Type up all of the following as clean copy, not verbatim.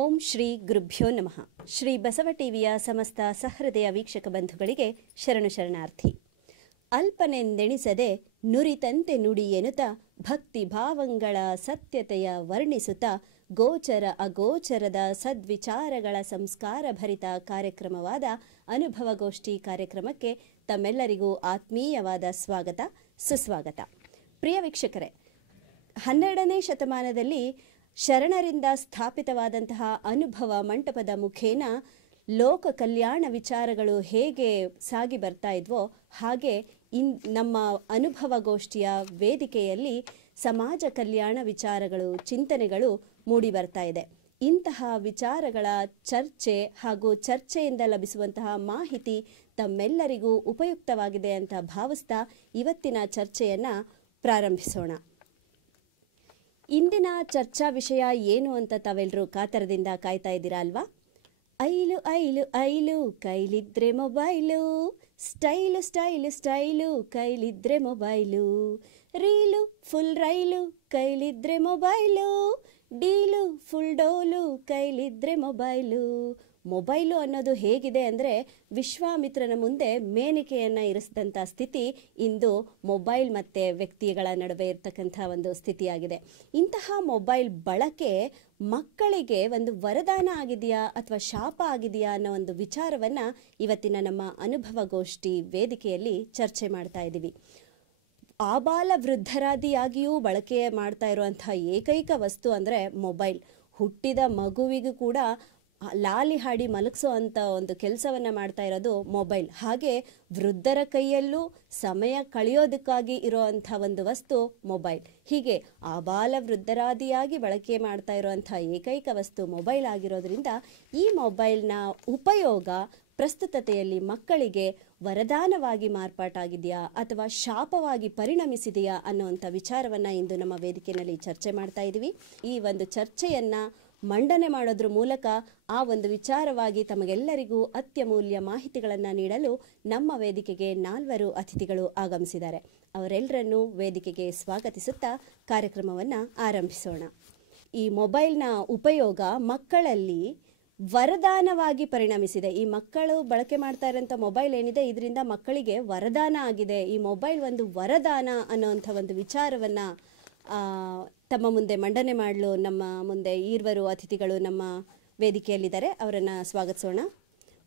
ಓಂ ಶ್ರೀ ಗುರುಭ್ಯೋ ನಮಃ. ಶ್ರೀ ಬಸವ ಟಿವಿಯ ಸಮಸ್ತ ಸಹೃದಯ ವೀಕ್ಷಕ ಬಂಧುಗಳಿಗೆ ಶರಣು ಶರಣಾರ್ಥಿ. ಅಲ್ಪನೆಂದೆಣಿಸದೆ ನುರಿತಂತೆ ನುಡಿ ಎನ್ನುತ್ತ ಭಕ್ತಿ ಭಾವಂಗಳ ಸತ್ಯತೆಯ ವರ್ಣಿಸುತ್ತ ಗೋಚರ ಅಗೋಚರದ ಸದ್ವಿಚಾರಗಳ ಸಂಸ್ಕಾರ ಭರಿತ ಕಾರ್ಯಕ್ರಮವಾದ ಅನುಭವಗೋಷ್ಠಿ ಕಾರ್ಯಕ್ರಮಕ್ಕೆ ತಮ್ಮೆಲ್ಲರಿಗೂ ಆತ್ಮೀಯವಾದ ಸ್ವಾಗತ ಸುಸ್ವಾಗತ. ಪ್ರಿಯ ವೀಕ್ಷಕರೇ, 12ನೇ ಶತಮಾನದಲ್ಲಿ ಶರಣರಿಂದ ಸ್ಥಾಪಿತವಾದಂತಹ ಅನುಭವ ಮಂಟಪದ ಮುಖೇನ ಲೋಕ ಕಲ್ಯಾಣ ವಿಚಾರಗಳು ಹೇಗೆ ಸಾಗಿ ಬರ್ತಾ ಇದ್ವೋ ಹಾಗೆ ನಮ್ಮ ಅನುಭವಗೋಷ್ಠಿಯ ವೇದಿಕೆಯಲ್ಲಿ ಸಮಾಜ ಕಲ್ಯಾಣ ವಿಚಾರಗಳು, ಚಿಂತನೆಗಳು ಮೂಡಿ ಬರ್ತಾ ಇದೆ. ಇಂತಹ ವಿಚಾರಗಳ ಚರ್ಚೆ ಹಾಗೂ ಚರ್ಚೆಯಿಂದ ಲಭಿಸುವಂತಹ ಮಾಹಿತಿ ತಮ್ಮೆಲ್ಲರಿಗೂ ಉಪಯುಕ್ತವಾಗಿದೆ ಅಂತ ಭಾವಿಸ್ತಾ ಇವತ್ತಿನ ಚರ್ಚೆಯನ್ನು ಪ್ರಾರಂಭಿಸೋಣ. ಇಂದಿನ ಚರ್ಚಾ ವಿಷಯ ಏನು ಅಂತ ತಾವೆಲ್ಲರೂ ಕಾತರದಿಂದ ಕಾಯ್ತಾ ಇದ್ದೀರಾ ಅಲ್ವಾ? ಐಲು ಐಲು ಐಲು ಕೈಲಿದ್ರೆ ಮೊಬೈಲು, ಸ್ಟೈಲು ಸ್ಟೈಲು ಸ್ಟೈಲು ಕೈಲಿದ್ರೆ ಮೊಬೈಲು, ರೀಲು ಫುಲ್ ರೈಲು ಕೈಲಿದ್ರೆ ಮೊಬೈಲು, ಡೀಲು ಫುಲ್ ಡೋಲು ಕೈಲಿದ್ರೆ ಮೊಬೈಲು. ಮೊಬೈಲು ಅನ್ನೋದು ಹೇಗಿದೆ ಅಂದರೆ ವಿಶ್ವಾಮಿತ್ರನ ಮುಂದೆ ಮೇನಿಕೆಯನ್ನು ಇರಿಸಿದಂಥ ಸ್ಥಿತಿ ಇಂದು ಮೊಬೈಲ್ ಮತ್ತು ವ್ಯಕ್ತಿಗಳ ನಡುವೆ ಇರ್ತಕ್ಕಂಥ ಒಂದು ಸ್ಥಿತಿಯಾಗಿದೆ. ಇಂತಹ ಮೊಬೈಲ್ ಬಳಕೆ ಮಕ್ಕಳಿಗೆ ಒಂದು ವರದಾನ ಆಗಿದೆಯಾ ಅಥವಾ ಶಾಪ ಆಗಿದೆಯಾ ಅನ್ನೋ ಒಂದು ವಿಚಾರವನ್ನು ಇವತ್ತಿನ ನಮ್ಮ ಅನುಭವಗೋಷ್ಠಿ ವೇದಿಕೆಯಲ್ಲಿ ಚರ್ಚೆ ಮಾಡ್ತಾ ಇದ್ದೀವಿ. ಆಬಾಲ ವೃದ್ಧರಾದಿಯಾಗಿಯೂ ಬಳಕೆ ಮಾಡ್ತಾ ಇರುವಂಥ ಏಕೈಕ ವಸ್ತು ಅಂದರೆ ಮೊಬೈಲ್. ಹುಟ್ಟಿದ ಮಗುವಿಗೂ ಕೂಡ ಲಾಲಿ ಹಾಡಿ ಮಲಗಿಸೋ ಅಂಥ ಒಂದು ಕೆಲಸವನ್ನು ಮಾಡ್ತಾ ಇರೋದು ಮೊಬೈಲ್. ಹಾಗೆ ವೃದ್ಧರ ಕೈಯಲ್ಲೂ ಸಮಯ ಕಳೆಯೋದಕ್ಕಾಗಿ ಇರೋವಂಥ ಒಂದು ವಸ್ತು ಮೊಬೈಲ್. ಹೀಗೆ ಆಬಾಲ ವೃದ್ಧರಾದಿಯಾಗಿ ಬಳಕೆ ಮಾಡ್ತಾ ಇರೋವಂಥ ಏಕೈಕ ವಸ್ತು ಮೊಬೈಲ್ ಆಗಿರೋದ್ರಿಂದ ಈ ಮೊಬೈಲ್ನ ಉಪಯೋಗ ಪ್ರಸ್ತುತತೆಯಲ್ಲಿ ಮಕ್ಕಳಿಗೆ ವರದಾನವಾಗಿ ಮಾರ್ಪಾಟಾಗಿದೆಯಾ ಅಥವಾ ಶಾಪವಾಗಿ ಪರಿಣಮಿಸಿದೆಯಾ ಅನ್ನುವಂಥ ವಿಚಾರವನ್ನು ಇಂದು ನಮ್ಮ ವೇದಿಕೆಯಲ್ಲಿ ಚರ್ಚೆ ಮಾಡ್ತಾ ಇದ್ದೀವಿ. ಈ ಒಂದು ಚರ್ಚೆಯನ್ನು ಮಂಡನೆ ಮಾಡೋದ್ರ ಮೂಲಕ ಆ ಒಂದು ವಿಚಾರವಾಗಿ ತಮಗೆಲ್ಲರಿಗೂ ಅತ್ಯಮೂಲ್ಯ ಮಾಹಿತಿಗಳನ್ನು ನೀಡಲು ನಮ್ಮ ವೇದಿಕೆಗೆ 4 ಅತಿಥಿಗಳು ಆಗಮಿಸಿದ್ದಾರೆ. ಅವರೆಲ್ಲರನ್ನೂ ವೇದಿಕೆಗೆ ಸ್ವಾಗತಿಸುತ್ತಾ ಕಾರ್ಯಕ್ರಮವನ್ನು ಆರಂಭಿಸೋಣ. ಈ ಮೊಬೈಲ್ನ ಉಪಯೋಗ ಮಕ್ಕಳಲ್ಲಿ ವರದಾನವಾಗಿ ಪರಿಣಮಿಸಿದೆ. ಈ ಮಕ್ಕಳು ಬಳಕೆ ಮಾಡ್ತಾ ಇರೋಂಥ ಮೊಬೈಲ್ ಏನಿದೆ ಇದರಿಂದ ಮಕ್ಕಳಿಗೆ ವರದಾನ ಆಗಿದೆ. ಈ ಮೊಬೈಲ್ ಒಂದು ವರದಾನ ಅನ್ನೋಂಥ ಒಂದು ವಿಚಾರವನ್ನು ತಮ್ಮ ಮುಂದೆ ಮಂಡನೆ ಮಾಡಲು ನಮ್ಮ ಮುಂದೆ 2 ಅತಿಥಿಗಳು ನಮ್ಮ ವೇದಿಕೆಯಲ್ಲಿದ್ದಾರೆ. ಅವರನ್ನು ಸ್ವಾಗತಿಸೋಣ.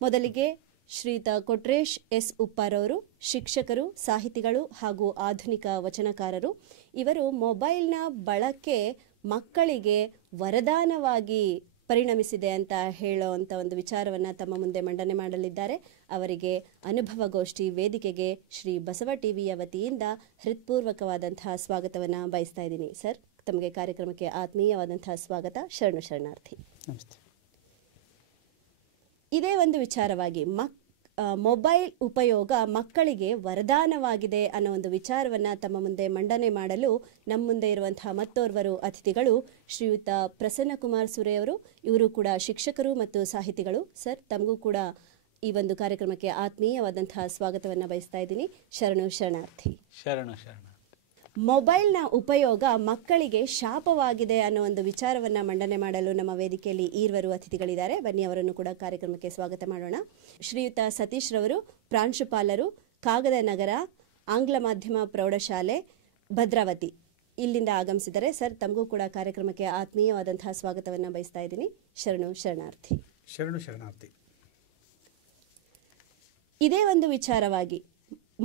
ಮೊದಲಿಗೆ ಶ್ರೀಯುತ ಕೊಟ್ರೇಶ್ ಎಸ್ ಉಪ್ಪಾರವರು, ಶಿಕ್ಷಕರು, ಸಾಹಿತಿಗಳು ಹಾಗೂ ಆಧುನಿಕ ವಚನಕಾರರು. ಇವರು ಮೊಬೈಲ್ನ ಬಳಕೆ ಮಕ್ಕಳಿಗೆ ವರದಾನವಾಗಿ ಪರಿಣಮಿಸಿದೆ ಅಂತ ಹೇಳೋವಂಥ ಒಂದು ವಿಚಾರವನ್ನು ತಮ್ಮ ಮುಂದೆ ಮಂಡನೆ ಮಾಡಲಿದ್ದಾರೆ. ಅವರಿಗೆ ಅನುಭವಗೋಷ್ಠಿ ವೇದಿಕೆಗೆ ಶ್ರೀ ಬಸವ ಟಿವಿಯ ವತಿಯಿಂದ ಹೃತ್ಪೂರ್ವಕವಾದಂತಹ ಸ್ವಾಗತವನ್ನು ಬಯಸ್ತಾ ಇದ್ದೀನಿ. ಸರ್, ತಮಗೆ ಕಾರ್ಯಕ್ರಮಕ್ಕೆ ಆತ್ಮೀಯವಾದಂತಹ ಸ್ವಾಗತ. ಶರಣು ಶರಣಾರ್ಥಿ. ನಮಸ್ತೆ. ಇದೇ ಒಂದು ವಿಚಾರವಾಗಿ ಮೊಬೈಲ್ ಉಪಯೋಗ ಮಕ್ಕಳಿಗೆ ವರದಾನವಾಗಿದೆ ಅನ್ನೋ ಒಂದು ವಿಚಾರವನ್ನು ತಮ್ಮ ಮುಂದೆ ಮಂಡನೆ ಮಾಡಲು ನಮ್ಮ ಮುಂದೆ ಇರುವಂತಹ ಮತ್ತೋರ್ವರು ಅತಿಥಿಗಳು ಶ್ರೀಯುತ ಪ್ರಸನ್ನಕುಮಾರ್ ಸುರೇಯವರು. ಇವರು ಕೂಡ ಶಿಕ್ಷಕರು ಮತ್ತು ಸಾಹಿತಿಗಳು. ಸರ್, ತಮಗೂ ಕೂಡ ಈ ಒಂದು ಕಾರ್ಯಕ್ರಮಕ್ಕೆ ಆತ್ಮೀಯವಾದಂತಹ ಸ್ವಾಗತವನ್ನು ಬಯಸ್ತಾ ಇದ್ದೀನಿ. ಶರಣು ಶರಣಾರ್ಥಿ. ಶರಣು ಶರಣ. ಮೊಬೈಲ್ನ ಉಪಯೋಗ ಮಕ್ಕಳಿಗೆ ಶಾಪವಾಗಿದೆ ಅನ್ನೋ ಒಂದು ವಿಚಾರವನ್ನು ಮಂಡನೆ ಮಾಡಲು ನಮ್ಮ ವೇದಿಕೆಯಲ್ಲಿ 2 ಅತಿಥಿಗಳಿದ್ದಾರೆ. ಬನ್ನಿ, ಅವರನ್ನು ಕೂಡ ಕಾರ್ಯಕ್ರಮಕ್ಕೆ ಸ್ವಾಗತ ಮಾಡೋಣ. ಶ್ರೀಯುತ ಸತೀಶ್ ರವರು, ಪ್ರಾಂಶುಪಾಲರು, ಕಾಗದ ನಗರ ಆಂಗ್ಲ ಮಾಧ್ಯಮ ಪ್ರೌಢಶಾಲೆ ಭದ್ರಾವತಿ, ಇಲ್ಲಿಂದ ಆಗಮಿಸಿದ್ದಾರೆ. ಸರ್, ತಮಗೂ ಕೂಡ ಕಾರ್ಯಕ್ರಮಕ್ಕೆ ಆತ್ಮೀಯವಾದಂತಹ ಸ್ವಾಗತವನ್ನು ಬಯಸ್ತಾ ಇದ್ದೀನಿ. ಶರಣು ಶರಣಾರ್ಥಿ. ಶರಣು ಶರಣಾರ್ಥಿ. ಇದೇ ಒಂದು ವಿಚಾರವಾಗಿ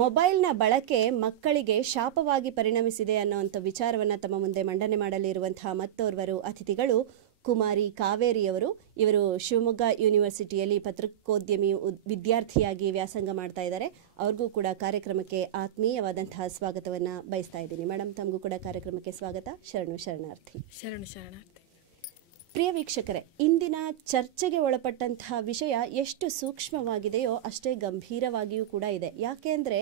ಮೊಬೈಲ್ನ ಬಳಕೆ ಮಕ್ಕಳಿಗೆ ಶಾಪವಾಗಿ ಪರಿಣಮಿಸಿದೆ ಅನ್ನೋವಂಥ ವಿಚಾರವನ್ನು ತಮ್ಮ ಮುಂದೆ ಮಂಡನೆ ಮಾಡಲಿರುವಂತಹ ಮತ್ತೋರ್ವರು ಅತಿಥಿಗಳು ಕುಮಾರಿ ಕಾವೇರಿಯವರು. ಇವರು ಶಿವಮೊಗ್ಗ ಯೂನಿವರ್ಸಿಟಿಯಲ್ಲಿ ಪತ್ರಿಕೋದ್ಯಮಿ ವಿದ್ಯಾರ್ಥಿಯಾಗಿ ವ್ಯಾಸಂಗ ಮಾಡ್ತಾ ಇದ್ದಾರೆ. ಅವ್ರಿಗೂ ಕೂಡ ಕಾರ್ಯಕ್ರಮಕ್ಕೆ ಆತ್ಮೀಯವಾದಂತಹ ಸ್ವಾಗತವನ್ನು ಬಯಸ್ತಾ ಇದ್ದೀನಿ. ಮೇಡಮ್, ತಮಗೂ ಕೂಡ ಕಾರ್ಯಕ್ರಮಕ್ಕೆ ಸ್ವಾಗತ. ಶರಣು ಶರಣಾರ್ಥಿ. ಶರಣು ಶರಣಾರ್ಥಿ. ಪ್ರಿಯ ವೀಕ್ಷಕರೇ, ಇಂದಿನ ಚರ್ಚೆಗೆ ಒಳಪಟ್ಟಂತಹ ವಿಷಯ ಎಷ್ಟು ಸೂಕ್ಷ್ಮವಾಗಿದೆಯೋ ಅಷ್ಟೇ ಗಂಭೀರವಾಗಿಯೂ ಕೂಡ ಇದೆ. ಯಾಕೆ ಅಂದರೆ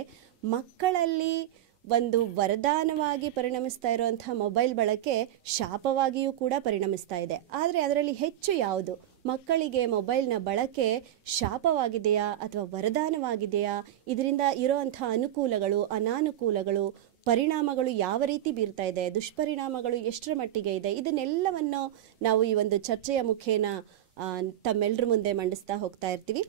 ಮಕ್ಕಳಲ್ಲಿ ಒಂದು ವರದಾನವಾಗಿ ಪರಿಣಮಿಸ್ತಾ ಇರುವಂತಹ ಮೊಬೈಲ್ ಬಳಕೆ ಶಾಪವಾಗಿಯೂ ಕೂಡ ಪರಿಣಮಿಸ್ತಾ ಇದೆ. ಆದರೆ ಅದರಲ್ಲಿ ಹೆಚ್ಚು ಯಾವುದು ಮಕ್ಕಳಿಗೆ ಮೊಬೈಲ್ನ ಬಳಕೆ ಶಾಪವಾಗಿದೆಯಾ ಅಥವಾ ವರದಾನವಾಗಿದೆಯಾ, ಇದರಿಂದ ಇರೋವಂಥ ಅನುಕೂಲಗಳು ಅನಾನುಕೂಲಗಳು ಪರಿಣಾಮಗಳು ಯಾವ ರೀತಿ ಬೀರ್ತಾ ಇದೆ, ದುಷ್ಪರಿಣಾಮಗಳು ಎಷ್ಟರ ಮಟ್ಟಿಗೆ ಇದೆ, ಇದನ್ನೆಲ್ಲವನ್ನು ನಾವು ಈ ಒಂದು ಚರ್ಚೆಯ ಮುಖೇನ ತಮ್ಮೆಲ್ಲರ ಮುಂದೆ ಮಂಡಿಸ್ತಾ ಹೋಗ್ತಾ ಇರ್ತೀವಿ.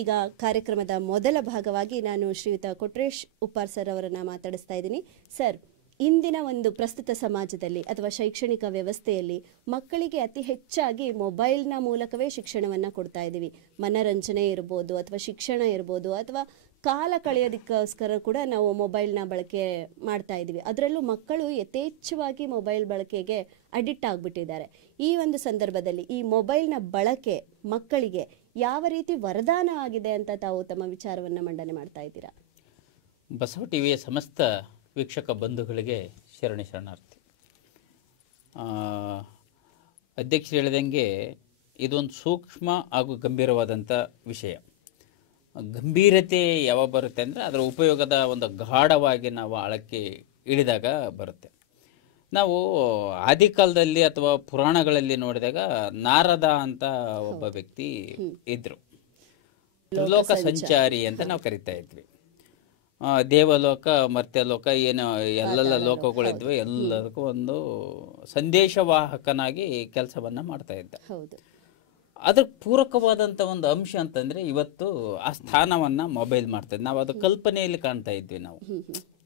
ಈಗ ಕಾರ್ಯಕ್ರಮದ ಮೊದಲ ಭಾಗವಾಗಿ ನಾನು ಶ್ರೀಯುತ ಕೊಟ್ರೇಶ್ ಉಪ್ಪಾರ್ ಸರ್ ಅವರನ್ನು ಮಾತಾಡಿಸ್ತಾ ಇದ್ದೀನಿ. ಸರ್, ಇಂದಿನ ಒಂದು ಪ್ರಸ್ತುತ ಸಮಾಜದಲ್ಲಿ ಅಥವಾ ಶೈಕ್ಷಣಿಕ ವ್ಯವಸ್ಥೆಯಲ್ಲಿ ಮಕ್ಕಳಿಗೆ ಅತಿ ಹೆಚ್ಚಾಗಿ ಮೊಬೈಲ್ನ ಮೂಲಕವೇ ಶಿಕ್ಷಣವನ್ನು ಕೊಡ್ತಾ ಇದ್ದೀವಿ. ಮನರಂಜನೆ ಇರ್ಬೋದು ಅಥವಾ ಶಿಕ್ಷಣ ಇರ್ಬೋದು ಅಥವಾ ಕಾಲ ಕಳೆಯೋದಕ್ಕೋಸ್ಕರ ಕೂಡ ನಾವು ಮೊಬೈಲ್ನ ಬಳಕೆ ಮಾಡ್ತಾ ಇದ್ದೀವಿ. ಅದರಲ್ಲೂ ಮಕ್ಕಳು ಯಥೇಚ್ಛವಾಗಿ ಮೊಬೈಲ್ ಬಳಕೆಗೆ ಅಡಿಕ್ಟ್ ಆಗಿಬಿಟ್ಟಿದ್ದಾರೆ. ಈ ಒಂದು ಸಂದರ್ಭದಲ್ಲಿ ಈ ಮೊಬೈಲ್ನ ಬಳಕೆ ಮಕ್ಕಳಿಗೆ ಯಾವ ರೀತಿ ವರದಾನ ಆಗಿದೆ ಅಂತ ತಾವು ತಮ್ಮ ವಿಚಾರವನ್ನು ಮಂಡನೆ ಮಾಡ್ತಾ ಇದ್ದೀರಾ? ಬಸವ ಟಿವಿಯ ಸಮಸ್ತ ವೀಕ್ಷಕ ಬಂಧುಗಳಿಗೆ ಶರಣಾರ್ಥಿ. ಅಧ್ಯಕ್ಷರು ಹೇಳಿದಂಗೆ ಇದೊಂದು ಸೂಕ್ಷ್ಮ ಹಾಗೂ ಗಂಭೀರವಾದಂಥ ವಿಷಯ. ಗಂಭೀರತೆ ಯಾವಾಗ ಬರುತ್ತೆ ಅಂದರೆ ಅದರ ಉಪಯೋಗದ ಒಂದು ಗಾಢವಾಗಿ ನಾವು ಆಳಕ್ಕೆ ಇಳಿದಾಗ ಬರುತ್ತೆ. ನಾವು ಆದಿಕಾಲದಲ್ಲಿ ಅಥವಾ ಪುರಾಣಗಳಲ್ಲಿ ನೋಡಿದಾಗ ನಾರದ ಅಂತ ಒಬ್ಬ ವ್ಯಕ್ತಿ ಇದ್ರು. ತ್ರಿಲೋಕ ಸಂಚಾರಿ ಅಂತ ನಾವು ಕರಿತಾ ಇದ್ವಿ. ದೇವಲೋಕ ಮರ್ತ್ಯಲೋಕ ಏನು ಎಲ್ಲೆಲ್ಲ ಲೋಕಗಳಿದ್ವು ಎಲ್ಲದಕ್ಕೂ ಒಂದು ಸಂದೇಶವಾಹಕನಾಗಿ ಕೆಲಸವನ್ನ ಮಾಡ್ತಾ ಇದ್ದ. ಅದ್ರ ಪೂರಕವಾದಂಥ ಒಂದು ಅಂಶ ಅಂತಂದ್ರೆ ಇವತ್ತು ಆ ಸ್ಥಾನವನ್ನ ಮೊಬೈಲ್ ಮಾಡ್ತದೆ. ನಾವು ಅದು ಕಲ್ಪನೆಯಲ್ಲಿ ಕಾಣ್ತಾ ಇದ್ವಿ. ನಾವು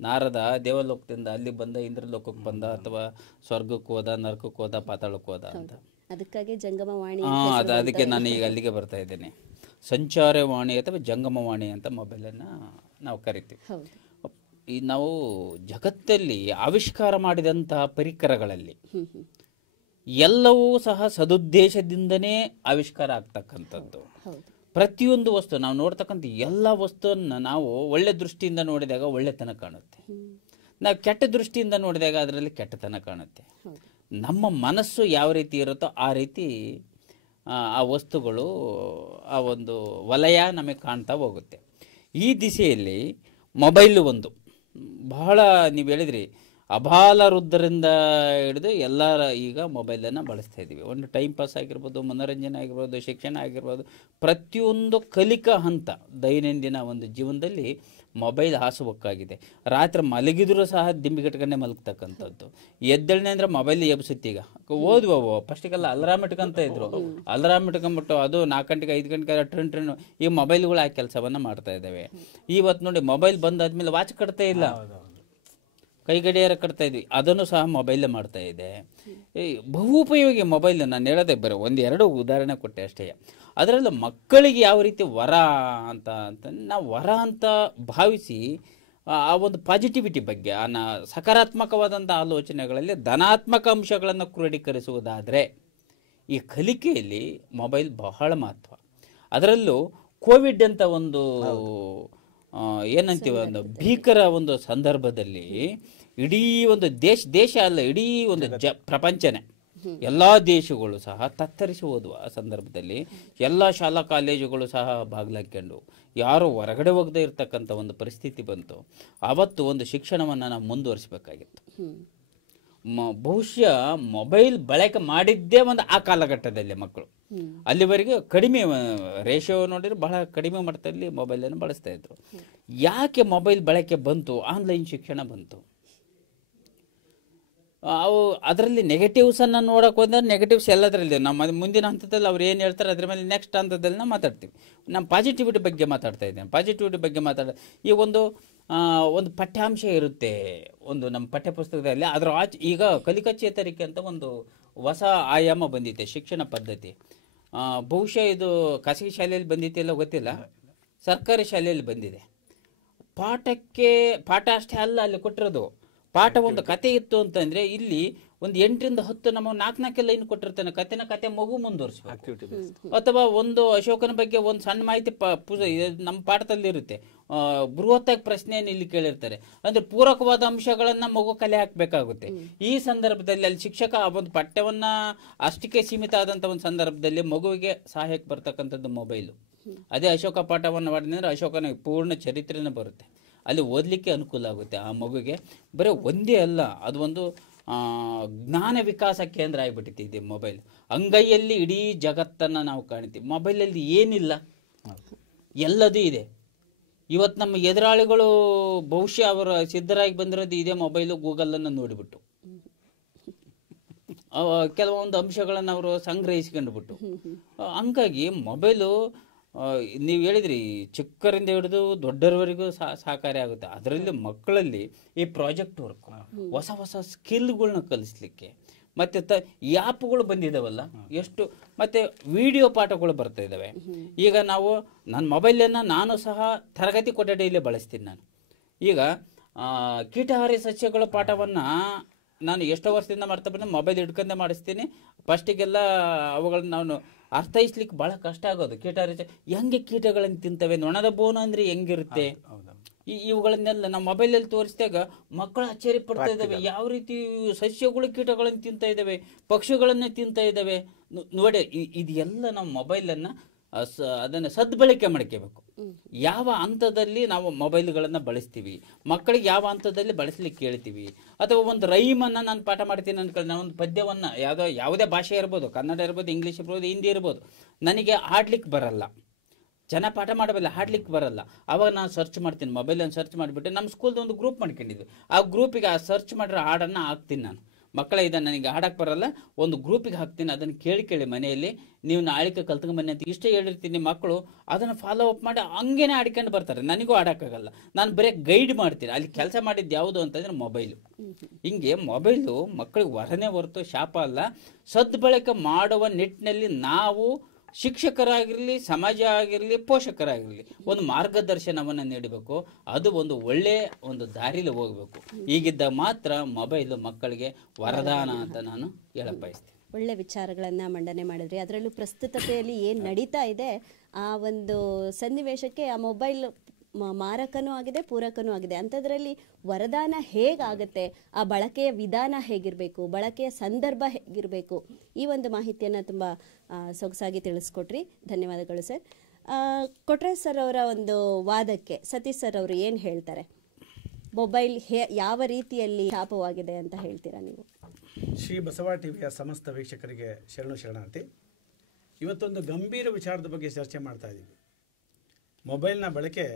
ನಾರದ ದೇವಲೋಕದಿಂದ ಅಲ್ಲಿ ಬಂದ, ಇಂದ್ರಲೋಕಕ್ಕೆ ಬಂದ, ಅಥವಾ ಸ್ವರ್ಗಕ್ಕೆ ಹೋದ, ನರಕಕ್ಕೆ ಹೋದ, ಪಾತಾಳಕ್ಕೆ ಹೋದ ಅಂತ. ಅದಕ್ಕಾಗಿ ಜಂಗಮವಾಣಿ, ಅದಕ್ಕೆ ನಾನು ಈಗ ಅಲ್ಲಿಗೆ ಬರ್ತಾ ಇದ್ದೇನೆ. ಸಂಚಾರವಾಣಿ ಅಥವಾ ಜಂಗಮವಾಣಿ ಅಂತ ಮೊಬೈಲನ್ನು ನಾವು ಕರಿತೀವಿ. ಈ ನಾವು ಜಗತ್ತಲ್ಲಿ ಆವಿಷ್ಕಾರ ಮಾಡಿದಂತಹ ಪರಿಕರಗಳಲ್ಲಿ ಎಲ್ಲವೂ ಸಹ ಸದುದ್ದೇಶದಿಂದನೇ ಆವಿಷ್ಕಾರ ಆಗ್ತಕ್ಕಂಥದ್ದು. ಪ್ರತಿಯೊಂದು ವಸ್ತು ನಾವು ನೋಡ್ತಕ್ಕಂಥ ಎಲ್ಲ ವಸ್ತುವನ್ನು ನಾವು ಒಳ್ಳೆ ದೃಷ್ಟಿಯಿಂದ ನೋಡಿದಾಗ ಒಳ್ಳೆತನ ಕಾಣುತ್ತೆ, ನಾವು ಕೆಟ್ಟ ದೃಷ್ಟಿಯಿಂದ ನೋಡಿದಾಗ ಅದರಲ್ಲಿ ಕೆಟ್ಟತನ ಕಾಣುತ್ತೆ. ನಮ್ಮ ಮನಸ್ಸು ಯಾವ ರೀತಿ ಇರುತ್ತೋ ಆ ರೀತಿ ಆ ವಸ್ತುಗಳು, ಆ ಒಂದು ವಲಯ ನಮಗೆ ಕಾಣ್ತಾ ಹೋಗುತ್ತೆ. ಈ ದಿಸೆಯಲ್ಲಿ ಮೊಬೈಲು ಒಂದು ಬಹಳ, ನೀವು ಹೇಳಿದ್ರಿ, ಅಬಾಲ ವೃದ್ಧರಿಂದ ಹಿಡಿದು ಎಲ್ಲರ ಈಗ ಮೊಬೈಲನ್ನು ಬಳಸ್ತಾ ಇದ್ದೀವಿ. ಒಂದು ಟೈಮ್ ಪಾಸ್ ಆಗಿರ್ಬೋದು, ಮನೋರಂಜನೆ ಆಗಿರ್ಬೋದು, ಶಿಕ್ಷಣ ಆಗಿರ್ಬೋದು, ಪ್ರತಿಯೊಂದು ಕಲಿಕಾ ಹಂತ ದೈನಂದಿನ ಒಂದು ಜೀವನದಲ್ಲಿ ಮೊಬೈಲ್ ಹಾಸುವಕ್ಕಾಗಿದೆ. ರಾತ್ರಿ ಮಲಗಿದ್ರು ಸಹ ದಿಂಬಿಗಟ್ಕೊಂಡೆ ಮಲಗ್ತಕ್ಕಂಥದ್ದು. ಎದ್ದೇಳನೆ ಅಂದರೆ ಮೊಬೈಲ್ ಎಬ್ಸುತ್ತೀಗ. ಓದುವವು ಫಸ್ಟಿಗೆಲ್ಲ ಅಲಾರಾಮ್ ಇಟ್ಕೊಂತ ಇದ್ರು, ಅಲಾರಾಮ್ ಇಟ್ಕೊಂಡ್ಬಿಟ್ಟು ಅದು 4 ಗಂಟೆಗೆ 5 ಗಂಟೆಗೆ ಟ್ರೆಂಡ್ ಈ ಮೊಬೈಲ್ಗಳು ಆ ಕೆಲಸವನ್ನು ಮಾಡ್ತಾ ಇದ್ದಾವೆ. ಇವತ್ತು ನೋಡಿ ಮೊಬೈಲ್ ಬಂದಾದ್ಮೇಲೆ ವಾಚ್ ಕಟ್ತಾ ಇಲ್ಲ, ಕೈಗಡಿಯಾರ ಕಟ್ತಾ ಇದ್ವಿ, ಅದನ್ನು ಸಹ ಮೊಬೈಲೇ ಮಾಡ್ತಾ ಇದೆ. ಬಹು ಉಪಯೋಗಿ ಮೊಬೈಲ್. ನಾನು ಹೇಳೋದೇ ಬರೋ 1-2 ಉದಾಹರಣೆ ಕೊಟ್ಟೆ ಅಷ್ಟೇ. ಅದರಲ್ಲೂ ಮಕ್ಕಳಿಗೆ ಯಾವ ರೀತಿ ವರ ಅಂತ ನಾವು ವರ ಅಂತ ಭಾವಿಸಿ ಆ ಒಂದು ಪಾಸಿಟಿವಿಟಿ ಬಗ್ಗೆ, ಸಕಾರಾತ್ಮಕವಾದಂಥ ಆಲೋಚನೆಗಳಲ್ಲಿ ಧನಾತ್ಮಕ ಅಂಶಗಳನ್ನು ಕ್ರೋಢೀಕರಿಸುವುದಾದರೆ ಈ ಕಲಿಕೆಯಲ್ಲಿ ಮೊಬೈಲ್ ಬಹಳ ಮಹತ್ವ. ಅದರಲ್ಲೂ ಕೋವಿಡ್ ಅಂತ ಒಂದು ಏನಂತೀವಿ, ಒಂದು ಭೀಕರ ಒಂದು ಸಂದರ್ಭದಲ್ಲಿ ಇಡೀ ಒಂದು ದೇಶ ಅಲ್ಲ, ಇಡೀ ಒಂದು ಪ್ರಪಂಚನೇ, ಎಲ್ಲ ದೇಶಗಳು ಸಹ ತತ್ತರಿಸಿ ಹೋದ್ವು. ಆ ಸಂದರ್ಭದಲ್ಲಿ ಎಲ್ಲ ಶಾಲಾ ಕಾಲೇಜುಗಳು ಸಹ ಬಾಗಿಲಾಕೊಂಡು ಯಾರು ಹೊರಗಡೆ ಹೋಗದೆ ಇರ್ತಕ್ಕಂಥ ಒಂದು ಪರಿಸ್ಥಿತಿ ಬಂತು. ಆವತ್ತು ಒಂದು ಶಿಕ್ಷಣವನ್ನು ನಾವು ಮುಂದುವರಿಸಬೇಕಾಗಿತ್ತು. ಬಹುಶಃ ಮೊಬೈಲ್ ಬಳಕೆ ಮಾಡಿದ್ದೇ ಒಂದು ಆ ಕಾಲಘಟ್ಟದಲ್ಲಿ ಮಕ್ಕಳು ಅಲ್ಲಿವರೆಗೆ ಕಡಿಮೆ ರೇಷಿಯೋ ನೋಡಿದ್ರೆ ಬಹಳ ಕಡಿಮೆ ಮಟ್ಟದಲ್ಲಿ ಮೊಬೈಲನ್ನು ಬಳಸ್ತಾ ಇದ್ರು. ಯಾಕೆ ಮೊಬೈಲ್ ಬಳಕೆ ಬಂತು? ಆನ್ಲೈನ್ ಶಿಕ್ಷಣ ಬಂತು. ಅವು ಅದರಲ್ಲಿ ನೆಗೆಟಿವ್ಸನ್ನು ನೋಡೋಕೆ ಹೋದ್ರೆ ನೆಗೆಟಿವ್ಸ್ ಎಲ್ಲದರಲ್ಲಿ ನಮ್ಮ ಮುಂದಿನ ಹಂತದಲ್ಲಿ ಅವ್ರು ಏನು ಹೇಳ್ತಾರೆ ಅದ್ರ ಮೇಲೆ ನೆಕ್ಸ್ಟ್ ಹಂತದಲ್ಲಿ ನಾವು ಮಾತಾಡ್ತೀವಿ. ನಮ್ಮ ಪಾಸಿಟಿವಿಟಿ ಬಗ್ಗೆ ಮಾತಾಡ್ತಾ ಇದ್ದೇನೆ. ಪಾಸಿಟಿವಿಟಿ ಬಗ್ಗೆ ಈ ಒಂದು ಪಠ್ಯಾಂಶ ಇರುತ್ತೆ ಒಂದು ನಮ್ಮ ಪಠ್ಯಪುಸ್ತಕದಲ್ಲಿ. ಅದರ ಈಗ ಕಲಿಕಾ ಚೇತರಿಕೆ ಅಂತ ಒಂದು ಹೊಸ ಆಯಾಮ ಬಂದಿದೆ ಶಿಕ್ಷಣ ಪದ್ಧತಿ. ಬಹುಶಃ ಇದು ಖಾಸಗಿ ಶಾಲೆಯಲ್ಲಿ ಬಂದಿದೆಯಲ್ಲ ಗೊತ್ತಿಲ್ಲ, ಸರ್ಕಾರಿ ಶಾಲೆಯಲ್ಲಿ ಬಂದಿದೆ. ಪಾಠ ಅಷ್ಟೇ ಅಲ್ಲ ಅಲ್ಲಿ ಕೊಟ್ಟಿರೋದು. ಪಾಠ ಒಂದು ಕತೆ ಇತ್ತು ಅಂತಂದ್ರೆ ಇಲ್ಲಿ ಒಂದು 8ರಿಂದ 10 ನಮ್ಮ 4 ಲೈನ್ ಕೊಟ್ಟಿರ್ತಾನೆ. ಕತೆ ಮಗು ಮುಂದುವರಿಸಬೇಕು. ಅಥವಾ ಒಂದು ಅಶೋಕನ ಬಗ್ಗೆ ಒಂದು ಸಣ್ಣ ಮಾಹಿತಿ ನಮ್ಮ ಪಾಠದಲ್ಲಿ ಇರುತ್ತೆ. ಬೃಹತ್ತಾಗಿ ಪ್ರಶ್ನೆಯನ್ನು ಇಲ್ಲಿ ಕೇಳಿರ್ತಾರೆ. ಅಂದ್ರೆ ಪೂರಕವಾದ ಅಂಶಗಳನ್ನ ಮಗು ಕಲೆ ಹಾಕಬೇಕಾಗುತ್ತೆ. ಈ ಸಂದರ್ಭದಲ್ಲಿ ಅಲ್ಲಿ ಶಿಕ್ಷಕ ಆ ಒಂದು ಪಠ್ಯವನ್ನ ಅಷ್ಟಕ್ಕೆ ಸೀಮಿತ ಆದಂತ ಒಂದು ಸಂದರ್ಭದಲ್ಲಿ ಮಗುವಿಗೆ ಸಹಾಯಕ್ಕೆ ಬರ್ತಕ್ಕಂಥದ್ದು ಮೊಬೈಲು. ಅದೇ ಅಶೋಕ ಪಾಠವನ್ನು ಮಾಡಿದ್ರೆ ಅಶೋಕನ ಪೂರ್ಣ ಚರಿತ್ರೆನೇ ಬರುತ್ತೆ. ಅಲ್ಲಿ ಓದಲಿಕ್ಕೆ ಅನುಕೂಲ ಆಗುತ್ತೆ ಆ ಮಗುಗೆ. ಬರೀ ಒಂದೇ ಅಲ್ಲ, ಅದು ಒಂದು ಜ್ಞಾನ ವಿಕಾಸ ಕೇಂದ್ರ ಆಗಿಬಿಟ್ಟಿದೆ ಮೊಬೈಲ್. ಅಂಗೈಯಲ್ಲಿ ಇಡೀ ಜಗತ್ತನ್ನು ನಾವು ಕಾಣ್ತೀವಿ. ಮೊಬೈಲಲ್ಲಿ ಏನಿಲ್ಲ, ಎಲ್ಲದೂ ಇದೆ. ಇವತ್ತು ನಮ್ಮ ಎದುರಾಳಿಗಳು ಬಹುಶಃ ಅವರು ಸಿದ್ಧರಾಗಿ ಬಂದಿರೋದು ಇದೇ ಮೊಬೈಲು ಗೂಗಲನ್ನು ನೋಡಿಬಿಟ್ಟು ಕೆಲವೊಂದು ಅಂಶಗಳನ್ನು ಅವರು ಸಂಗ್ರಹಿಸ್ಕೊಂಡ್ಬಿಟ್ಟು. ಹಂಗಾಗಿ ಮೊಬೈಲು ನೀವು ಹೇಳಿದ್ರಿ ಚಿಕ್ಕರಿಂದ ಹಿಡಿದು ದೊಡ್ಡರವರೆಗೂ ಸಹಕಾರಿ ಆಗುತ್ತೆ. ಅದರಲ್ಲಿ ಮಕ್ಕಳಲ್ಲಿ ಈ ಪ್ರಾಜೆಕ್ಟ್ ವರ್ಕ್, ಹೊಸ ಹೊಸ ಸ್ಕಿಲ್ಗಳನ್ನ ಕಲಿಸ್ಲಿಕ್ಕೆ, ಮತ್ತು ಆ್ಯಪ್ಗಳು ಬಂದಿದ್ದಾವಲ್ಲ ಎಷ್ಟು, ಮತ್ತು ವಿಡಿಯೋ ಪಾಠಗಳು ಬರ್ತಾ ಇದ್ದಾವೆ. ಈಗ ನಾವು ನನ್ನ ಮೊಬೈಲನ್ನು ನಾನು ಸಹ ತರಗತಿ ಕೊಠಡಿಯಲ್ಲೇ ಬಳಸ್ತೀನಿ. ನಾನು ಈಗ ಕೀಟಹಾರಿ ಸಸ್ಯಗಳ ಪಾಠವನ್ನು ನಾನು ಎಷ್ಟೋ ವರ್ಷದಿಂದ ಮಾಡ್ತಾ ಬಂದು ಮೊಬೈಲ್ ಹಿಡ್ಕೊಂಡೆ ಮಾಡಿಸ್ತೀನಿ. ಫಸ್ಟಿಗೆಲ್ಲ ಅವುಗಳನ್ನ ನಾನು ಅರ್ಥೈಸ್ಲಿಕ್ಕೆ ಭಾಳ ಕಷ್ಟ ಆಗೋದು. ಕೀಟಹಾರಿ ಹೆಂಗೆ ಕೀಟಗಳನ್ನು ತಿಂತವೆ, ನೊಣದ ಬೋನು ಅಂದರೆ ಹೆಂಗಿರುತ್ತೆ, ಇವುಗಳನ್ನೆಲ್ಲ ನಾವು ಮೊಬೈಲಲ್ಲಿ ತೋರಿಸಿದಾಗ ಮಕ್ಕಳು ಆಶ್ಚರ್ಯ ಪಡ್ತಾ ಇದ್ದಾವೆ. ಯಾವ ರೀತಿ ಸಸ್ಯಗಳು ಕೀಟಗಳನ್ನು ತಿಂತಾ ಇದ್ದಾವೆ, ಪಕ್ಷಿಗಳನ್ನೇ ತಿಂತಾ ಇದ್ದಾವೆ ನೋಡಿ. ಇದೆಲ್ಲ ನಾವು ಮೊಬೈಲನ್ನು ಅದನ್ನು ಸದ್ಬಳಕೆ ಮಾಡ್ಕೋಬೇಕು. ಯಾವ ಹಂತದಲ್ಲಿ ನಾವು ಮೊಬೈಲ್ಗಳನ್ನು ಬಳಸ್ತೀವಿ, ಮಕ್ಕಳಿಗೆ ಯಾವ ಹಂತದಲ್ಲಿ ಬಳಸಲಿಕ್ಕೆ ಹೇಳ್ತೀವಿ. ಅಥವಾ ಒಂದು ರೈಮನ್ನು ನಾನು ಪಾಠ ಮಾಡ್ತೀನಿ ಅಂದ್ಕೊಳ್ಳಿ, ನಾನು ಒಂದು ಪದ್ಯವನ್ನು ಯಾವುದೇ ಭಾಷೆ ಇರ್ಬೋದು, ಕನ್ನಡ ಇರ್ಬೋದು, ಇಂಗ್ಲೀಷ್ ಇರ್ಬೋದು, ಹಿಂದಿ ಇರ್ಬೋದು, ನನಗೆ ಹಾಡ್ಲಿಕ್ಕೆ ಬರಲ್ಲ, ಜನ ಪಾಠ ಮಾಡಬಲ್ಲ, ಹಾಡ್ಲಿಕ್ಕೆ ಬರಲ್ಲ. ಅವಾಗ ನಾನು ಸರ್ಚ್ ಮಾಡ್ತೀನಿ, ಮೊಬೈಲನ್ನು ಸರ್ಚ್ ಮಾಡಿಬಿಟ್ಟು ನಮ್ಮ ಸ್ಕೂಲ್ದು ಒಂದು ಗ್ರೂಪ್ ಮಾಡ್ಕೊಂಡಿದ್ವಿ. ಆ ಗ್ರೂಪಿಗೆ ಆ ಸರ್ಚ್ ಮಾಡಿರೋ ಹಾಡನ್ನು ಹಾಕ್ತೀನಿ ನಾನು. ಮಕ್ಕಳ ಇದನ್ನು ನನಗೆ ಹಾಡಕ್ಕೆ ಬರಲ್ಲ, ಒಂದು ಗ್ರೂಪಿಗೆ ಹಾಕ್ತೀನಿ, ಅದನ್ನು ಕೇಳಿ ಮನೆಯಲ್ಲಿ ನೀವು ನಾಳಿಕೆ ಕಲ್ತ್ಕೊಂಬನ್ನಿ ಅಂತ ಇಷ್ಟೇ ಹೇಳಿರ್ತೀನಿ. ಮಕ್ಕಳು ಅದನ್ನು ಫಾಲೋ ಅಪ್ ಮಾಡಿ ಹಂಗೇನೆ ಆಡ್ಕೊಂಡು ಬರ್ತಾರೆ. ನನಗೂ ಆಡೋಕ್ಕಾಗಲ್ಲ, ನಾನು ಬರೀ ಗೈಡ್ ಮಾಡ್ತೀನಿ. ಅಲ್ಲಿ ಕೆಲಸ ಮಾಡಿದ್ದು ಯಾವುದು ಅಂತಂದರೆ ಮೊಬೈಲು. ಹಿಂಗೆ ಮೊಬೈಲು ಮಕ್ಕಳಿಗೆ ವರನೇ ಹೊರತು ಶಾಪ ಅಲ್ಲ. ಸದ್ಬಳಕೆ ಮಾಡುವ ನಿಟ್ಟಿನಲ್ಲಿ ನಾವು ಶಿಕ್ಷಕರಾಗಿರಲಿ, ಸಮಾಜ ಆಗಿರಲಿ, ಪೋಷಕರಾಗಿರಲಿ ಒಂದು ಮಾರ್ಗದರ್ಶನವನ್ನು ನೀಡಬೇಕು. ಅದು ಒಂದು ಒಳ್ಳೆಯ ಒಂದು ದಾರಿಲಿ ಹೋಗಬೇಕು. ಹೀಗಿದ್ದ ಮಾತ್ರ ಮೊಬೈಲು ಮಕ್ಕಳಿಗೆ ವರದಾನ ಅಂತ ನಾನು ಹೇಳಕ್ ಬಯಸ್ತೀನಿ. ಒಳ್ಳೆ ವಿಚಾರಗಳನ್ನು ಮಂಡನೆ ಮಾಡಿದ್ರಿ. ಅದರಲ್ಲೂ ಪ್ರಸ್ತುತತೆಯಲ್ಲಿ ಏನು ನಡೀತಾ ಇದೆ ಆ ಒಂದು ಸನ್ನಿವೇಶಕ್ಕೆ ಆ ಮೊಬೈಲ್ ಮಾರಕನೂ ಆಗಿದೆ, ಪೂರಕನೂ ಆಗಿದೆ. ಅಂಥದ್ರಲ್ಲಿ ವರದಾನ ಹೇಗಾಗುತ್ತೆ, ಆ ಬಳಕೆಯ ವಿಧಾನ ಹೇಗಿರಬೇಕು, ಬಳಕೆಯ ಸಂದರ್ಭ ಹೇಗಿರಬೇಕು, ಈ ಒಂದು ಮಾಹಿತಿಯನ್ನು ತುಂಬ ಸೊಗಸಾಗಿ ತಿಳಿಸ್ಕೊಟ್ರಿ. ಧನ್ಯವಾದಗಳು ಸರ್. ಕೊಟ್ರೇಶ್ ಸರ್ ಅವರ ಒಂದು ವಾದಕ್ಕೆ ಸತೀಶ್ ಸರ್ ಅವರು ಏನು ಹೇಳ್ತಾರೆ? ಮೊಬೈಲ್ ಯಾವ ರೀತಿಯಲ್ಲಿ ಶಾಪವಾಗಿದೆ ಅಂತ ಹೇಳ್ತೀರಾ ನೀವು? ಶ್ರೀ ಬಸವ ಟಿವಿಯ ಸಮಸ್ತ ವೀಕ್ಷಕರಿಗೆ ಶರಣಾರ್ಥಿ. ಇವತ್ತೊಂದು ಗಂಭೀರ ವಿಚಾರದ ಬಗ್ಗೆ ಚರ್ಚೆ ಮಾಡ್ತಾ ಇದ್ದೀವಿ. ಮೊಬೈಲ್ನ ಬಳಕೆ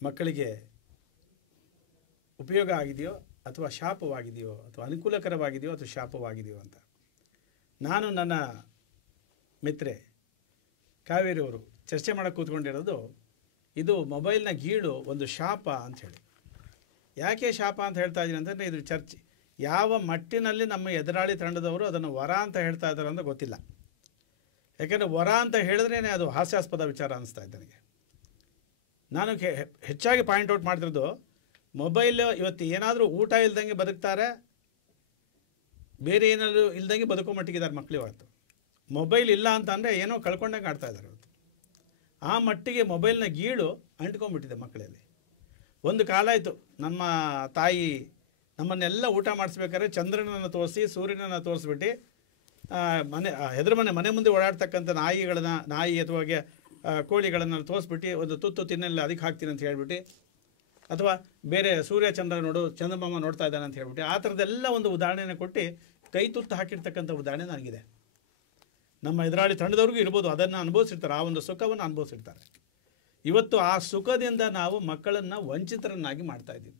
ಮಕ್ಕಳಿಗೆ ಉಪಯೋಗ ಆಗಿದೆಯೋ ಅಥವಾ ಶಾಪವಾಗಿದೆಯೋ, ಅಥವಾ ಅನುಕೂಲಕರವಾಗಿದೆಯೋ ಅಥವಾ ಶಾಪವಾಗಿದೆಯೋ ಅಂತ. ನಾನು ನನ್ನ ಮಿತ್ರೆ ಕಾವೇರಿಯವರು ಚರ್ಚೆ ಮಾಡೋಕ್ಕೆ ಕೂತ್ಕೊಂಡಿರೋದು ಇದು ಮೊಬೈಲ್ನ ಗೀಳು ಒಂದು ಶಾಪ ಅಂತ ಹೇಳಿ. ಯಾಕೆ ಶಾಪ ಅಂತ ಹೇಳ್ತಾ ಇದ್ದೀನಿ ಅಂತಂದರೆ, ಇದು ಚರ್ಚೆ ಯಾವ ಮಟ್ಟಿನಲ್ಲಿ ನಮ್ಮ ಎದುರಾಳಿ ತಂಡದವರು ಅದನ್ನು ವರ ಅಂತ ಹೇಳ್ತಾ ಇದ್ದಾರೆ ಅಂತ ಗೊತ್ತಿಲ್ಲ. ಯಾಕೆಂದರೆ ವರ ಅಂತ ಹೇಳಿದ್ರೇ ಅದು ಹಾಸ್ಯಾಸ್ಪದ ವಿಚಾರ ಅನಿಸ್ತಾ ಇದೆ ನನಗೆ. ನಾನು ಹೆಚ್ಚಾಗಿ ಪಾಯಿಂಟ್ ಔಟ್ ಮಾಡ್ತಿರೋದು, ಮೊಬೈಲ್ ಇವತ್ತು ಏನಾದರೂ ಊಟ ಇಲ್ದಂಗೆ ಬದುಕ್ತಾರೆ, ಬೇರೆ ಏನಾದರೂ ಇಲ್ದಂಗೆ ಬದುಕೋ ಮಟ್ಟಿಗಿದ್ದಾರೆ ಮಕ್ಕಳು. ಇವತ್ತು ಮೊಬೈಲ್ ಇಲ್ಲ ಅಂತ ಅಂದರೆ ಏನೋ ಕಳ್ಕೊಂಡಂಗೆ ಆಡ್ತಾ ಇದ್ದಾರೆ ಇವತ್ತು. ಆ ಮಟ್ಟಿಗೆ ಮೊಬೈಲ್ನ ಗೀಳು ಅಂಟ್ಕೊಂಡ್ಬಿಟ್ಟಿದೆ ಮಕ್ಕಳಲ್ಲಿ. ಒಂದು ಕಾಲ ಆಯಿತು, ನಮ್ಮ ತಾಯಿ ನಮ್ಮನ್ನೆಲ್ಲ ಊಟ ಮಾಡಿಸ್ಬೇಕಾದ್ರೆ ಚಂದ್ರನನ್ನು ತೋರಿಸಿ, ಸೂರ್ಯನನ್ನು ತೋರಿಸ್ಬಿಟ್ಟು ಎದುರು ಮನೆ ಮುಂದೆ ಓಡಾಡ್ತಕ್ಕಂಥ ನಾಯಿ ಅಥವಾ ಕೋಳಿಗಳನ್ನು ತೋರಿಸ್ಬಿಟ್ಟು ಒಂದು ತುತ್ತು ತಿನ್ನಲ್ಲ ಅದಕ್ಕೆ ಹಾಕ್ತೀನಿ ಅಂತ ಹೇಳ್ಬಿಟ್ಟು, ಅಥವಾ ಬೇರೆ ಸೂರ್ಯ ಚಂದ್ರ ನೋಡು, ಚಂದ್ರಮಾಮ ನೋಡ್ತಾ ಇದ್ದಾನೆ ಅಂತ ಹೇಳ್ಬಿಟ್ಟು, ಆ ಥರದ್ದೆಲ್ಲ ಒಂದು ಉದಾಹರಣೆನ ಕೊಟ್ಟು ಕೈ ತುತ್ತು ಹಾಕಿರ್ತಕ್ಕಂಥ ಉದಾಹರಣೆ ನನಗಿದೆ. ನಮ್ಮ ಎದುರಾಳಿ ತಂಡದವ್ರಿಗೂ ಇರ್ಬೋದು, ಅದನ್ನು ಅನುಭವಿಸಿರ್ತಾರೆ, ಆ ಒಂದು ಸುಖವನ್ನು ಅನುಭವಿಸಿರ್ತಾರೆ. ಇವತ್ತು ಆ ಸುಖದಿಂದ ನಾವು ಮಕ್ಕಳನ್ನು ವಂಚಿತರನ್ನಾಗಿ ಮಾಡ್ತಾ ಇದ್ದೀವಿ.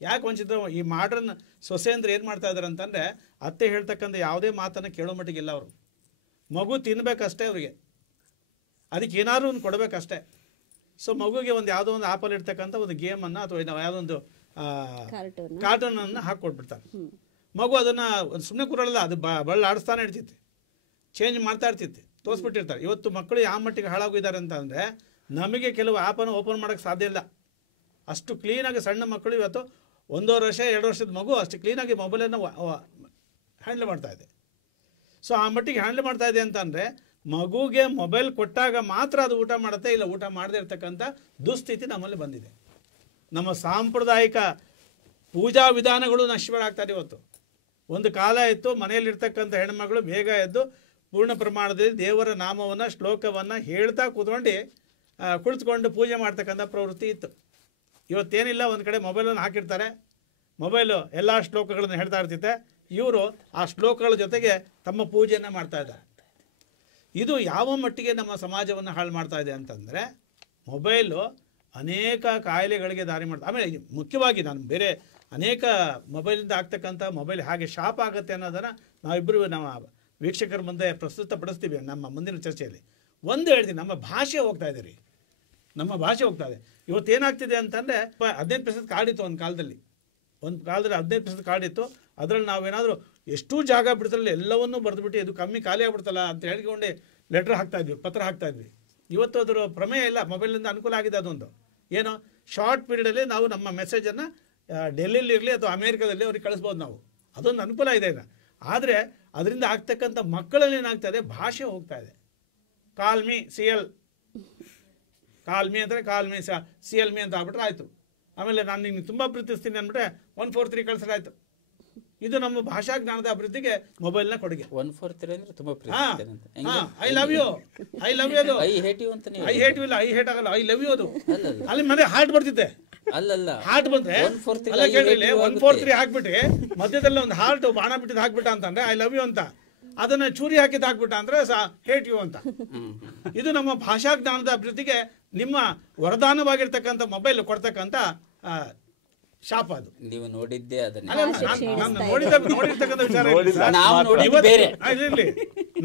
ಯಾಕೆ ವಂಚಿತ? ಈ ಮಾಡ್ರನ್ ಸೊಸೆ ಅಂದ್ರೆ ಏನು ಮಾಡ್ತಾ ಇದ್ದಾರೆ ಅಂತಂದರೆ, ಅತ್ತೆ ಹೇಳ್ತಕ್ಕಂಥ ಯಾವುದೇ ಮಾತನ್ನು ಕೇಳೋ ಮಟ್ಟಿಗಿಲ್ಲ ಅವರು. ಮಗು ತಿನ್ನಬೇಕಷ್ಟೇ ಅವರಿಗೆ, ಅದಕ್ಕೆ ಏನಾದರೂ ಒಂದು ಕೊಡಬೇಕಷ್ಟೇ. ಸೊ ಮಗುಗೆ ಒಂದು ಯಾವುದೋ ಒಂದು ಆ್ಯಪಲ್ಲಿ ಇರ್ತಕ್ಕಂಥ ಒಂದು ಗೇಮನ್ನು ಅಥವಾ ಯಾವುದೋ ಒಂದು ಕಾರ್ಟೂನನ್ನು ಹಾಕ್ಕೊಟ್ಬಿಡ್ತಾರೆ. ಮಗು ಅದನ್ನು ಸುಮ್ಮನೆ ಕೂರಲ್ಲ, ಅದು ಆಡಿಸ್ತಾನೆ ಇರ್ತಿತ್ತು, ಚೇಂಜ್ ಮಾಡ್ತಾ ಇರ್ತಿತ್ತು, ತೋರಿಸ್ಬಿಟ್ಟಿರ್ತಾರೆ. ಇವತ್ತು ಮಕ್ಕಳು ಯಾವ ಮಟ್ಟಿಗೆ ಹಾಳಾಗಿದ್ದಾರೆ ಅಂತ ಅಂದರೆ, ನಮಗೆ ಕೆಲವು ಆ್ಯಪನ್ನು ಓಪನ್ ಮಾಡೋಕ್ಕೆ ಸಾಧ್ಯ ಇಲ್ಲ. ಅಷ್ಟು ಕ್ಲೀನಾಗಿ ಸಣ್ಣ ಮಕ್ಕಳು ಇವತ್ತು 1.5 ವರ್ಷ 2 ವರ್ಷದ ಮಗು ಅಷ್ಟು ಕ್ಲೀನಾಗಿ ಮೊಬೈಲನ್ನು ಹ್ಯಾಂಡಲ್ ಮಾಡ್ತಾ ಇದೆ. ಸೊ ಆ ಮಟ್ಟಿಗೆ ಹ್ಯಾಂಡಲ್ ಮಾಡ್ತಾ ಇದೆ ಅಂತಂದರೆ, ಮಗುಗೆ ಮೊಬೈಲ್ ಕೊಟ್ಟಾಗ ಮಾತ್ರ ಅದು ಊಟ ಮಾಡುತ್ತೆ, ಇಲ್ಲ ಊಟ ಮಾಡದೇ ಇರ್ತಕ್ಕಂಥ ದುಸ್ಥಿತಿ ನಮ್ಮಲ್ಲಿ ಬಂದಿದೆ. ನಮ್ಮ ಸಾಂಪ್ರದಾಯಿಕ ಪೂಜಾ ವಿಧಾನಗಳು ನಷ್ಟವಾಗ್ತಾರೆ ಇವತ್ತು. ಒಂದು ಕಾಲ ಇತ್ತು, ಮನೆಯಲ್ಲಿರ್ತಕ್ಕಂಥ ಹೆಣ್ಮಗಳು ಬೇಗ ಎದ್ದು ಪೂರ್ಣ ಪ್ರಮಾಣದಲ್ಲಿ ದೇವರ ನಾಮವನ್ನು, ಶ್ಲೋಕವನ್ನು ಹೇಳ್ತಾ ಕುಳಿತುಕೊಂಡು ಪೂಜೆ ಮಾಡ್ತಕ್ಕಂಥ ಪ್ರವೃತ್ತಿ ಇತ್ತು. ಇವತ್ತೇನಿಲ್ಲ, ಒಂದು ಕಡೆ ಮೊಬೈಲನ್ನು ಹಾಕಿರ್ತಾರೆ, ಮೊಬೈಲು ಎಲ್ಲ ಶ್ಲೋಕಗಳನ್ನು ಹೇಳ್ತಾ ಇರ್ತಿತ್ತೆ, ಇವರು ಆ ಶ್ಲೋಕಗಳ ಜೊತೆಗೆ ತಮ್ಮ ಪೂಜೆಯನ್ನು ಮಾಡ್ತಾ ಇದ್ದಾರೆ. ಇದು ಯಾವ ಮಟ್ಟಿಗೆ ನಮ್ಮ ಸಮಾಜವನ್ನು ಹಾಳು ಮಾಡ್ತಾ ಇದೆ ಅಂತಂದರೆ, ಮೊಬೈಲು ಅನೇಕ ಕಾಯಿಲೆಗಳಿಗೆ ದಾರಿ ಮಾಡ್ತಾರೆ. ಆಮೇಲೆ ಮುಖ್ಯವಾಗಿ ನಾನು ಬೇರೆ ಅನೇಕ ಮೊಬೈಲಿಂದ ಆಗ್ತಕ್ಕಂಥ ಮೊಬೈಲ್ ಹಾಗೆ ಶಾಪ್ ಆಗುತ್ತೆ ಅನ್ನೋದನ್ನು ನಾವಿಬ್ಬರು ನಮ್ಮ ವೀಕ್ಷಕರ ಮುಂದೆ ಪ್ರಸ್ತುತಪಡಿಸ್ತೀವಿ ನಮ್ಮ ಮುಂದಿನ ಚರ್ಚೆಯಲ್ಲಿ. ಒಂದು ಹೇಳ್ತೀನಿ, ನಮ್ಮ ಭಾಷೆ ಹೋಗ್ತಾ ಇದೆ ರೀ, ನಮ್ಮ ಭಾಷೆ ಹೋಗ್ತಾ ಇದೆ. ಇವತ್ತು ಏನಾಗ್ತಿದೆ ಅಂತಂದರೆ 15% ಕಾರ್ಡಿತ್ತು ಒಂದು ಕಾಲದಲ್ಲಿ 15% ಕಾರ್ಡಿತ್ತು. ಅದರಲ್ಲಿ ನಾವೇನಾದರೂ ಎಷ್ಟು ಜಾಗ ಬಿಡ್ತಾರಲ್ಲ ಎಲ್ಲವನ್ನೂ ಬರೆದುಬಿಟ್ಟು ಇದು ಕಮ್ಮಿ ಖಾಲಿ ಆಗ್ಬಿಡ್ತಲ್ಲ ಅಂತ ಹೇಳ್ಕೊಂಡೆ ಲೆಟ್ರ್ ಹಾಕ್ತಾಯಿದ್ವಿ, ಪತ್ರ ಹಾಕ್ತಾಯಿದ್ವಿ. ಇವತ್ತು ಅದರ ಪ್ರಮೇಯ ಇಲ್ಲ, ಮೊಬೈಲಿಂದ ಅನುಕೂಲ ಆಗಿದೆ. ಅದೊಂದು ಏನೋ ಶಾರ್ಟ್ ಪೀರಿಯಡಲ್ಲಿ ನಾವು ನಮ್ಮ ಮೆಸೇಜನ್ನು ಡೆಲ್ಲಿಲಿ ಇರಲಿ ಅಥವಾ ಅಮೇರಿಕಾದಲ್ಲಿ ಅವ್ರಿಗೆ ಕಳಿಸ್ಬೋದು ನಾವು. ಅದೊಂದು ಅನುಕೂಲ ಇದೆ ಈಗ. ಆದರೆ ಅದರಿಂದ ಆಗ್ತಕ್ಕಂಥ ಮಕ್ಕಳಲ್ಲಿ ಏನಾಗ್ತಾಯಿದೆ, ಭಾಷೆ ಹೋಗ್ತಾ ಇದೆ. ಕಾಲ್ಮಿ ಅಂದರೆ ಕಾಲ್ಮಿ CL me ಅಂತ ಆಗ್ಬಿಟ್ರೆ ಆಯಿತು. ಆಮೇಲೆ ನಾನು ನಿಮ್ಗೆ ತುಂಬ ಪ್ರೀತಿಸ್ತೀನಿ ಅಂದ್ಬಿಟ್ರೆ 143 ಕಳಿಸ್ರೆ ಆಯಿತು. ಇದು ನಮ್ಮ ಭಾಷಾ ಜ್ಞಾನದ ಅಭಿವೃದ್ಧಿಗೆ ಮೊಬೈಲ್ನ ಕೊಡುಗೆ. 143 ಅಂದ್ರೆ ತುಂಬಾ ಐ ಲವ್ ಯು ಅದು ಐ ಹೇಟ್ ಯು ಅಂತ ಐ ಹೇಟ್ ಯು ಇಲ್ಲ, ಐ ಹೇಟ್ ಆಗಲ್ಲ, ಐ ಲವ್ ಯು ಅದು. ಅಲ್ಲಿ ಮನೆ ಹಾರ್ಟ್ ಬರ್ತಿದ್ದೆ, ಅಲ್ಲಲ್ಲ ಹಾರ್ಟ್ ಬಂದ್ರೆ ಅಲ್ಲ ಕೇಳಿಲ್ಲ 143 ಹಾಕ್ಬಿಟ್ಟು ಮಧ್ಯದಲ್ಲಿ ಒಂದು ಹಾರ್ಟ್ ಬಾಣ ಬಿಟ್ಟಿದ್ದು ಹಾಕ್ಬಿಟ್ಟ ಅಂತಂದ್ರೆ ಐ ಲವ್ ಯು ಅಂತ, ಅದನ್ನ ಚೂರಿ ಹಾಕಿದ್ದು ಹಾಕ್ಬಿಟ್ಟ ಅಂದ್ರೆ ಹೇಟ್ ಯು ಅಂತ. ಇದು ನಮ್ಮ ಭಾಷಾ ಜ್ಞಾನದ ಅಭಿವೃದ್ಧಿಗೆ ನಿಮ್ಮ ವರದಾನವಾಗಿರ್ತಕ್ಕಂಥ ಮೊಬೈಲ್ ಕೊಡ್ತಕ್ಕಂಥ ಶಾಪ. ಅದು ನೀವು ನೋಡಿದ್ದೆ ಅದನ್ನ, ನೋಡಿರ್ತಕ್ಕಂಥ ವಿಚಾರ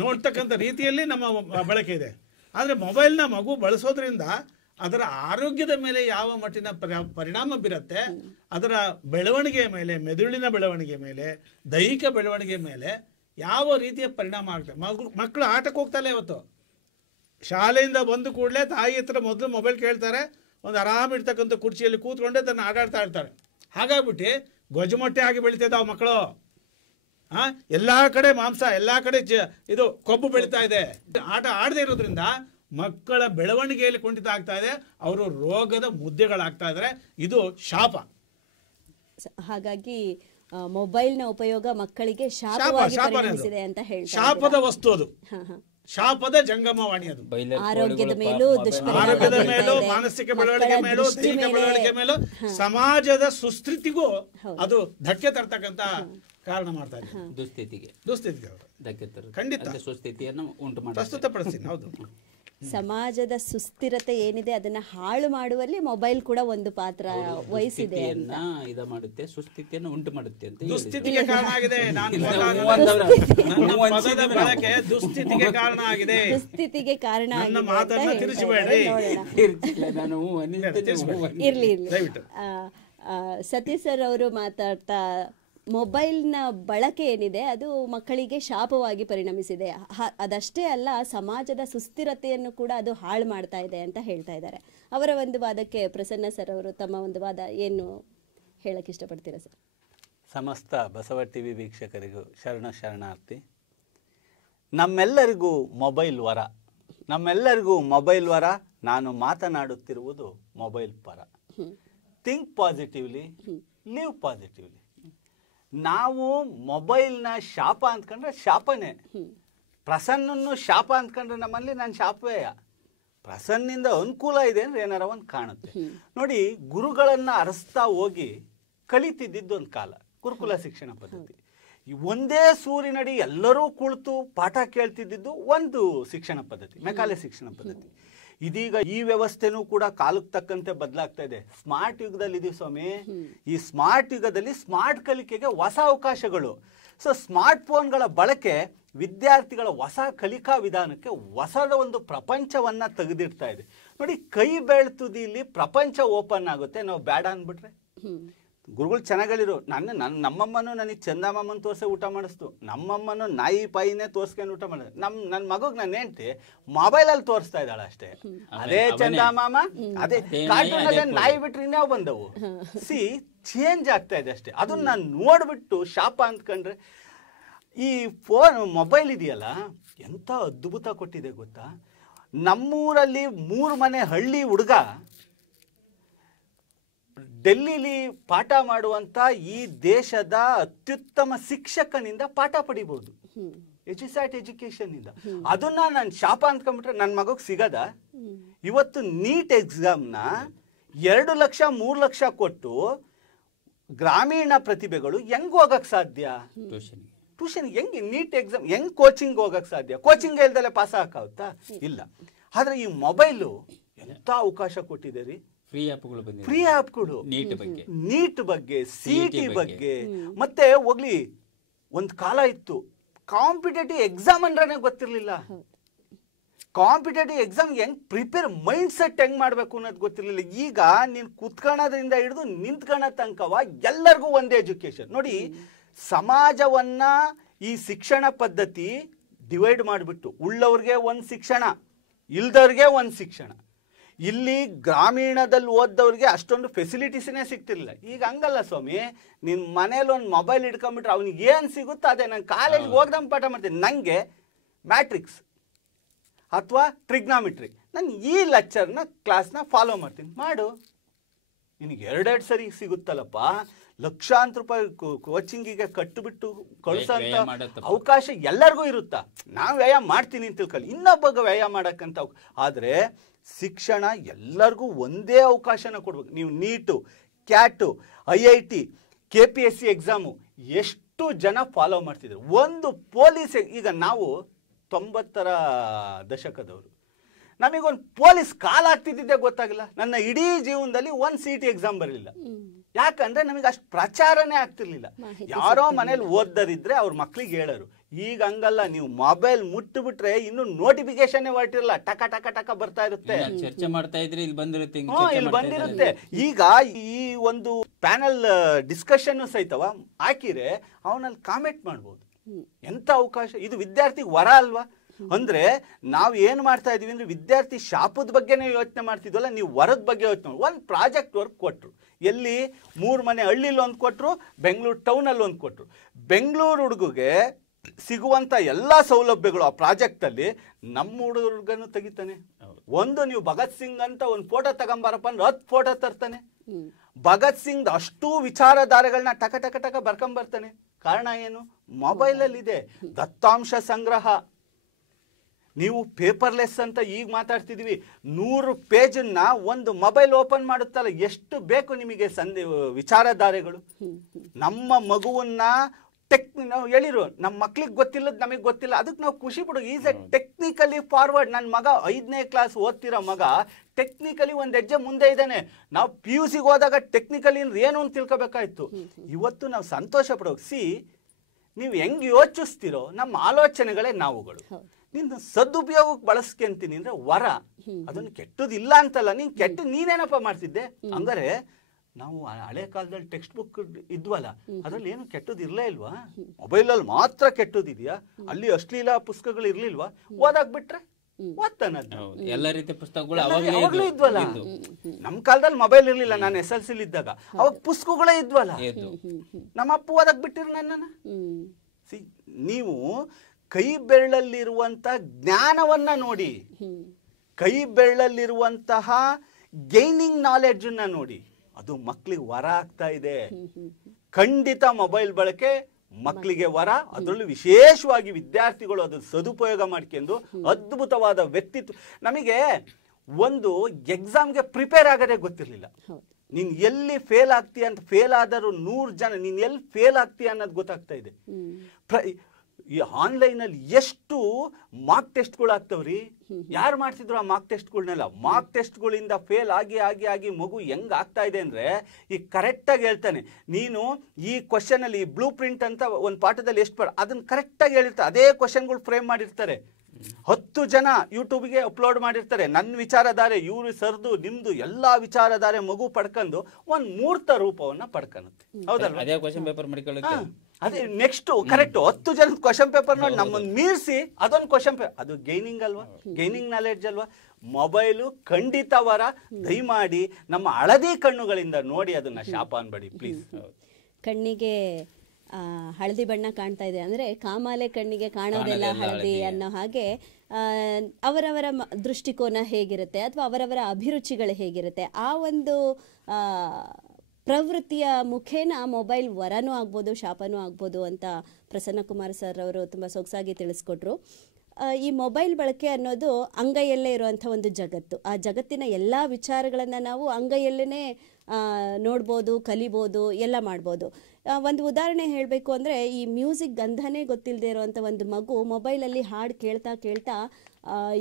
ನೋಡ್ತಕ್ಕಂಥ ರೀತಿಯಲ್ಲಿ ನಮ್ಮ ಬಳಕೆ ಇದೆ. ಆದರೆ ಮೊಬೈಲ್ನ ಮಗು ಬಳಸೋದ್ರಿಂದ ಅದರ ಆರೋಗ್ಯದ ಮೇಲೆ ಯಾವ ಮಟ್ಟಿನ ಪರಿಣಾಮ ಬೀರುತ್ತೆ, ಅದರ ಬೆಳವಣಿಗೆಯ ಮೇಲೆ, ಮೆದುಳಿನ ಬೆಳವಣಿಗೆ ಮೇಲೆ, ದೈಹಿಕ ಬೆಳವಣಿಗೆ ಮೇಲೆ ಯಾವ ರೀತಿಯ ಪರಿಣಾಮ ಆಗುತ್ತೆ. ಮಕ್ಕಳು ಆಟಕ್ಕೆ ಹೋಗ್ತಾಯಿಲ್ಲ. ಇವತ್ತು ಶಾಲೆಯಿಂದ ಬಂದು ಕೂಡಲೇ ತಾಯಿ ಹತ್ರ ಮೊದಲು ಮೊಬೈಲ್ ಕೇಳ್ತಾರೆ, ಒಂದು ಆರಾಮಿರ್ತಕ್ಕಂಥ ಕುರ್ಚಿಯಲ್ಲಿ ಕೂತ್ಕೊಂಡೆ ತನ್ನ ಆಟಾಡ್ತಾ ಇರ್ತಾರೆ. ಹಾಗಾಗ್ಬಿಟ್ಟು ಗೊಜಮೊಟ್ಟೆ ಆಗಿ ಬೆಳೀತಿದ್ದಾವೆ ಮಕ್ಕಳು. ಎಲ್ಲ ಕಡೆ ಮಾಂಸ, ಎಲ್ಲ ಕಡೆ ಇದು ಕೊಬ್ಬು ಬೆಳೀತಾ ಇದೆ. ಆಟ ಆಡದೇ ಇರೋದ್ರಿಂದ ಮಕ್ಕಳ ಬೆಳವಣಿಗೆಯಲ್ಲಿ ಕುಂಠಿತ ಆಗ್ತಾ ಇದೆ, ಅವರು ರೋಗದ ಮುದ್ದೆಗಳಾಗ್ತಾ ಇದ್ದಾರೆ. ಇದು ಶಾಪ. ಹಾಗಾಗಿ ಮೊಬೈಲ್ನ ಉಪಯೋಗ ಮಕ್ಕಳಿಗೆ ಶಾಪವಾಗಿ ಪರಿಣಮಿಸಿದೆ ಅಂತ ಹೇಳ್ತಾರೆ. ಶಾಪದ ವಸ್ತು ಅದು, ಶಾಪದ ಜಂಗಮವಾಣಿ ಅದು. ಆರೋಗ್ಯದ ಮೇಲೂ ಆರೋಗ್ಯದ ಮೇಲೂ, ಮಾನಸಿಕ ಬೆಳವಣಿಗೆ ಮೇಲೂ, ದೈಹಿಕ ಬೆಳವಣಿಗೆ ಮೇಲೂ, ಸಮಾಜದ ಸುಸ್ಥಿತಿಗೂ ಅದು ಧಕ್ಕೆ ತರ್ತಕ್ಕಂಥ ಕಾರಣ ಮಾಡ್ತಾ ಇದೆ. ದುಸ್ಥಿತಿಗೆ ಧಕ್ಕೆ ತರುತ್ತೆ, ಖಂಡಿತ ಸುಸ್ಥಿತಿಯನ್ನು ಉಂಟು ಮಾಡಿ ಪ್ರಸ್ತುತಪಡಿಸ್ತೀನಿ. ಹೌದು, ಸಮಾಜದ ಸುಸ್ಥಿರತೆ ಏನಿದೆ ಅದನ್ನ ಹಾಳು ಮಾಡುವಲ್ಲಿ ಮೊಬೈಲ್ ಕೂಡ ಒಂದು ಪಾತ್ರ ವಹಿಸಿದೆ. ಇದು ಮಾಡುತ್ತೆ, ಸುಸ್ಥಿತಿಯನ್ನು ಉಂಟು ಮಾಡುತ್ತೆ ಅಂತ. ದುಸ್ಥಿತಿಗೆ ಕಾರಣ ಆಗಿದೆ. ದುಸ್ಥಿತಿಗೆ ಕಾರಣ ಆಗಿದೆ. ದುಸ್ಥಿತಿಗೆ ಕಾರಣ ಮಾತನ್ನ ತಿರುಚಬೇಡ್ರಿ. ಇರ್ಲಿ ಸತೀಶ್ ಸರ್ ಅವರು ಮಾತಾಡ್ತಾ ಮೊಬೈಲ್ನ ಬಳಕೆ ಏನಿದೆ ಅದು ಮಕ್ಕಳಿಗೆ ಶಾಪವಾಗಿ ಪರಿಣಮಿಸಿದೆ. ಅದಷ್ಟೇ ಅಲ್ಲ, ಸಮಾಜದ ಸುಸ್ಥಿರತೆಯನ್ನು ಕೂಡ ಅದು ಹಾಳು ಮಾಡ್ತಾ ಇದೆ ಅಂತ ಹೇಳ್ತಾ ಇದ್ದಾರೆ. ಅವರ ಒಂದು ವಾದಕ್ಕೆ ಪ್ರಸನ್ನ ಸರ್ ಅವರು ತಮ್ಮ ಒಂದು ವಾದ ಏನು ಹೇಳಕ್ಕೆ ಇಷ್ಟಪಡ್ತೀರಾ ಸರ್? ಸಮಸ್ತ ಬಸವ ಟಿವಿ ವೀಕ್ಷಕರಿಗೂ ಶರಣಾರ್ಥಿ. ನಮ್ಮೆಲ್ಲರಿಗೂ ಮೊಬೈಲ್ ವರ. ನಾನು ಮಾತನಾಡುತ್ತಿರುವುದು ಮೊಬೈಲ್ ಪರ. Think positively, live positively. ನಾವು ಮೊಬೈಲ್ನ ಶಾಪ ಅಂದ್ಕೊಂಡ್ರೆ ಶಾಪನೇ. ಪ್ರಸನ್ನನ್ನು ಶಾಪ ಅಂದ್ಕೊಂಡ್ರೆ ನಮ್ಮಲ್ಲಿ ನಾನು ಶಾಪವೇ. ಪ್ರಸನ್ನಿಂದ ಅನುಕೂಲ ಇದೆ ಅಂದ್ರೆ ಏನಾರ ಒಂದು ಕಾಣುತ್ತೆ ನೋಡಿ. ಗುರುಗಳನ್ನ ಅರಸ್ತಾ ಹೋಗಿ ಕಲಿತಿದ್ದಿದ್ದು ಒಂದು ಕಾಲ, ಗುರುಕುಲ ಶಿಕ್ಷಣ ಪದ್ಧತಿ. ಒಂದೇ ಸೂರಿನಡಿ ಎಲ್ಲರೂ ಕುಳಿತು ಪಾಠ ಕೇಳ್ತಿದ್ದಿದ್ದು ಒಂದು ಶಿಕ್ಷಣ ಪದ್ಧತಿ, ಮೆಕಾಲೆ ಶಿಕ್ಷಣ ಪದ್ಧತಿ. ಇದೀಗ ಈ ವ್ಯವಸ್ಥೆನೂ ಕೂಡ ಕಾಲಕ್ಕೆ ತಕ್ಕಂತೆ ಬದಲಾಗ್ತಾ ಇದೆ. ಸ್ಮಾರ್ಟ್ ಯುಗದಲ್ಲಿ ಇದೀವಿ ಸ್ವಾಮಿ. ಈ ಸ್ಮಾರ್ಟ್ ಯುಗದಲ್ಲಿ ಸ್ಮಾರ್ಟ್ ಕಲಿಕೆಗೆ ಹೊಸ ಅವಕಾಶಗಳು. ಸೊ ಸ್ಮಾರ್ಟ್ ಫೋನ್ಗಳ ಬಳಕೆ ವಿದ್ಯಾರ್ಥಿಗಳ ಹೊಸ ಕಲಿಕಾ ವಿಧಾನಕ್ಕೆ ಹೊಸದ ಒಂದು ಪ್ರಪಂಚವನ್ನ ತೆಗೆದಿಡ್ತಾ ಇದೆ ನೋಡಿ. ಕೈ ಬೆಳ್ತುದಿಲಿ ಪ್ರಪಂಚ ಓಪನ್ ಆಗುತ್ತೆ. ನಾವು ಬೇಡ ಅಂದ್ಬಿಟ್ರೆ ಗುರುಗಳು ಚೆನ್ನಾಗಳಿರು. ನಮ್ಮಮ್ಮನೂ ನನಗೆ ಚಂದಮ್ಮನ ತೋರಿಸೇ ಊಟ ಮಾಡಿಸ್ತು. ನಮ್ಮಮ್ಮನೂ ನಾಯಿ ಪಾಯಿನೇ ತೋರಿಸ್ಕೊಂಡು ಊಟ ಮಾಡಿದ್ರು. ನನ್ನ ಮಗಗ್ ನಾನು ಹೆಂಡ್ತಿ ಮೊಬೈಲಲ್ಲಿ ತೋರಿಸ್ತಾ ಇದ್ದಾಳೆ ಅಷ್ಟೇ. ಅದೇ ಚಂದಮಾಮ, ಅದೇ ಕಾರ್ಟೂನಲ್ಲೇ ನಾಯಿ ಬಿಟ್ರೆ ಇನ್ಯಾವ ಬಂದವು. ಚೇಂಜ್ ಆಗ್ತಾ ಇದೆ ಅಷ್ಟೇ. ಅದನ್ನ ನಾನು ನೋಡ್ಬಿಟ್ಟು ಶಾಪ ಅಂದ್ಕೊಂಡ್ರೆ ಈ ಮೊಬೈಲ್ ಇದೆಯಲ್ಲ ಎಂತ ಅದ್ಭುತ ಕೊಟ್ಟಿದೆ ಗೊತ್ತಾ. ನಮ್ಮೂರಲ್ಲಿ 3 ಮನೆ ಹಳ್ಳಿ ಹುಡುಗ ಡೆಲ್ಲಿಲಿ ಪಾಠ ಮಾಡುವಂತ ಈ ದೇಶದ ಅತ್ಯುತ್ತಮ ಶಿಕ್ಷಕನಿಂದ ಪಾಠ ಪಡಿಬಹುದು, ಎಜುಕೇಶನ್ ಇಂದ. ಅದನ್ನ ನಾನು ಶಾಪ ಅಂದ್ಕೊಂಡ್ಬಿಟ್ರೆ ನನ್ನ ಮಗಗ್ ಸಿಗದ. ಇವತ್ತು ನೀಟ್ ಎಕ್ಸಾಮ್ನ 2 ಲಕ್ಷ 3 ಲಕ್ಷ ಕೊಟ್ಟು ಗ್ರಾಮೀಣ ಪ್ರತಿಭೆಗಳು ಹೆಂಗ್ ಹೋಗಕ್ ಸಾಧ್ಯ? ಟ್ಯೂಷನ್ ಹೆಂಗ್? ನೀಟ್ ಎಕ್ಸಾಮ್ ಹೆಂಗ್ ಕೋಚಿಂಗ್ ಹೋಗಕ್ ಸಾಧ್ಯ? ಕೋಚಿಂಗ್ ಇಲ್ದಲೆ ಪಾಸ್ ಹಾಕಾಗುತ್ತಾ? ಇಲ್ಲ. ಆದ್ರೆ ಈ ಮೊಬೈಲು ಎಂತ ಅವಕಾಶ ಕೊಟ್ಟಿದೆ ರೀ. ಫ್ರೀ ಆಪ್ಗಳು ಬಂದಿದೆ, ಫ್ರೀ ಆಪ್ಗಳು, ನೀಟ್ ಬಗ್ಗೆ, ಸಿಟಿ ಬಗ್ಗೆ. ಮತ್ತೆ ಹೋಗ್ಲಿ, ಒಂದು ಕಾಲ ಇತ್ತು ಕಾಂಪಿಟೇಟಿವ್ ಎಕ್ಸಾಮ್ ಅಂದ್ರೆ ಗೊತ್ತಿರಲಿಲ್ಲ. ಕಾಂಪಿಟೇಟಿವ್ ಎಕ್ಸಾಮ್ ಹೆಂಗ್ ಪ್ರಿಪೇರ್, ಮೈಂಡ್ ಸೆಟ್ ಹೆಂಗ್ ಮಾಡ್ಬೇಕು ಅನ್ನೋದು ಗೊತ್ತಿರಲಿಲ್ಲ. ಈಗ ನೀನು ಕುತ್ಕೊಳ್ಳೋದ್ರಿಂದ ಹಿಡಿದು ನಿಂತ್ಕೊಳ್ಳೋ ತನಕವ ಎಲ್ಲರಿಗೂ ಒಂದೇ ಎಜುಕೇಶನ್. ನೋಡಿ, ಸಮಾಜವನ್ನ ಈ ಶಿಕ್ಷಣ ಪದ್ಧತಿ ಡಿವೈಡ್ ಮಾಡಿಬಿಟ್ಟು ಉಳ್ಳವ್ರಿಗೆ ಒಂದು ಶಿಕ್ಷಣ, ಇಲ್ದವ್ರಿಗೆ ಒಂದು ಶಿಕ್ಷಣ. ಇಲ್ಲಿ ಗ್ರಾಮೀಣದಲ್ಲಿ ಓದ್ದವ್ರಿಗೆ ಅಷ್ಟೊಂದು ಫೆಸಿಲಿಟೀಸ್ನೇ ಸಿಗ್ತಿರ್ಲಿಲ್ಲ. ಈಗ ಹಂಗಲ್ಲ ಸ್ವಾಮಿ, ನಿನ್ನ ಮನೇಲಿ ಒಂದು ಮೊಬೈಲ್ ಇಟ್ಕೊಂಡ್ಬಿಟ್ರೆ ಅವ್ನಿಗೆ ಏನು ಸಿಗುತ್ತೋ ಅದೇ. ನಾನು ಕಾಲೇಜ್ಗೆ ಹೋಗ್ದಂಗೆ ಪಾಠ ಮಾಡ್ತೀನಿ, ನನಗೆ ಮ್ಯಾಟ್ರಿಕ್ಸ್ ಅಥವಾ ಟ್ರಿಗ್ನಾಮಿಟ್ರಿ, ನಾನು ಈ ಲೆಕ್ಚರ್ನ ಕ್ಲಾಸ್ನ ಫಾಲೋ ಮಾಡ್ತೀನಿ, ಮಾಡು. ನಿನಗೆ ಎರಡೆರಡು ಸರಿ ಸಿಗುತ್ತಲ್ಲಪ್ಪ. ಲಕ್ಷಾಂತರ ರೂಪಾಯಿ ಕೋಚಿಂಗಿಗೆ ಕಟ್ಟುಬಿಟ್ಟು ಕಳಿಸೋಂಥ ಅವಕಾಶ ಎಲ್ಲರಿಗೂ ಇರುತ್ತಾ? ನಾವು ವ್ಯಯ ಮಾಡ್ತೀನಿ ಅಂತ ತಿಳ್ಕೊಳ್ಳಿ, ಇನ್ನೊಬ್ಬ ವ್ಯಯ ಮಾಡೋಕ್ಕಂತ. ಆದರೆ ಶಿಕ್ಷಣ ಎಲ್ಲರಿಗೂ ಒಂದೇ ಅವಕಾಶನ ಕೊಡ್ಬೇಕು. ನೀವು NEET, CAT, IIT, KPSC exam ಎಷ್ಟು ಜನ ಫಾಲೋ ಮಾಡ್ತಿದ್ರು. ಒಂದು ಪೊಲೀಸ್, ಈಗ ನಾವು 90ರ ದಶಕದವರು, ನಮಗೊಂದು ಪೊಲೀಸ್ ಕಾಲ್ ಆಗ್ತಿದ್ದೆ ಗೊತ್ತಾಗಿಲ್ಲ. ನನ್ನ ಇಡೀ ಜೀವನದಲ್ಲಿ ಒಂದು CT ಎಕ್ಸಾಮ್ ಬರಲಿಲ್ಲ. ಯಾಕಂದ್ರೆ ನಮಗೆ ಅಷ್ಟು ಪ್ರಚಾರನೇ ಆಗ್ತಿರ್ಲಿಲ್ಲ. ಯಾರೋ ಮನೇಲಿ ಓದ್ದರಿದ್ರೆ ಅವ್ರ ಮಕ್ಳಿಗೆ ಹೇಳೋರು. ಈಗ ಹಂಗಲ್ಲ, ನೀವು ಮೊಬೈಲ್ ಮುಟ್ಟುಬಿಟ್ರೆ ಇನ್ನು ನೋಟಿಫಿಕೇಶನ್ ಹೊರಟಿರಲ್ಲ, ಟಕ ಟಕ ಟಕ ಬರ್ತಾ ಇರುತ್ತೆ. ಚರ್ಚೆ ಮಾಡ್ತಾ ಇದ್ರೆ ಇಲ್ಲಿ ಬಂದಿರುತ್ತೆ, ಇಲ್ಲಿ ಬಂದಿರುತ್ತೆ. ಈಗ ಈ ಒಂದು ಪ್ಯಾನಲ್ ಡಿಸ್ಕಷನ್ ಸಹಿತವ ಹಾಕಿದ್ರೆ ಅವನಲ್ಲಿ ಕಾಮೆಂಟ್ ಮಾಡ್ಬೋದು. ಎಂತ ಅವಕಾಶ ಇದು! ವಿದ್ಯಾರ್ಥಿಗೆ ವರ ಅಲ್ವಾ? ಅಂದ್ರೆ ನಾವು ಏನು ಮಾಡ್ತಾ ಇದೀವಿ ಅಂದ್ರೆ, ವಿದ್ಯಾರ್ಥಿ ಶಾಪದ ಬಗ್ಗೆನೇ ಯೋಚನೆ ಮಾಡ್ತಿದ್ವಲ್ಲ, ನೀವು ವರದ ಬಗ್ಗೆ ಯೋಚನೆ ಮಾಡಿ. ಒಂದು ಪ್ರಾಜೆಕ್ಟ್ ವರ್ಕ್ ಕೊಟ್ಟರು, ಎಲ್ಲಿ 3 ಮನೆ ಹಳ್ಳಿಲಿ ಒಂದು ಕೊಟ್ಟರು, ಬೆಂಗಳೂರು ಟೌನಲ್ಲಿ ಒಂದು ಕೊಟ್ಟರು. ಬೆಂಗಳೂರು ಹುಡುಗಗೆ ಸಿಗುವಂಥ ಎಲ್ಲ ಸೌಲಭ್ಯಗಳು ಆ ಪ್ರಾಜೆಕ್ಟಲ್ಲಿ ನಮ್ಮ ಹುಡುಗರಿಗೂ ತೆಗಿತಾನೆ. ಒಂದು ನೀವು ಭಗತ್ ಸಿಂಗ್ ಅಂತ ಒಂದು ಫೋಟೋ ತಗೊಂಬಾರಪ್ಪ ಅಂದ್ರೆ 10 ಫೋಟೋ ತರ್ತಾನೆ. ಭಗತ್ ಸಿಂಗ್ ಅಷ್ಟೂ ವಿಚಾರಧಾರೆಗಳನ್ನ ಟಕ ಟಕ ಟಕ ಬರ್ಕೊಂಬರ್ತಾನೆ. ಕಾರಣ ಏನು? ಮೊಬೈಲಲ್ಲಿ ಇದೆ ದತ್ತಾಂಶ ಸಂಗ್ರಹ. ನೀವು ಪೇಪರ್ಲೆಸ್ ಅಂತ ಈಗ ಮಾತಾಡ್ತಿದ್ವಿ, 100 ಪೇಜನ್ನ ಒಂದು ಮೊಬೈಲ್ ಓಪನ್ ಮಾಡುತ್ತಲ್ಲ, ಎಷ್ಟು ಬೇಕು ನಿಮಗೆ ವಿಚಾರಧಾರೆಗಳು. ನಮ್ಮ ಮಗುವನ್ನ ನಾವು ಹೇಳಿರು, ನಮ್ಮ ಮಕ್ಳಿಗೆ ಗೊತ್ತಿಲ್ಲದ ನಮಗೆ ಗೊತ್ತಿಲ್ಲ, ಅದಕ್ಕೆ ನಾವು ಖುಷಿ ಪಡೋ. Is A technically forward. ನನ್ನ ಮಗ 5ನೇ ಕ್ಲಾಸ್ ಓದ್ತಿರೋ ಮಗ ಟೆಕ್ನಿಕಲಿ ಒಂದು ಹೆಜ್ಜೆ ಮುಂದೆ ಇದ್ದಾನೆ. ನಾವು PUCಗೆ ಹೋದಾಗ ಟೆಕ್ನಿಕಲಿ ಏನು ಅಂತ ತಿಳ್ಕೊಬೇಕಾಯ್ತು. ಇವತ್ತು ನಾವು ಸಂತೋಷ ಪಡೋ. ನೀವು ಹೆಂಗ್ ಯೋಚಿಸ್ತಿರೋ ನಮ್ಮ ಆಲೋಚನೆಗಳೇ ನಾವುಗಳು. ನಿನ್ನ ಸದುಪಯೋಗಕ್ಕೆ ಬಳಸ್ಕೊಂತೀನಿ ಅಂದ್ರೆ ವರ. ಅದನ್ನು ಕೆಟ್ಟದಿಲ್ಲ ಅಂತಲ್ಲ, ನೀನೇನಪ್ಪ ಮಾಡ್ತಿದ್ದೆ? ಹಂಗಾರೆ ನಾವು ಹಳೆ ಕಾಲದಲ್ಲಿ ಟೆಕ್ಸ್ಟ್ ಬುಕ್ ಇದ್ವಲ್ಲ, ಅದ್ರಲ್ಲಿ ಏನು ಕೆಟ್ಟದ್ದು ಇರ್ಲೇ ಇಲ್ವಾ? ಮೊಬೈಲಲ್ಲಿ ಮಾತ್ರ ಕೆಟ್ಟದಿದೆಯಾ? ಅಲ್ಲಿ ಅಶ್ಲೀಲ ಪುಸ್ತಕಗಳು ಇರ್ಲಿಲ್ವಾ? ಓದಾಕ್ ಬಿಟ್ರೆ ಓದ್ತಾನ. ಎಲ್ಲ ರೀತಿಯ ಪುಸ್ತಕಗಳು ಅವಾಗ್ಲೂ ಇದ್ವಲ್ಲ. ನಮ್ ಕಾಲದಲ್ಲಿ ಮೊಬೈಲ್ ಇರ್ಲಿಲ್ಲ, ನಾನು SLC ಇದ್ದಾಗ ಅವಾಗ ಪುಸ್ತಕಗಳೇ ಇದ್ವಲ್ಲ. ನಮ್ಮ ಅಪ್ಪ ಓದಕ್ ಬಿಟ್ಟಿರು ನನ್ನನ್ನ. ನೀವು ಕೈ ಬೆರಳಲ್ಲಿರುವಂತ ಜ್ಞಾನವನ್ನ ನೋಡಿ, ಕೈ ಬೆರಳಲ್ಲಿರುವಂತಹ ಗೈನಿಂಗ್ ನಾಲೆಡ್ಜ್ ಅನ್ನ ನೋಡಿ, ಅದು ಮಕ್ಕಳಿಗೆ ವರ ಆಗ್ತಾ ಇದೆ. ಖಂಡಿತ ಮೊಬೈಲ್ ಬಳಕೆ ಮಕ್ಕಳಿಗೆ ವರ. ಅದರಲ್ಲೂ ವಿಶೇಷವಾಗಿ ವಿದ್ಯಾರ್ಥಿಗಳು ಅದನ್ನು ಸದುಪಯೋಗ ಮಾಡ್ಕೊಂಡು ಅದ್ಭುತವಾದ ವ್ಯಕ್ತಿತ್ವ. ನಮಗೆ ಒಂದು ಎಕ್ಸಾಮ್ಗೆ ಪ್ರಿಪೇರ್ ಆಗೋದೇ ಗೊತ್ತಿರಲಿಲ್ಲ. ನೀನ್ ಎಲ್ಲಿ ಫೇಲ್ ಆಗ್ತೀಯ ಅಂತ, ಫೇಲ್ ಆದರೂ 100 ಜನ, ನೀನ್ ಎಲ್ಲಿ ಫೇಲ್ ಆಗ್ತೀಯ ಅನ್ನೋದು ಗೊತ್ತಾಗ್ತಾ ಇದೆ. ಈ ಆನ್ಲೈನಲ್ಲಿ ಎಷ್ಟು ಮಾರ್ಕ್ ಟೆಸ್ಟ್ಗಳು ಆಗ್ತಾವ್ರಿ. ಯಾರು ಮಾಡ್ತಿದ್ರು ಆ ಮಾರ್ಕ್ ಟೆಸ್ಟ್ಗಳನ್ನೆಲ್ಲ? ಮಾರ್ಕ್ ಟೆಸ್ಟ್ಗಳಿಂದ ಫೇಲ್ ಆಗಿ ಆಗಿ ಆಗಿ ಮಗು ಹೆಂಗ್ ಆಗ್ತಾ ಇದೆ ಅಂದ್ರೆ, ಈಗ ಕರೆಕ್ಟಾಗಿ ಹೇಳ್ತಾನೆ. ನೀನು ಈ ಕ್ವಶನ್ ಅಲ್ಲಿ ಬ್ಲೂ ಪ್ರಿಂಟ್ ಅಂತ ಒಂದು ಪಾಠದಲ್ಲಿ ಎಷ್ಟು ಅದನ್ನ ಕರೆಕ್ಟಾಗಿ ಹೇಳಿರ್ತಾರೆ. ಅದೇ ಕ್ವಶನ್ಗಳು ಫ್ರೇಮ್ ಮಾಡಿರ್ತಾರೆ. 10 ಜನ ಯೂಟ್ಯೂಬ್ಗೆ ಅಪ್ಲೋಡ್ ಮಾಡಿರ್ತಾರೆ. ನನ್ನ ವಿಚಾರಧಾರೆ, ಇವ್ರು ಸರ್ದು ನಿಮ್ದು ಎಲ್ಲಾ ವಿಚಾರಧಾರೆ ಮಗು ಪಡ್ಕೊಂಡು ಒಂದು ಮೂರ್ತ ರೂಪವನ್ನ ಪಡ್ಕೊಳುತ್ತೆ. ಹೌದಲ್ವಾ? ಅದೇ ಕ್ವಶನ್ ಪೇಪರ್ ಮಾಡಿಕೊಳ್ಳುತ್ತೆ. ಅದೇ ನೆಕ್ಸ್ಟ್ ಕರೆಕ್ಟ್ 10 ಜನದ ಕ್ವಶನ್ ಪೇಪರ್ ನೋಡಿ ನಮ್ಮನ್ನು ಮೀರಿಸಿ ಅದೊಂದು ಕ್ವಶನ್ ಪೇಪರ್. ಅದು ಗೈನಿಂಗ್ ಅಲ್ವಾ? ಗೈನಿಂಗ್ ನಾಲೆಡ್ಜ್ ಅಲ್ವಾ? ಮೊಬೈಲು ಖಂಡಿತ ವರ. ದಯಮಾಡಿ ನಮ್ಮ ಹಳದಿ ಕಣ್ಣುಗಳಿಂದ ನೋಡಿ ಅದನ್ನ ಶಾಪ ಅನ್ಬೇಡಿ ಪ್ಲೀಸ್. ಕಣ್ಣಿಗೆ ಹಳದಿ ಬಣ್ಣ ಕಾಣ್ತಾ ಇದೆ ಅಂದರೆ ಕಾಮಾಲೆ ಕಣ್ಣಿಗೆ ಕಾಣೋದೆಲ್ಲ ಹಳದಿ ಅನ್ನೋ ಹಾಗೆ ಅವರವರ ದೃಷ್ಟಿಕೋನ ಹೇಗಿರುತ್ತೆ ಅಥವಾ ಅವರವರ ಅಭಿರುಚಿಗಳು ಹೇಗಿರುತ್ತೆ, ಆ ಒಂದು ಪ್ರವೃತ್ತಿಯ ಮುಖೇನ ಮೊಬೈಲ್ ವರನೂ ಆಗ್ಬೋದು, ಶಾಪನೂ ಆಗ್ಬೋದು ಅಂತ ಪ್ರಸನ್ನಕುಮಾರ್ ಸರ್ ಅವರು ತುಂಬ ಸೊಗಸಾಗಿ ತಿಳಿಸ್ಕೊಟ್ರು. ಈ ಮೊಬೈಲ್ ಬಳಕೆ ಅನ್ನೋದು ಅಂಗೈಯಲ್ಲೇ ಇರುವಂಥ ಒಂದು ಜಗತ್ತು. ಆ ಜಗತ್ತಿನ ಎಲ್ಲ ವಿಚಾರಗಳನ್ನು ನಾವು ಅಂಗೈಯಲ್ಲೇ ನೋಡ್ಬೋದು, ಕಲಿಬೋದು, ಎಲ್ಲ ಮಾಡ್ಬೋದು. ಒಂದು ಉದಾಹರಣೆ ಹೇಳಬೇಕು ಅಂದರೆ, ಈ ಮ್ಯೂಸಿಕ್ ಗಂಧನೇ ಗೊತ್ತಿಲ್ಲದೆ ಇರುವಂಥ ಒಂದು ಮಗು ಮೊಬೈಲಲ್ಲಿ ಹಾಡು ಕೇಳ್ತಾ ಕೇಳ್ತಾ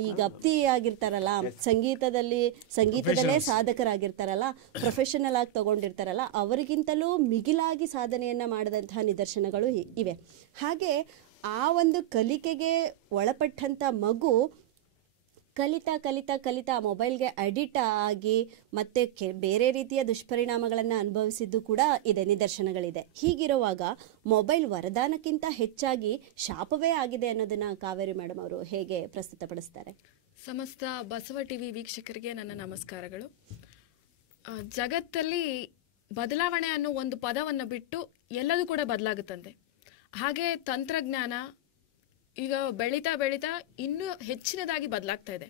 ಈಗ ಅಪ್ತಿ ಆಗಿರ್ತಾರಲ್ಲ, ಸಂಗೀತದಲ್ಲೇ ಸಾಧಕರಾಗಿರ್ತಾರಲ್ಲ, ಪ್ರೊಫೆಷನಲ್ ಆಗಿ ತಗೊಂಡಿರ್ತಾರಲ್ಲ, ಅವರಿಗಿಂತಲೂ ಮಿಗಿಲಾಗಿ ಸಾಧನೆಯನ್ನ ಮಾಡಿದಂತಹ ನಿದರ್ಶನಗಳು ಇವೆ. ಹಾಗೆ ಆ ಒಂದು ಕಲಿಕೆಗೆ ಒಳಪಟ್ಟಂಥ ಮಗು ಕಲಿತಾ ಕಲಿತಾ ಕಲಿತಾ ಮೊಬೈಲ್ಗೆ ಅಡಿಕ್ಟ್ ಆಗಿ ಮತ್ತೆ ಬೇರೆ ರೀತಿಯ ದುಷ್ಪರಿಣಾಮಗಳನ್ನು ಅನುಭವಿಸಿದ್ದು ಕೂಡ ಇದೆ, ನಿದರ್ಶನಗಳಿದೆ. ಹೀಗಿರುವಾಗ ಮೊಬೈಲ್ ವರದಾನಕ್ಕಿಂತ ಹೆಚ್ಚಾಗಿ ಶಾಪವೇ ಆಗಿದೆ ಅನ್ನೋದನ್ನ ಕಾವೇರಿ ಮೇಡಮ್ ಅವರು ಹೇಗೆ ಪ್ರಸ್ತುತಪಡಿಸ್ತಾರೆ? ಸಮಸ್ತ ಬಸವ ಟಿವಿ ವೀಕ್ಷಕರಿಗೆ ನನ್ನ ನಮಸ್ಕಾರಗಳು. ಜಗತ್ತಲ್ಲಿ ಬದಲಾವಣೆ ಅನ್ನೋ ಒಂದು ಪದವನ್ನು ಬಿಟ್ಟು ಎಲ್ಲದೂ ಕೂಡ ಬದಲಾಗುತ್ತಂತೆ. ಹಾಗೆ ತಂತ್ರಜ್ಞಾನ ಈಗ ಬೆಳೀತಾ ಬೆಳೀತಾ ಇನ್ನೂ ಹೆಚ್ಚಿನದಾಗಿ ಬದಲಾಗ್ತಾ ಇದೆ.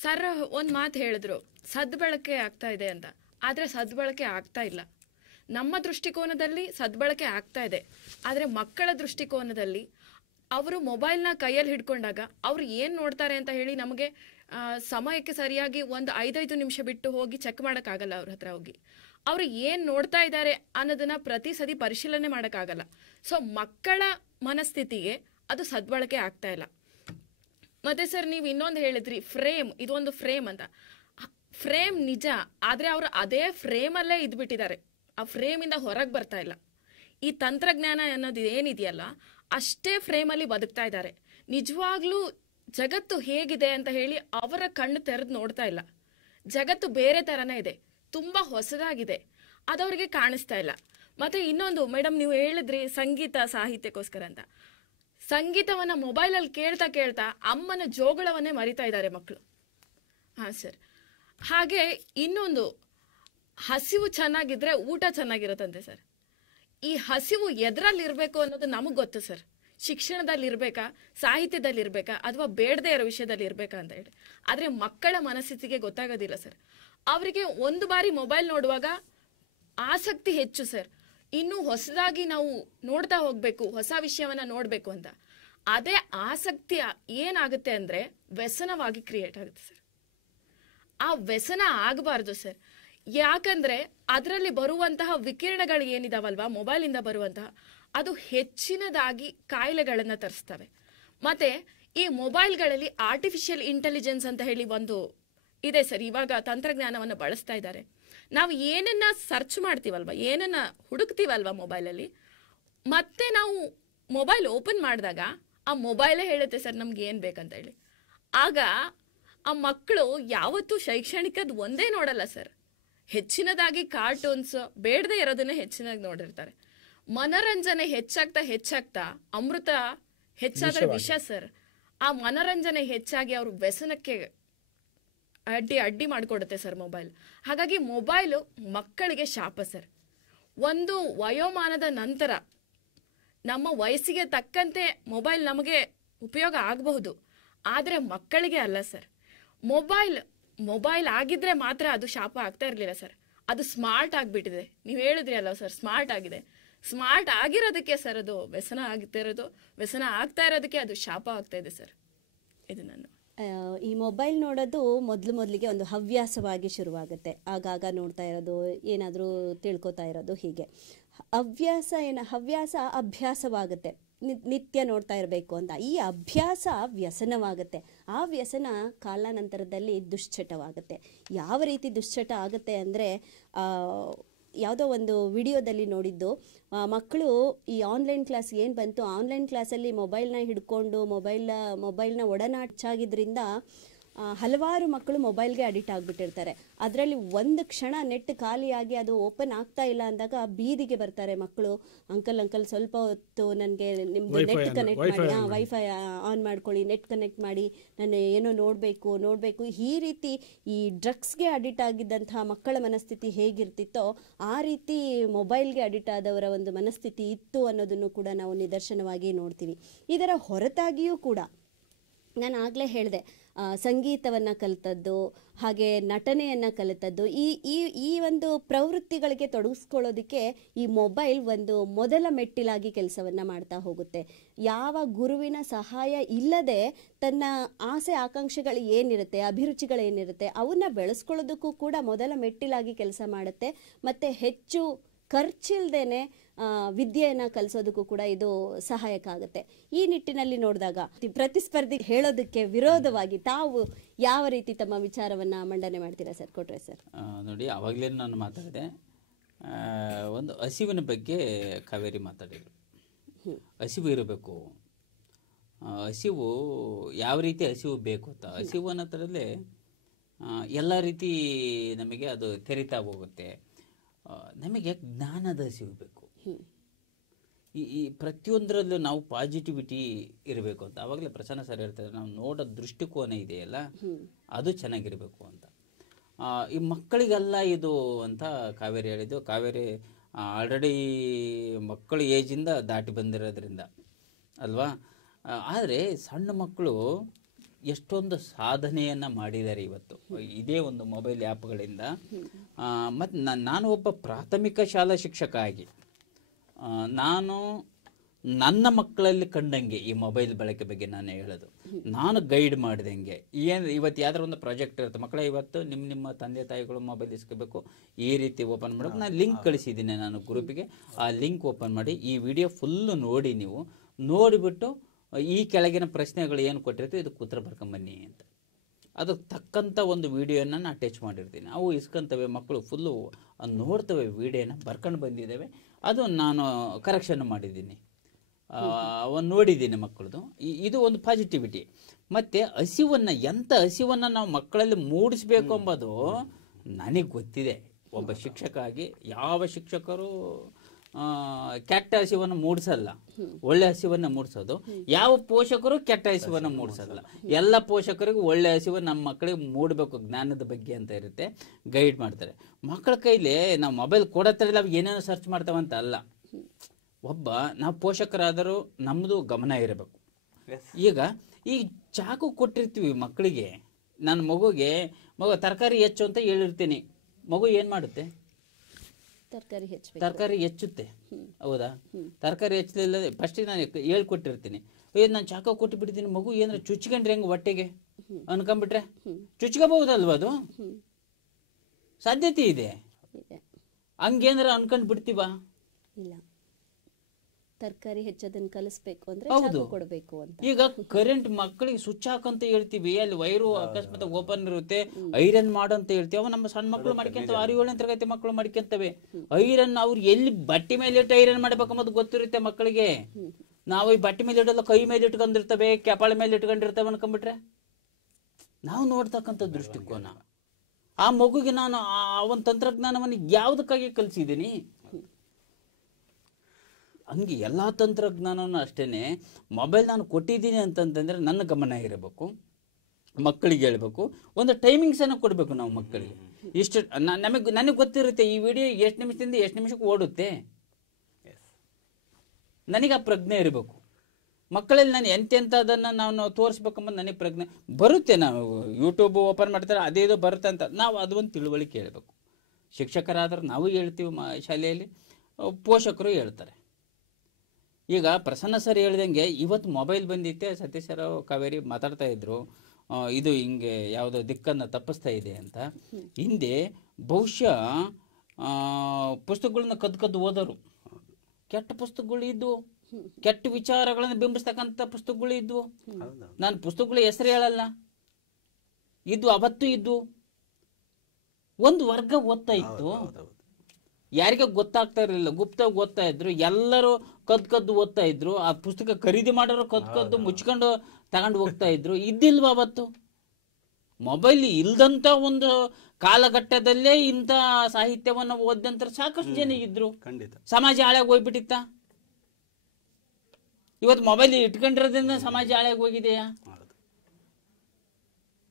ಸರ್ ಒಂದು ಮಾತು ಹೇಳಿದ್ರು, ಸದ್ಬಳಕೆ ಆಗ್ತಾ ಇದೆ ಅಂತ. ಆದರೆ ಸದ್ಬಳಕೆ ಆಗ್ತಾ ಇಲ್ಲ. ನಮ್ಮ ದೃಷ್ಟಿಕೋನದಲ್ಲಿ ಸದ್ಬಳಕೆ ಆಗ್ತಾ ಇದೆ, ಆದರೆ ಮಕ್ಕಳ ದೃಷ್ಟಿಕೋನದಲ್ಲಿ ಅವರು ಮೊಬೈಲ್ನ ಕೈಯಲ್ಲಿ ಹಿಡ್ಕೊಂಡಾಗ ಅವ್ರು ಏನು ನೋಡ್ತಾರೆ ಅಂತ ಹೇಳಿ ನಮಗೆ ಸಮಯಕ್ಕೆ ಸರಿಯಾಗಿ ಒಂದು 5 ನಿಮಿಷ ಬಿಟ್ಟು ಹೋಗಿ ಚೆಕ್ ಮಾಡೋಕ್ಕಾಗಲ್ಲ. ಅವ್ರ ಹತ್ರ ಹೋಗಿ ಅವರು ಏನು ನೋಡ್ತಾ ಇದ್ದಾರೆ ಅನ್ನೋದನ್ನ ಪ್ರತಿ ಸತಿ ಪರಿಶೀಲನೆ ಮಾಡೋಕ್ಕಾಗಲ್ಲ. ಸೊ ಮಕ್ಕಳ ಮನಸ್ಥಿತಿಗೆ ಅದು ಸದ್ಬಳಕೆ ಆಗ್ತಾ ಇಲ್ಲ. ಮತ್ತೆ ಸರ್ ನೀವು ಇನ್ನೊಂದು ಹೇಳಿದ್ರಿ, ಫ್ರೇಮ್, ಇದೊಂದು ಫ್ರೇಮ್ ಅಂತ. ಫ್ರೇಮ್ ನಿಜ, ಆದರೆ ಅವರು ಅದೇ ಫ್ರೇಮಲ್ಲೇ ಇದ್ಬಿಟ್ಟಿದ್ದಾರೆ, ಆ ಫ್ರೇಮಿಂದ ಹೊರಗೆ ಬರ್ತಾ ಇಲ್ಲ. ಈ ತಂತ್ರಜ್ಞಾನ ಅನ್ನೋದು ಏನಿದೆಯಲ್ಲ ಅಷ್ಟೇ ಫ್ರೇಮಲ್ಲಿ ಬದುಕ್ತಾ ಇದ್ದಾರೆ. ನಿಜವಾಗ್ಲೂ ಜಗತ್ತು ಹೇಗಿದೆ ಅಂತ ಹೇಳಿ ಅವರ ಕಣ್ಣು ತೆರೆದು ನೋಡ್ತಾ ಇಲ್ಲ. ಜಗತ್ತು ಬೇರೆ ಥರನೇ ಇದೆ, ತುಂಬ ಹೊಸದಾಗಿದೆ, ಅದವ್ರಿಗೆ ಕಾಣಿಸ್ತಾ ಇಲ್ಲ. ಮತ್ತೆ ಇನ್ನೊಂದು ಮೇಡಮ್, ನೀವು ಹೇಳಿದ್ರಿ ಸಂಗೀತ ಸಾಹಿತ್ಯಕ್ಕೋಸ್ಕರ ಅಂತ. ಸಂಗೀತವನ್ನ ಮೊಬೈಲಲ್ಲಿ ಕೇಳ್ತಾ ಕೇಳ್ತಾ ಅಮ್ಮನ ಜೋಗಳವನ್ನೇ ಮರಿತಾ ಇದ್ದಾರೆ ಮಕ್ಕಳು. ಹಾಂ ಸರ್. ಹಾಗೆ ಇನ್ನೊಂದು, ಹಸಿವು ಚೆನ್ನಾಗಿದ್ರೆ ಊಟ ಚೆನ್ನಾಗಿರುತ್ತಂತೆ ಸರ್. ಈ ಹಸಿವು ಎದರಲ್ಲಿರಬೇಕು ಅನ್ನೋದು ನಮಗೆ ಗೊತ್ತು ಸರ್. ಶಿಕ್ಷಣದಲ್ಲಿ ಇರಬೇಕಾ, ಸಾಹಿತ್ಯದಲ್ಲಿ ಇರಬೇಕಾ, ಅಥವಾ ಬೇಡದೇ ಇರೋ ವಿಷಯದಲ್ಲಿ ಇರಬೇಕಾ ಅಂತ ಹೇಳಿ. ಆದರೆ ಮಕ್ಕಳ ಮನಸ್ಥಿತಿಗೆ ಗೊತ್ತಾಗೋದಿಲ್ಲ ಸರ್. ಅವರಿಗೆ ಒಂದು ಬಾರಿ ಮೊಬೈಲ್ ನೋಡುವಾಗ ಆಸಕ್ತಿ ಹೆಚ್ಚು ಸರ್. ಇನ್ನೂ ಹೊಸದಾಗಿ ನಾವು ನೋಡ್ತಾ ಹೋಗ್ಬೇಕು, ಹೊಸ ವಿಷಯವನ್ನ ನೋಡಬೇಕು ಅಂತ. ಅದೇ ಆಸಕ್ತಿ ಏನಾಗುತ್ತೆ ಅಂದ್ರೆ ವ್ಯಸನವಾಗಿ ಕ್ರಿಯೇಟ್ ಆಗುತ್ತೆ ಸರ್. ಆ ವ್ಯಸನ ಆಗಬಾರ್ದು ಸರ್. ಯಾಕಂದ್ರೆ ಅದರಲ್ಲಿ ಬರುವಂತಹ ವಿಕಿರಣಗಳು ಏನಿದಾವಲ್ವಾ, ಮೊಬೈಲಿಂದ ಬರುವಂತಹ, ಅದು ಹೆಚ್ಚಿನದಾಗಿ ಕಾಯಿಲೆಗಳನ್ನ ತರಿಸ್ತವೆ. ಮತ್ತೆ ಈ ಮೊಬೈಲ್ಗಳಲ್ಲಿ ಆರ್ಟಿಫಿಷಿಯಲ್ ಇಂಟೆಲಿಜೆನ್ಸ್ ಅಂತ ಹೇಳಿ ಒಂದು ಇದೆ ಸರ್. ಇವಾಗ ತಂತ್ರಜ್ಞಾನವನ್ನು ಬಳಸ್ತಾ ಇದ್ದಾರೆ. ನಾವು ಏನನ್ನ ಸರ್ಚ್ ಮಾಡ್ತೀವಲ್ವ, ಏನನ್ನ ಹುಡುಕ್ತೀವಲ್ವ ಮೊಬೈಲಲ್ಲಿ, ಮತ್ತೆ ನಾವು ಮೊಬೈಲ್ ಓಪನ್ ಮಾಡಿದಾಗ ಆ ಮೊಬೈಲೇ ಹೇಳುತ್ತೆ ಸರ್ ನಮ್ಗೆ ಏನು ಬೇಕಂತ ಹೇಳಿ. ಆಗ ಆ ಮಕ್ಕಳು ಯಾವತ್ತೂ ಶೈಕ್ಷಣಿಕದ ಒಂದೇ ನೋಡಲ್ಲ ಸರ್. ಹೆಚ್ಚಿನದಾಗಿ ಕಾರ್ಟೂನ್ಸ್, ಬೇಡದೇ ಇರೋದನ್ನೇ ಹೆಚ್ಚಿನಾಗಿ ನೋಡಿರ್ತಾರೆ. ಮನರಂಜನೆ ಹೆಚ್ಚಾಗ್ತಾ ಹೆಚ್ಚಾಗ್ತಾ ಅಮೃತ ಹೆಚ್ಚಾದ್ರೆ ವಿಷ ಸರ್. ಆ ಮನರಂಜನೆ ಹೆಚ್ಚಾಗಿ ಅವರು ವ್ಯಸನಕ್ಕೆ ಅಡ್ಡಿ ಮಾಡಿಕೊಡುತ್ತೆ ಸರ್ ಮೊಬೈಲ್. ಹಾಗಾಗಿ ಮೊಬೈಲು ಮಕ್ಕಳಿಗೆ ಶಾಪ ಸರ್. ಒಂದು ವಯೋಮಾನದ ನಂತರ ನಮ್ಮ ವಯಸ್ಸಿಗೆ ತಕ್ಕಂತೆ ಮೊಬೈಲ್ ನಮಗೆ ಉಪಯೋಗ ಆಗಬಹುದು, ಆದರೆ ಮಕ್ಕಳಿಗೆ ಅಲ್ಲ ಸರ್. ಮೊಬೈಲ್ ಆಗಿದ್ರೆ ಮಾತ್ರ ಅದು ಶಾಪ ಆಗ್ತಾ ಇರಲಿಲ್ಲ ಸರ್. ಅದು ಸ್ಮಾರ್ಟ್ ಆಗಿಬಿಟ್ಟಿದೆ. ನೀವು ಹೇಳಿದ್ರಿ ಅಲ್ಲ ಸರ್, ಸ್ಮಾರ್ಟ್ ಆಗಿದೆ. ಸ್ಮಾರ್ಟ್ ಆಗಿರೋದಕ್ಕೆ ಸರ್ ಅದು ವ್ಯಸನ ಆಗ್ತಿರೋದು, ವ್ಯಸನ ಆಗ್ತಾ ಇರೋದಕ್ಕೆ ಅದು ಶಾಪ ಆಗ್ತಾ ಇದೆ ಸರ್. ಇದು ನಾನು ಈ ಮೊಬೈಲ್ ನೋಡೋದು ಮೊದಲಿಗೆ ಒಂದು ಹವ್ಯಾಸವಾಗಿ ಶುರುವಾಗುತ್ತೆ. ಆಗಾಗ ನೋಡ್ತಾ ಇರೋದು, ಏನಾದರೂ ತಿಳ್ಕೊತಾ ಇರೋದು, ಹೀಗೆ ಹವ್ಯಾಸ ಅಭ್ಯಾಸವಾಗುತ್ತೆ, ನಿತ್ಯ ನೋಡ್ತಾ ಇರಬೇಕು ಅಂತ. ಈ ಅಭ್ಯಾಸ ವ್ಯಸನವಾಗುತ್ತೆ. ಆ ವ್ಯಸನ ಕಾಲಾನಂತರದಲ್ಲಿ ದುಶ್ಚಟವಾಗುತ್ತೆ. ಯಾವ ರೀತಿ ದುಶ್ಚಟ ಆಗುತ್ತೆ ಅಂದರೆ, ಯಾವುದೋ ಒಂದು ವಿಡಿಯೋದಲ್ಲಿ ನೋಡಿದ್ದು, ಮಕ್ಕಳು ಈ ಆನ್ಲೈನ್ ಕ್ಲಾಸ್ ಏನು ಬಂತು, ಆನ್ಲೈನ್ ಕ್ಲಾಸಲ್ಲಿ ಮೊಬೈಲ್ನ ಹಿಡ್ಕೊಂಡು ಮೊಬೈಲ್ನ ಒಡನಾಟ ಹೆಚ್ಚಾಗಿದ್ದರಿಂದ ಹಲವಾರು ಮಕ್ಕಳು ಮೊಬೈಲ್ಗೆ ಅಡಿಕ್ಟ್ ಆಗಿಬಿಟ್ಟಿರ್ತಾರೆ. ಅದರಲ್ಲಿ ಒಂದು ಕ್ಷಣ ನೆಟ್ ಖಾಲಿಯಾಗಿ ಅದು ಓಪನ್ ಆಗ್ತಾ ಇಲ್ಲ ಅಂದಾಗ ಬೀದಿಗೆ ಬರ್ತಾರೆ ಮಕ್ಕಳು. ಅಂಕಲ್ ಸ್ವಲ್ಪ ಹೊತ್ತು ನನಗೆ ನಿಮ್ಮದು ನೆಟ್ ಕನೆಕ್ಟ್ ಮಾಡಿ, ವೈಫೈ ಆನ್ ಮಾಡ್ಕೊಳ್ಳಿ, ನೆಟ್ ಕನೆಕ್ಟ್ ಮಾಡಿ, ನಾನು ಏನೋ ನೋಡಬೇಕು. ಈ ರೀತಿ ಈ ಡ್ರಗ್ಸ್ಗೆ ಅಡಿಕ್ಟ್ ಆಗಿದ್ದಂತಹ ಮಕ್ಕಳ ಮನಸ್ಥಿತಿ ಹೇಗಿರ್ತಿತ್ತೋ ಆ ರೀತಿ ಮೊಬೈಲ್ಗೆ ಅಡಿಕ್ಟ್ ಆದವರ ಒಂದು ಮನಸ್ಥಿತಿ ಇತ್ತು ಅನ್ನೋದನ್ನು ಕೂಡ ನಾವು ನಿದರ್ಶನವಾಗಿ ನೋಡ್ತೀವಿ. ಇದರ ಹೊರತಾಗಿಯೂ ಕೂಡ ನಾನು ಆಗಲೇ ಹೇಳಿದೆ, ಸಂಗೀತವನ್ನು ಕಲಿತದ್ದು, ಹಾಗೆ ನಟನೆಯನ್ನು ಕಲಿತದ್ದು, ಈ ಒಂದು ಪ್ರವೃತ್ತಿಗಳಿಗೆ ತೊಡಗಿಸ್ಕೊಳ್ಳೋದಕ್ಕೆ ಈ ಮೊಬೈಲ್ ಒಂದು ಮೊದಲ ಮೆಟ್ಟಿಲಾಗಿ ಕೆಲಸವನ್ನು ಮಾಡ್ತಾ ಹೋಗುತ್ತೆ. ಯಾವ ಗುರುವಿನ ಸಹಾಯ ಇಲ್ಲದೆ ತನ್ನ ಆಸೆ ಆಕಾಂಕ್ಷೆಗಳು ಏನಿರುತ್ತೆ, ಅಭಿರುಚಿಗಳೇನಿರುತ್ತೆ ಅವನ್ನ ಬೆಳೆಸ್ಕೊಳ್ಳೋದಕ್ಕೂ ಕೂಡ ಮೊದಲ ಮೆಟ್ಟಿಲಾಗಿ ಕೆಲಸ ಮಾಡುತ್ತೆ. ಮತ್ತು ಹೆಚ್ಚು ಖರ್ಚಿಲ್ದೇನೆ ವಿದ್ಯೆಯನ್ನು ಕಲಿಸೋದಕ್ಕೂ ಕೂಡ ಇದು ಸಹಾಯಕ ಆಗುತ್ತೆ. ಈ ನಿಟ್ಟಿನಲ್ಲಿ ನೋಡಿದಾಗ ಪ್ರತಿಸ್ಪರ್ಧಿ ಹೇಳೋದಕ್ಕೆ ವಿರೋಧವಾಗಿ ತಾವು ಯಾವ ರೀತಿ ತಮ್ಮ ವಿಚಾರವನ್ನು ಮಂಡನೆ ಮಾಡ್ತೀರಾ ಸರ್? ಕೊಟ್ರೆ ಸರ್. ನೋಡಿ, ಆವಾಗಲೇ ನಾನು ಮಾತಾಡಿದೆ, ಒಂದು ಹಸಿವಿನ ಬಗ್ಗೆ ಕಾವೇರಿ ಮಾತಾಡಿದರು. ಹಸಿವು ಇರಬೇಕು. ಹಸಿವು ಯಾವ ರೀತಿ ಹಸಿವು ಬೇಕು ಅಂತ, ಹಸಿವು ಅನ್ನೋದ್ರಲ್ಲೇ ಎಲ್ಲ ರೀತಿ ನಮಗೆ ಅದು ತೆರಿತಾ ಹೋಗುತ್ತೆ. ನಮಗೆ ಜ್ಞಾನದ ಹಸಿವು ಬೇಕು. ಈ ಪ್ರತಿಯೊಂದರಲ್ಲೂ ನಾವು ಪಾಸಿಟಿವಿಟಿ ಇರಬೇಕು ಅಂತ. ಆವಾಗಲೇ ಪ್ರಸನ್ನ ಸರ್ ಹೇಳ್ತಾರೆ, ನಾವು ನೋಡೋ ದೃಷ್ಟಿಕೋನ ಇದೆಯಲ್ಲ ಅದು ಚೆನ್ನಾಗಿರಬೇಕು ಅಂತ. ಈ ಮಕ್ಕಳಿಗೆಲ್ಲ ಇದು ಅಂತ ಕಾವೇರಿ ಹೇಳಿದ್ದು. ಕಾವೇರಿ ಆಲ್ರೆಡಿ ಮಕ್ಕಳ ಏಜಿಂದ ದಾಟಿ ಬಂದಿರೋದ್ರಿಂದ ಅಲ್ವಾ. ಆದರೆ ಸಣ್ಣ ಮಕ್ಕಳು ಎಷ್ಟೊಂದು ಸಾಧನೆಯನ್ನು ಮಾಡಿದ್ದಾರೆ ಇವತ್ತು ಇದೇ ಒಂದು ಮೊಬೈಲ್ ಆ್ಯಪ್ಗಳಿಂದ. ಮತ್ತು ನಾನು ಒಬ್ಬ ಪ್ರಾಥಮಿಕ ಶಾಲಾ ಶಿಕ್ಷಕ ಆಗಿ ನಾನು ನನ್ನ ಮಕ್ಕಳಲ್ಲಿ ಕಂಡಂಗೆ ಈ ಮೊಬೈಲ್ ಬಳಕೆ ಬಗ್ಗೆ ನಾನು ಹೇಳೋದು, ನಾನು ಗೈಡ್ ಮಾಡಿದಂಗೆ. ಏನು ಇವತ್ತು ಯಾವ್ದಾರ ಒಂದು ಪ್ರಾಜೆಕ್ಟ್ ಇರುತ್ತೆ, ಮಕ್ಕಳ ಇವತ್ತು ನಿಮ್ಮ ತಂದೆ ತಾಯಿಗಳು ಮೊಬೈಲ್ ಇಸ್ಕೋಬೇಕು, ಈ ರೀತಿ ಓಪನ್ ಮಾಡೋಕೆ ನಾನು ಲಿಂಕ್ ಕಳಿಸಿದ್ದೀನಿ ನಾನು ಗ್ರೂಪಿಗೆ. ಆ ಲಿಂಕ್ ಓಪನ್ ಮಾಡಿ ಈ ವಿಡಿಯೋ ಫುಲ್ಲು ನೋಡಿ, ನೀವು ನೋಡಿಬಿಟ್ಟು ಈ ಕೆಳಗಿನ ಪ್ರಶ್ನೆಗಳು ಏನು ಕೊಟ್ಟಿರ್ತೀವಿ ಇದಕ್ಕೆ ಉತ್ತರ ಬರ್ಕೊಂಬನ್ನಿ ಅಂತ. ಅದಕ್ಕೆ ತಕ್ಕಂಥ ಒಂದು ವಿಡಿಯೋನ ನಾನು ಅಟ್ಯಾಚ್ ಮಾಡಿರ್ತೀನಿ. ಅವು ಇಸ್ಕೊಂತವೆ, ಮಕ್ಕಳು ಫುಲ್ಲು ನೋಡ್ತವೆ, ವಿಡಿಯೋನ ಬರ್ಕೊಂಡು ಬಂದಿದ್ದಾವೆ. ಅದು ನಾನು ಕರೆಕ್ಷನ್ ಮಾಡಿದ್ದೀನಿ, ಅವನು ನೋಡಿದ್ದೀನಿ ಮಕ್ಕಳದು. ಇದು ಒಂದು ಪಾಸಿಟಿವಿಟಿ. ಮತ್ತು ಹಸಿವನ್ನು, ಎಂಥ ಹಸಿವನ್ನು ನಾವು ಮಕ್ಕಳಲ್ಲಿ ಮೂಡಿಸ್ಬೇಕು ಎಂಬುದು ನನಗೆ ಗೊತ್ತಿದೆ. ಒಬ್ಬ ಶಿಕ್ಷಕ ಆಗಿ ಯಾವ ಶಿಕ್ಷಕರು ಕೆಟ್ಟ ಹಸಿವನ್ನು ಮೂಡಿಸಲ್ಲ, ಒಳ್ಳೆ ಹಸಿವನ್ನು ಮೂಡಿಸೋದು. ಯಾವ ಪೋಷಕರು ಕೆಟ್ಟ ಹಸಿವನ್ನು ಮೂಡಿಸಲ್ಲ. ಎಲ್ಲ ಪೋಷಕರಿಗೂ ಒಳ್ಳೆ ಹಸಿವು ನಮ್ಮ ಮಕ್ಕಳಿಗೆ ಮೂಡಬೇಕು, ಜ್ಞಾನದ ಬಗ್ಗೆ ಅಂತ ಇರುತ್ತೆ, ಗೈಡ್ ಮಾಡ್ತಾರೆ. ಮಕ್ಕಳ ಕೈಲಿ ನಾವು ಮೊಬೈಲ್ ಕೊಡತ್ತಲ್ಲ ಅವು ಏನೇನೋ ಸರ್ಚ್ ಮಾಡ್ತಾವಂತ ಅಲ್ಲ. ಒಬ್ಬ ನಾವು ಪೋಷಕರಾದರೂ ನಮ್ಮದು ಗಮನ ಇರಬೇಕು. ಈಗ ಈ ಚಾಕು ಕೊಟ್ಟಿರ್ತೀವಿ ಮಕ್ಕಳಿಗೆ, ನನ್ನ ಮಗುಗೆ ತರಕಾರಿ ಹೆಚ್ಚು ಅಂತ ಹೇಳಿರ್ತೀನಿ, ಮಗು ಏನು ಮಾಡುತ್ತೆ? ತರಕಾರಿ ಹೆಚ್ಚುತ್ತೆ, ಹೌದಾ? ತರಕಾರಿ ಹೆಚ್ಚಲಿಲ್ಲ, ಫಸ್ಟಿಗೆ ನಾನು ಹೇಳ್ಕೊಟ್ಟಿರ್ತೀನಿ, ನಾನು ಚಾಕು ಕೊಟ್ಟು ಬಿಡ್ತೀನಿ, ಮಗು ಏನಾರ ಚುಚ್ಕೊಂಡ್ರೆ ಹೆಂಗೆ ಹೊಟ್ಟೆಗೆ ಅನ್ಕೊಂಡ್ಬಿಟ್ರೆ ಚುಚ್ಕೋಬಹುದಲ್ವ? ಅದು ಸಾಧ್ಯತೆ ಇದೆ. ಹಂಗೇನಾರ ಅನ್ಕೊಂಡ್ ಬಿಡ್ತೀವ? ಇಲ್ಲ. ತರಕಾರಿ ಹೆಚ್ಚೋದನ್ನ ಕಲಿಸ್ಬೇಕು ಅಂದ್ರೆ ಹೌದು ಕೊಡಬೇಕು ಅಂತ. ಈಗ ಕರೆಂಟ್ ಮಕ್ಕಳಿಗೆ ಸ್ವಿಚ್ ಹಾಕಂತ ಹೇಳ್ತೀವಿ, ಅಲ್ಲಿ ವೈರು ಅಕಸ್ಮಾತ್ ಓಪನ್ ಇರುತ್ತೆ, ಐರನ್ ಮಾಡಂತ ಹೇಳ್ತೀವಿ. ಅವ ನಮ್ಮ ಸಣ್ಣ ಮಕ್ಕಳು ಮಾಡ್ಕೊಂತವೆ, 6-7ನೇ ತರಗತಿ ಮಕ್ಕಳು ಮಾಡ್ಕೊಂತವೆ ಐರನ್. ಅವ್ರು ಎಲ್ಲಿ ಬಟ್ಟೆ ಮೇಲೆ ಇಟ್ಟು ಐರನ್ ಮಾಡ್ಬೇಕಂಬದು ಗೊತ್ತಿರುತ್ತೆ ಮಕ್ಕಳಿಗೆ. ನಾವು ಈ ಬಟ್ಟೆ ಮೇಲೆ ಇಡಲ್ಲ, ಕೈ ಮೇಲೆ ಇಟ್ಕೊಂಡಿರ್ತವೆ, ಕೆಪಾಳ ಮೇಲೆ ಇಟ್ಕೊಂಡಿರ್ತವೆ ಅನ್ಕೊಂಡ್ಬಿಟ್ರೆ. ನಾವು ನೋಡ್ತಕ್ಕಂಥ ದೃಷ್ಟಿಕೋನ, ಆ ಮಗುಗೆ ನಾನು ಆ ಒಂದು ತಂತ್ರಜ್ಞಾನವನ್ನು ಯಾವುದಕ್ಕಾಗಿ ಕಲಿಸಿದ್ದೀನಿ. ಹಂಗೆ ಎಲ್ಲ ತಂತ್ರಜ್ಞಾನವೂ ಅಷ್ಟೇ. ಮೊಬೈಲ್ ನಾನು ಕೊಟ್ಟಿದ್ದೀನಿ ಅಂತಂತಂದರೆ ನನ್ನ ಗಮನ ಇರಬೇಕು, ಮಕ್ಕಳಿಗೆ ಹೇಳಬೇಕು, ಒಂದು ಟೈಮಿಂಗ್ಸನ್ನು ಕೊಡಬೇಕು ನಾವು ಮಕ್ಕಳಿಗೆ. ಇಷ್ಟು ನನಗೆ ಗೊತ್ತಿರುತ್ತೆ ಈ ವಿಡಿಯೋ ಎಷ್ಟು ನಿಮಿಷದಿಂದ ಎಷ್ಟು ನಿಮಿಷಕ್ಕೆ ಓಡುತ್ತೆ, ನನಗೆ ಆ ಪ್ರಜ್ಞೆ ಇರಬೇಕು. ಮಕ್ಕಳಲ್ಲಿ ನಾನು ಎಂತೆಂಥದನ್ನು ನಾವು ತೋರಿಸ್ಬೇಕಂಬ ನನಗೆ ಪ್ರಜ್ಞೆ ಬರುತ್ತೆ. ನಾವು ಯೂಟ್ಯೂಬ್ ಓಪನ್ ಮಾಡ್ತಾರೆ, ಅದೇದೋ ಬರುತ್ತೆ ಅಂತ ನಾವು ಅದು ಒಂದು ತಿಳುವಳಿಕೆ ಹೇಳಬೇಕು. ಶಿಕ್ಷಕರಾದ್ರೆ ನಾವು ಹೇಳ್ತೀವಿ ಶಾಲೆಯಲ್ಲಿ, ಪೋಷಕರು ಹೇಳ್ತಾರೆ. ಈಗ ಪ್ರಸನ್ನ ಸರ್ ಹೇಳ್ದಂಗೆ ಇವತ್ತು ಮೊಬೈಲ್ ಬಂದಿತ್ತೆ, ಸತೀಶ್ ಸರ್ ಕಾವೇರಿ ಮಾತಾಡ್ತಾ ಇದ್ರು, ಇದು ಹಿಂಗೆ ಯಾವುದೋ ದಿಕ್ಕನ್ನು ತಪ್ಪಿಸ್ತಾ ಇದೆ ಅಂತ. ಹಿಂದೆ ಬಹುಶಃ ಪುಸ್ತಕಗಳನ್ನ ಕದ್ದು ಓದೋರು, ಕೆಟ್ಟ ಪುಸ್ತಕಗಳು ಇದ್ವು, ಕೆಟ್ಟ ವಿಚಾರಗಳನ್ನು ಬಿಂಬಿಸ್ತಕ್ಕಂಥ ಪುಸ್ತಕಗಳು ಇದ್ವು. ನಾನು ಪುಸ್ತಕಗಳ ಹೆಸರು ಹೇಳಲ್ಲ, ಇದ್ವು, ಅವತ್ತು ಇದ್ವು. ಒಂದು ವರ್ಗ ಓದ್ತಾ ಇತ್ತು, ಯಾರಿಗೆ ಗೊತ್ತಾಗ್ತಾ ಇರಲಿಲ್ಲ, ಗುಪ್ತವಾಗಿ ಓದ್ತಾ ಇದ್ರು, ಎಲ್ಲರೂ ಕದ್ದು ಓದ್ತಾ ಇದ್ರು. ಆ ಪುಸ್ತಕ ಖರೀದಿ ಮಾಡೋರು ಕದ್ದು ಮುಚ್ಕೊಂಡು ತಗೊಂಡು ಹೋಗ್ತಾ ಇದ್ರು. ಇದ್ದಿಲ್ವ ಅವತ್ತು? ಮೊಬೈಲ್ ಇಲ್ದಂತ ಒಂದು ಕಾಲಘಟ್ಟದಲ್ಲೇ ಇಂಥ ಸಾಹಿತ್ಯವನ್ನು ಓದಂತ ಸಾಕಷ್ಟು ಜನ ಇದ್ರು. ಸಮಾಜ ಹಾಳಾಗಿ ಹೋಗ್ಬಿಟ್ಟಿತ್ತ? ಇವತ್ತು ಮೊಬೈಲ್ ಇಟ್ಕೊಂಡಿರೋದ್ರಿಂದ ಸಮಾಜ ಹಾಳಾಗಿ ಹೋಗಿದೆಯಾ?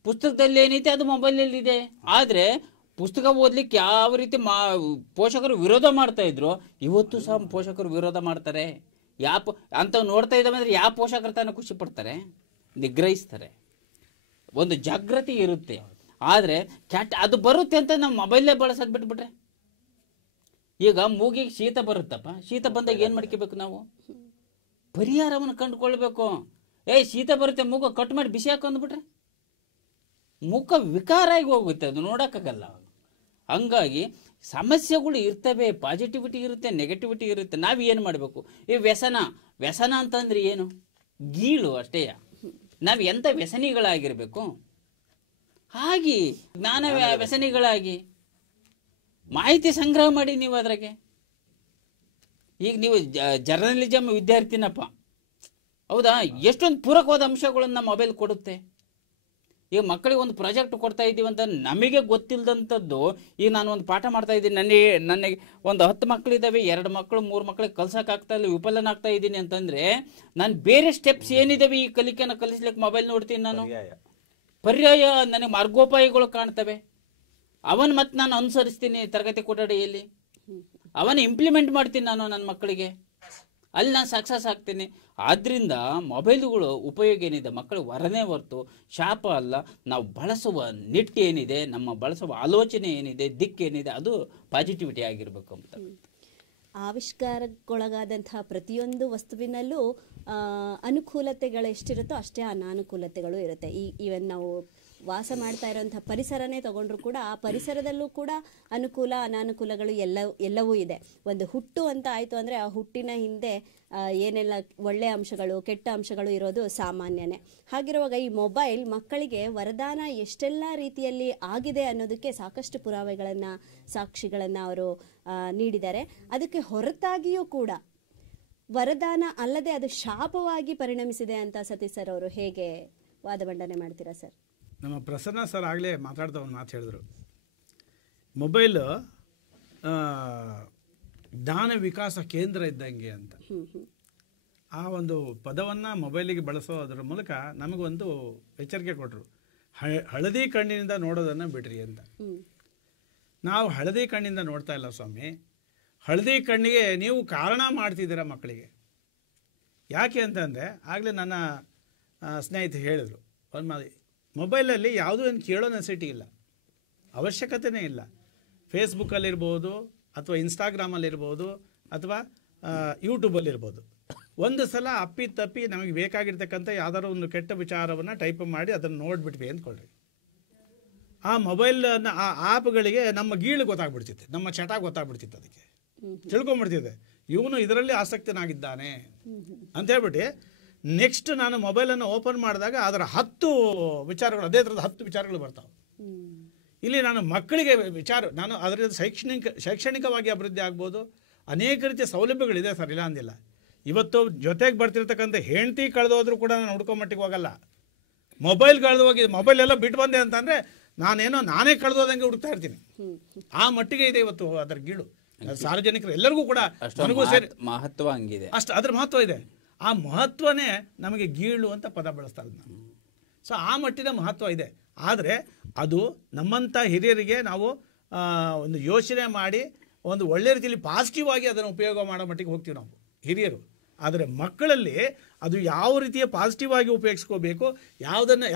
ಪುಸ್ತಕದಲ್ಲಿ ಏನೈತೆ ಅದು ಮೊಬೈಲಲ್ಲಿ ಇದೆ. ಆದ್ರೆ ಪುಸ್ತಕ ಓದ್ಲಿಕ್ಕೆ ಯಾವ ರೀತಿ ಪೋಷಕರು ವಿರೋಧ ಮಾಡ್ತಾ ಇದ್ರು, ಇವತ್ತು ಸಹ ಪೋಷಕರು ವಿರೋಧ ಮಾಡ್ತಾರೆ. ಅಂತ ನೋಡ್ತಾ ಇದ್ದಾವೆ ಅಂದ್ರೆ ಯಾವ ಪೋಷಕರು ತಾನು ಖುಷಿ ಪಡ್ತಾರೆ, ನಿಗ್ರಹಿಸ್ತಾರೆ, ಒಂದು ಜಾಗೃತಿ ಇರುತ್ತೆ. ಆದ್ರೆ ಅದು ಬರುತ್ತೆ ಅಂತ ನಾವು ಮೊಬೈಲೇ ಬಳಸೋದು ಬಿಟ್ಬಿಟ್ರೆ, ಈಗ ಮೂಗಿಗೆ ಶೀತ ಬರುತ್ತಪ್ಪ, ಶೀತ ಬಂದಾಗ ಏನ್ ಮಾಡ್ಕೋಬೇಕು ನಾವು? ಪರಿಹಾರವನ್ನು ಕಂಡುಕೊಳ್ಬೇಕು. ಶೀತ ಬರುತ್ತೆ, ಮೂಗ ಕಟ್ ಮಾಡಿ ಬಿಸಿ ಹಾಕೊಂಡ್ಬಿಟ್ರೆ ಮುಖ ವಿಕಾರ ಆಗಿ ಹೋಗುತ್ತೆ, ಅದು ನೋಡಕ್ಕಾಗಲ್ಲ. ಹಂಗಾಗಿ ಸಮಸ್ಯೆಗಳು ಇರ್ತವೆ, ಪಾಸಿಟಿವಿಟಿ ಇರುತ್ತೆ, ನೆಗೆಟಿವಿಟಿ ಇರುತ್ತೆ. ನಾವು ಏನು ಮಾಡಬೇಕು? ಈ ವ್ಯಸನ ಅಂತಂದ್ರೆ ಏನು? ಗೀಳು ಅಷ್ಟೇಯ. ನಾವು ಎಂಥ ವ್ಯಸನಿಗಳಾಗಿರಬೇಕು? ಹಾಗೆ ಜ್ಞಾನ ವ್ಯಸನಿಗಳಾಗಿ ಮಾಹಿತಿ ಸಂಗ್ರಹ ಮಾಡಿ ನೀವು ಅದ್ರಾಗೆ. ಈಗ ನೀವು ಜರ್ನಲಿಸಮ್ ವಿದ್ಯಾರ್ಥಿನಪ್ಪ, ಹೌದಾ? ಎಷ್ಟೊಂದು ಪೂರಕವಾದ ಅಂಶಗಳನ್ನು ಮೊಬೈಲ್ ಕೊಡುತ್ತೆ. ಈಗ ಮಕ್ಕಳಿಗೆ ಒಂದು ಪ್ರಾಜೆಕ್ಟ್ ಕೊಡ್ತಾ ಇದ್ದೀವಿ ಅಂತ ನಮಗೆ ಗೊತ್ತಿಲ್ಲದಂಥದ್ದು, ಈಗ ನಾನು ಒಂದು ಪಾಠ ಮಾಡ್ತಾ ಇದ್ದೀನಿ, ನನಗೆ ಒಂದು 10 ಮಕ್ಕಳಿದ್ದಾವೆ, 2 ಮಕ್ಕಳು 3 ಮಕ್ಕಳಿಗೆ ಕಲ್ಸೋಕ್ಕಾಗ್ತಾ ಇಲ್ಲ, ವಿಫಲನಾಗ್ತಾ ಇದ್ದೀನಿ ಅಂತಂದರೆ ನಾನು ಬೇರೆ ಸ್ಟೆಪ್ಸ್ ಏನಿದ್ದಾವೆ ಈ ಕಲಿಕೆನ ಕಲಿಸ್ಲಿಕ್ಕೆ ಮೊಬೈಲ್ ನೋಡ್ತೀನಿ. ನಾನು ಪರ್ಯಾಯ ನನಗೆ ಮಾರ್ಗೋಪಾಯಗಳು ಕಾಣ್ತವೆ, ಅವನು ಮತ್ತೆ ನಾನು ಅನುಸರಿಸ್ತೀನಿ ತರಗತಿ ಕೊಠಡಿಯಲ್ಲಿ, ಅವನು ಇಂಪ್ಲಿಮೆಂಟ್ ಮಾಡ್ತೀನಿ ನಾನು ನನ್ನ ಮಕ್ಕಳಿಗೆ, ಅಲ್ಲಿ ನಾನು ಸಕ್ಸಸ್ ಆಗ್ತೀನಿ. ಆದ್ದರಿಂದ ಮೊಬೈಲ್ಗಳು ಉಪಯೋಗ ಏನಿದೆ ಮಕ್ಕಳಿಗೆ ವರನೇ ಹೊರತು ಶಾಪ ಅಲ್ಲ. ನಾವು ಬಳಸುವ ನಿಟ್ಟು ಏನಿದೆ, ನಮ್ಮ ಬಳಸುವ ಆಲೋಚನೆ ಏನಿದೆ, ದಿಕ್ಕೇನಿದೆ, ಅದು ಪಾಸಿಟಿವಿಟಿ ಆಗಿರಬೇಕು ಅಂತ. ಆವಿಷ್ಕಾರಕ್ಕೊಳಗಾದಂತಹ ಪ್ರತಿಯೊಂದು ವಸ್ತುವಿನಲ್ಲೂ ಅನುಕೂಲತೆಗಳು ಎಷ್ಟಿರುತ್ತೋ ಅಷ್ಟೇ ಅನಾನುಕೂಲತೆಗಳು ಇರುತ್ತೆ. ಈವನ್ ನಾವು ವಾಸ ಮಾಡ್ತಾ ಇರೋಂಥ ಪರಿಸರನೇ ತಗೊಂಡ್ರು ಕೂಡ ಆ ಪರಿಸರದಲ್ಲೂ ಕೂಡ ಅನುಕೂಲ ಅನಾನುಕೂಲಗಳು ಎಲ್ಲವೂ ಇದೆ. ಒಂದು ಹುಟ್ಟು ಅಂತ ಆಯಿತು ಅಂದರೆ ಆ ಹುಟ್ಟಿನ ಹಿಂದೆ ಏನೆಲ್ಲ ಒಳ್ಳೆಯ ಅಂಶಗಳು ಕೆಟ್ಟ ಅಂಶಗಳು ಇರೋದು ಸಾಮಾನ್ಯನೇ. ಹಾಗಿರುವಾಗ ಈ ಮೊಬೈಲ್ ಮಕ್ಕಳಿಗೆ ವರದಾನ ಎಷ್ಟೆಲ್ಲ ರೀತಿಯಲ್ಲಿ ಆಗಿದೆ ಅನ್ನೋದಕ್ಕೆ ಸಾಕಷ್ಟು ಪುರಾವೆಗಳನ್ನು ಸಾಕ್ಷಿಗಳನ್ನು ಅವರು ನೀಡಿದ್ದಾರೆ. ಅದಕ್ಕೆ ಹೊರತಾಗಿಯೂ ಕೂಡ ವರದಾನ ಅಲ್ಲದೆ ಅದು ಶಾಪವಾಗಿ ಪರಿಣಮಿಸಿದೆ ಅಂತ ಸತೀಶ್ ಸರ್ ಅವರು ಹೇಗೆ ವಾದ ಮಂಡನೆ ಮಾಡ್ತೀರಾ ಸರ್? ನಮ್ಮ ಪ್ರಸನ್ನ ಸರ್ ಆಗಲೇ ಮಾತಾಡ್ತಾ ಒಂದು ಮಾತು ಹೇಳಿದ್ರು, ಮೊಬೈಲು ಜ್ಞಾನ ವಿಕಾಸ ಕೇಂದ್ರ ಇದ್ದಂಗೆ ಅಂತ. ಆ ಒಂದು ಪದವನ್ನು ಮೊಬೈಲಿಗೆ ಬಳಸೋದ್ರ ಮೂಲಕ ನಮಗೊಂದು ಎಚ್ಚರಿಕೆ ಕೊಟ್ಟರು, ಹಳದಿ ಕಣ್ಣಿನಿಂದ ನೋಡೋದನ್ನು ಬಿಡ್ರಿ ಅಂತ. ನಾವು ಹಳದಿ ಕಣ್ಣಿಂದ ನೋಡ್ತಾ ಇಲ್ಲ ಸ್ವಾಮಿ, ಹಳದಿ ಕಣ್ಣಿಗೆ ನೀವು ಕಾರಣ ಮಾಡ್ತಿದ್ದೀರ ಮಕ್ಕಳಿಗೆ. ಯಾಕೆ ಅಂತಂದರೆ ಆಗಲೇ ನನ್ನ ಸ್ನೇಹಿತ ಹೇಳಿದರು, ಮೊಬೈಲಲ್ಲಿ ಯಾವುದೂ ಏನು ಕೇಳೋ ನೆಸಿಟಿ ಇಲ್ಲ, ಅವಶ್ಯಕತೆಯೇ ಇಲ್ಲ. ಫೇಸ್ಬುಕ್ಕಲ್ಲಿರ್ಬೋದು ಅಥವಾ ಇನ್ಸ್ಟಾಗ್ರಾಮಲ್ಲಿರ್ಬೋದು ಅಥವಾ ಯೂಟ್ಯೂಬಲ್ಲಿರ್ಬೋದು, ಒಂದು ಸಲ ಅಪ್ಪಿ ತಪ್ಪಿ ನಮಗೆ ಬೇಕಾಗಿರ್ತಕ್ಕಂಥ ಯಾವ್ದಾದ್ರು ಒಂದು ಕೆಟ್ಟ ವಿಚಾರವನ್ನು ಟೈಪ್ ಮಾಡಿ ಅದನ್ನು ನೋಡಿಬಿಟ್ವಿ ಅಂದ್ಕೊಳ್ರಿ, ಆ ಮೊಬೈಲನ್ನು ಆ ಆ್ಯಪ್ಗಳಿಗೆ ನಮ್ಮ ಗೀಳು ಗೊತ್ತಾಗ್ಬಿಡ್ತಿತ್ತು, ನಮ್ಮ ಚಟ ಗೊತ್ತಾಗ್ಬಿಡ್ತಿತ್ತು, ಅದಕ್ಕೆ ತಿಳ್ಕೊಂಬಿಡ್ತಿದ್ದೆ ಇವನು ಇದರಲ್ಲಿ ಆಸಕ್ತನಾಗಿದ್ದಾನೆ ಅಂತ ಹೇಳ್ಬಿಟ್ಟು ನೆಕ್ಸ್ಟ್ ನಾನು ಮೊಬೈಲನ್ನು ಓಪನ್ ಮಾಡಿದಾಗ ಅದರ 10 ವಿಚಾರಗಳು, ಅದೇ ಥರದ 10 ವಿಚಾರಗಳು ಬರ್ತಾವೆ. ಇಲ್ಲಿ ನಾನು ಮಕ್ಕಳಿಗೆ ನಾನು ಅದರಿಂದ ಶೈಕ್ಷಣಿಕವಾಗಿ ಅಭಿವೃದ್ಧಿ ಆಗ್ಬೋದು, ಅನೇಕ ರೀತಿಯ ಸೌಲಭ್ಯಗಳಿದೆ ಸರ್, ಇಲ್ಲ ಅಂದಿಲ್ಲ. ಇವತ್ತು ಜೊತೆಗೆ ಬರ್ತಿರ್ತಕ್ಕಂಥ ಹೆಂಡತಿ ಕಳೆದೋದ್ರೂ ಕೂಡ ನಾನು ಹುಡ್ಕೊಂಬಟ್ಟಿಗೆ ಹೋಗಲ್ಲ, ಮೊಬೈಲ್ ಕಳೆದು ಹೋಗಿ ಮೊಬೈಲ್ ಎಲ್ಲ ಬಿಟ್ಟು ಬಂದೆ ಅಂತಂದರೆ ನಾನೇ ಕಳೆದೋದಂಗೆ ಹುಡುಕ್ತಾ ಇರ್ತೀನಿ. ಆ ಮಟ್ಟಿಗೆ ಇದೆ ಇವತ್ತು ಅದರ ಗೀಳು. ಸಾರ್ವಜನಿಕರು ಎಲ್ಲರಿಗೂ ಕೂಡ ನನಗೂ ಸೇರಿ ಮಹತ್ವ ಹಂಗಿದೆ, ಅಷ್ಟು ಅದ್ರ ಮಹತ್ವ ಇದೆ. ಆ ಮಹತ್ವನೇ ನಮಗೆ ಗೀಳು ಅಂತ ಪದ ಬಳಸ್ತಾರೆ ನಾವು. ಸೊ ಆ ಮಟ್ಟಿನ ಮಹತ್ವ ಇದೆ. ಆದರೆ ಅದು ನಮ್ಮಂಥ ಹಿರಿಯರಿಗೆ ನಾವು ಒಂದು ಯೋಚನೆ ಮಾಡಿ ಒಂದು ಒಳ್ಳೆ ರೀತಿಯಲ್ಲಿ ಪಾಸಿಟಿವ್ ಆಗಿ ಅದನ್ನು ಉಪಯೋಗ ಮಾಡೋ ಮಟ್ಟಿಗೆ ಹೋಗ್ತೀವಿ ನಾವು ಹಿರಿಯರು. ಆದರೆ ಮಕ್ಕಳಲ್ಲಿ ಅದು ಯಾವ ರೀತಿಯ ಪಾಸಿಟಿವ್ ಆಗಿ ಉಪಯೋಗಿಸ್ಕೋಬೇಕು,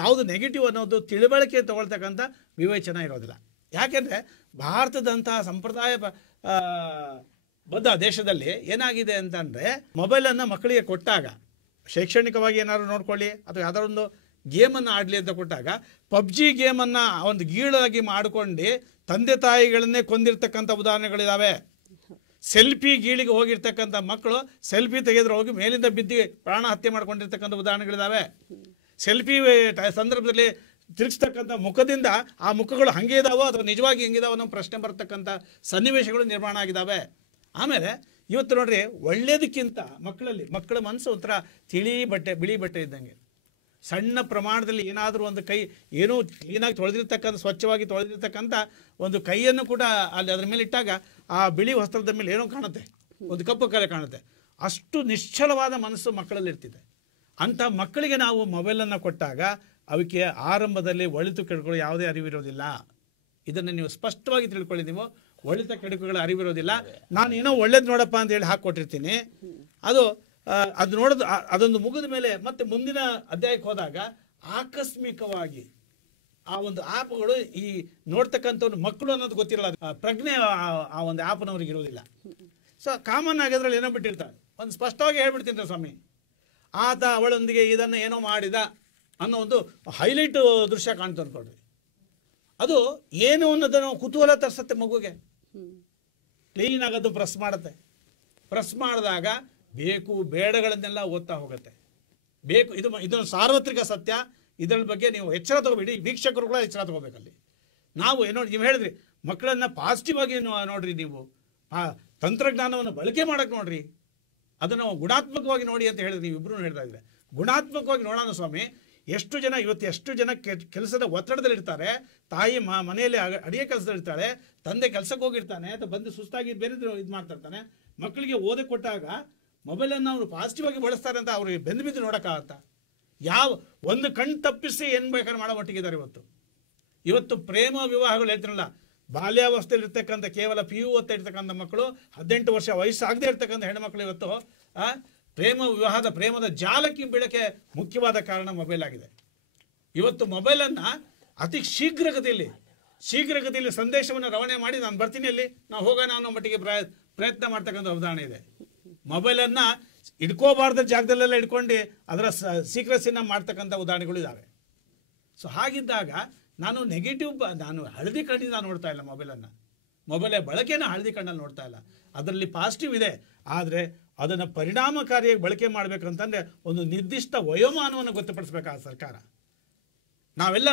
ಯಾವುದು ನೆಗೆಟಿವ್ ಅನ್ನೋದು ತಿಳುವಳಿಕೆ ತಗೊಳ್ತಕ್ಕಂಥ ವಿವೇಚನೆ ಇರೋದಿಲ್ಲ. ಯಾಕೆಂದರೆ ಭಾರತದಂತಹ ಸಂಪ್ರದಾಯ ಬದ್ಧ ದೇಶದಲ್ಲಿ ಏನಾಗಿದೆ ಅಂತಂದರೆ, ಮೊಬೈಲನ್ನು ಮಕ್ಕಳಿಗೆ ಕೊಟ್ಟಾಗ ಶೈಕ್ಷಣಿಕವಾಗಿ ಏನಾದ್ರು ನೋಡ್ಕೊಳ್ಳಿ ಅಥವಾ ಯಾವ್ದಾದ್ರು ಒಂದು ಗೇಮನ್ನು ಆಡಲಿ ಅಂತ ಕೊಟ್ಟಾಗ ಪಬ್ಜಿ ಗೇಮನ್ನು ಒಂದು ಗೀಳಾಗಿ ಮಾಡಿಕೊಂಡು ತಂದೆ ತಾಯಿಗಳನ್ನೇ ಕೊಂದಿರ್ತಕ್ಕಂಥ ಉದಾಹರಣೆಗಳಿದ್ದಾವೆ. ಸೆಲ್ಫಿ ಗೀಳಿಗೆ ಹೋಗಿರ್ತಕ್ಕಂಥ ಮಕ್ಕಳು ಸೆಲ್ಫಿ ತೆಗೆದ್ರೆ ಹೋಗಿ ಮೇಲಿಂದ ಬಿದ್ದು ಪ್ರಾಣ ಹತ್ಯೆ ಮಾಡ್ಕೊಂಡಿರ್ತಕ್ಕಂಥ ಉದಾಹರಣೆಗಳಿದ್ದಾವೆ. ಸೆಲ್ಫಿ ಸಂದರ್ಭದಲ್ಲಿ ತಿರುಗಿಸ್ತಕ್ಕಂಥ ಮುಖದಿಂದ ಆ ಮುಖಗಳು ಹಂಗೆ ಇದಾವೋ ಅಥವಾ ನಿಜವಾಗಿ ಹೆಂಗಿದಾವೋ ಅನ್ನೋ ಪ್ರಶ್ನೆ ಬರ್ತಕ್ಕಂಥ ಸನ್ನಿವೇಶಗಳು ನಿರ್ಮಾಣ ಆಗಿದ್ದಾವೆ. ಆಮೇಲೆ ಇವತ್ತು ನೋಡ್ರಿ, ಒಳ್ಳೇದಕ್ಕಿಂತ ಮಕ್ಕಳ ಮನಸ್ಸು ಒಂಥರ ಬಿಳಿ ಬಟ್ಟೆ ಇದ್ದಂಗೆ. ಸಣ್ಣ ಪ್ರಮಾಣದಲ್ಲಿ ಏನಾದರೂ ಒಂದು ಕೈ ಏನೋ ಕ್ಲೀನಾಗಿ ತೊಳೆದಿರ್ತಕ್ಕಂಥ, ಸ್ವಚ್ಛವಾಗಿ ತೊಳೆದಿರ್ತಕ್ಕಂಥ ಒಂದು ಕೈಯನ್ನು ಕೂಡ ಅಲ್ಲಿ ಅದ್ರ ಮೇಲೆ ಇಟ್ಟಾಗ ಆ ಬಿಳಿ ವಸ್ತ್ರದ ಮೇಲೆ ಏನೋ ಕಾಣುತ್ತೆ, ಒಂದು ಕಪ್ಪು ಕಲೆ ಕಾಣುತ್ತೆ. ಅಷ್ಟು ನಿಶ್ಚಲವಾದ ಮನಸ್ಸು ಮಕ್ಕಳಲ್ಲಿ ಇರ್ತಿದೆ. ಅಂಥ ಮಕ್ಕಳಿಗೆ ನಾವು ಮೊಬೈಲನ್ನು ಕೊಟ್ಟಾಗ ಅವಕ್ಕೆ ಆರಂಭದಲ್ಲಿ ಒಳಿತು ಕೆಡುಕುಗಳು ಯಾವುದೇ ಅರಿವಿರೋದಿಲ್ಲ. ಇದನ್ನು ನೀವು ಸ್ಪಷ್ಟವಾಗಿ ತಿಳ್ಕೊಳ್ಳಿ. ನೀವು ಒಳಿತ ಕೆಡುಕುಗಳ ಅರಿವಿರೋದಿಲ್ಲ. ನಾನು ಏನೋ ಒಳ್ಳೇದು ನೋಡಪ್ಪ ಅಂತ ಹೇಳಿ ಹಾಕ್ಕೊಟ್ಟಿರ್ತೀನಿ, ಅದು ನೋಡೋದು ಅದೊಂದು ಮುಗಿದ ಮೇಲೆ ಮತ್ತೆ ಮುಂದಿನ ಅಧ್ಯಾಯಕ್ಕೆ ಹೋದಾಗ ಆಕಸ್ಮಿಕವಾಗಿ ಆ ಒಂದು ಆ್ಯಪ್ಗಳು ಈ ನೋಡ್ತಕ್ಕಂಥವ್ರು ಮಕ್ಕಳು ಅನ್ನೋದು ಗೊತ್ತಿರಲ್ಲ, ಪ್ರಜ್ಞೆ ಆ ಒಂದು ಆ್ಯಪ್ನವ್ರಿಗೆ ಇರೋದಿಲ್ಲ. ಸೊ ಕಾಮನ್ ಆಗಿ ಅದರಲ್ಲಿ ಏನೋ ಬಿಟ್ಟಿರ್ತಾರೆ. ಒಂದು ಸ್ಪಷ್ಟವಾಗಿ ಹೇಳ್ಬಿಡ್ತೀನಿ ಸ್ವಾಮಿ, ಆತ ಅವಳೊಂದಿಗೆ ಇದನ್ನು ಏನೋ ಮಾಡಿದ ಅನ್ನೋ ಒಂದು ಹೈಲೈಟ್ ದೃಶ್ಯ ಕಾಣ್ತು ಅಂದ್ಕೊಳ್ರಿ. ಅದು ಏನು ಅನ್ನೋದನ್ನು ಕುತೂಹಲ ತರಿಸುತ್ತೆ ಮಗುಗೆ. ಕ್ಲೀನ್ ಆಗೋದು ಪ್ರೆಸ್ ಮಾಡುತ್ತೆ. ಪ್ರೆಸ್ ಮಾಡಿದಾಗ ಬೇಕು ಬೇಡಗಳನ್ನೆಲ್ಲ ಓದ್ತಾ ಹೋಗುತ್ತೆ. ಬೇಕು ಇದೊಂದು ಸಾರ್ವತ್ರಿಕ ಸತ್ಯ. ಇದರ ಬಗ್ಗೆ ನೀವು ಎಚ್ಚರ ತಗೋಬೇಡಿ, ವೀಕ್ಷಕರು ಕೂಡ ಎಚ್ಚರ ತಗೋಬೇಕಲ್ಲಿ. ನಾವು ಏನೋ ನೀವು ಹೇಳಿದ್ರಿ ಮಕ್ಕಳನ್ನು ಪಾಸಿಟಿವ್ ಆಗಿ ನೋಡ್ರಿ, ನೀವು ತಂತ್ರಜ್ಞಾನವನ್ನು ಬಳಕೆ ಮಾಡೋಕ್ಕೆ ನೋಡ್ರಿ, ಅದನ್ನು ಗುಣಾತ್ಮಕವಾಗಿ ನೋಡಿ ಅಂತ ಹೇಳಿದ್ರಿ. ನೀವು ಇಬ್ಬರು ಹೇಳ್ತಾ ಇದ್ರೆ ಗುಣಾತ್ಮಕವಾಗಿ ನೋಡೋಣ ಸ್ವಾಮಿ. ಎಷ್ಟು ಜನ ಕೆಲಸದ ಒತ್ತಡದಲ್ಲಿರ್ತಾರೆ, ತಾಯಿ ಮನೆಯಲ್ಲಿ ಅಡಿಗೆ ಕೆಲಸದಲ್ಲಿರ್ತಾಳೆ, ತಂದೆ ಕೆಲಸಕ್ಕೆ ಹೋಗಿರ್ತಾನೆ ಅಥವಾ ಬಂದು ಸುಸ್ತಾಗಿ ಬೇರೆ ಇದು ಮಾಡ್ತಿರ್ತಾನೆ. ಮಕ್ಕಳಿಗೆ ಓದಕ್ಕೆ ಕೊಟ್ಟಾಗ ಮೊಬೈಲನ್ನು ಅವರು ಪಾಸಿಟಿವ್ ಆಗಿ ಬಳಸ್ತಾರೆ ಅಂತ ಅವ್ರಿಗೆ ಬೆಂದು ನೋಡೋಕ್ಕಾಗತ್ತ? ಯಾವ ಒಂದು ಕಣ್ಣು ತಪ್ಪಿಸಿ ಏನು ಬೇಕಾದ್ರೆ ಮಾಡೋ ಮಟ್ಟಿಗಿದ್ದಾರೆ ಇವತ್ತು ಪ್ರೇಮ ವಿವಾಹಗಳು ಹೇಳ್ತಿರಲ್ಲ, ಬಾಲ್ಯಾವಸ್ಥೆಯಲ್ಲಿರ್ತಕ್ಕಂಥ ಕೇವಲ PU ಓದ್ತಾ ಇರ್ತಕ್ಕಂಥ ಮಕ್ಕಳು, 18 ವರ್ಷ ವಯಸ್ಸಾಗದೇ ಇರ್ತಕ್ಕಂಥ ಹೆಣ್ಣುಮಕ್ಕಳು ಇವತ್ತು ಪ್ರೇಮದ ಜಾಲಕ್ಕೆ ಬೀಳಕ್ಕೆ ಮುಖ್ಯವಾದ ಕಾರಣ ಮೊಬೈಲ್ ಆಗಿದೆ. ಇವತ್ತು ಮೊಬೈಲನ್ನು ಅತಿ ಶೀಘ್ರಗತಿಯಲ್ಲಿ ಸಂದೇಶವನ್ನು ರವಾನೆ ಮಾಡಿ ನಾನು ಬರ್ತೀನಿ ಅಲ್ಲಿ ನಾವು ಹೋಗೋಣ ಅನ್ನೋ ಮಟ್ಟಿಗೆ ಪ್ರಯತ್ನ ಮಾಡ್ತಕ್ಕಂಥ ಉದಾಹರಣೆ ಇದೆ. ಮೊಬೈಲನ್ನು ಇಟ್ಕೋಬಾರ್ದ ಜಾಗದಲ್ಲೆಲ್ಲ ಇಟ್ಕೊಂಡು ಅದರ ಸೀಕ್ರೆಸಿನ ಮಾಡ್ತಕ್ಕಂಥ ಉದಾಹರಣೆಗಳು ಇದ್ದಾವೆ. ಸೊ ಹಾಗಿದ್ದಾಗ ನಾನು ಹಳದಿ ಕಣ್ಣಿಂದ ನೋಡ್ತಾ ಇಲ್ಲ ಮೊಬೈಲೇ ಬಳಕೆನ ಹಳದಿ ಕಣ್ಣಲ್ಲಿ ನೋಡ್ತಾ ಇಲ್ಲ. ಅದರಲ್ಲಿ ಪಾಸಿಟಿವ್ ಇದೆ, ಆದರೆ ಅದನ್ನು ಪರಿಣಾಮಕಾರಿಯಾಗಿ ಬಳಕೆ ಮಾಡಬೇಕಂತಂದರೆ ಒಂದು ನಿರ್ದಿಷ್ಟ ವಯೋಮಾನವನ್ನು ಗೊತ್ತುಪಡಿಸ್ಬೇಕಾದ ಸರ್ಕಾರ. ನಾವೆಲ್ಲ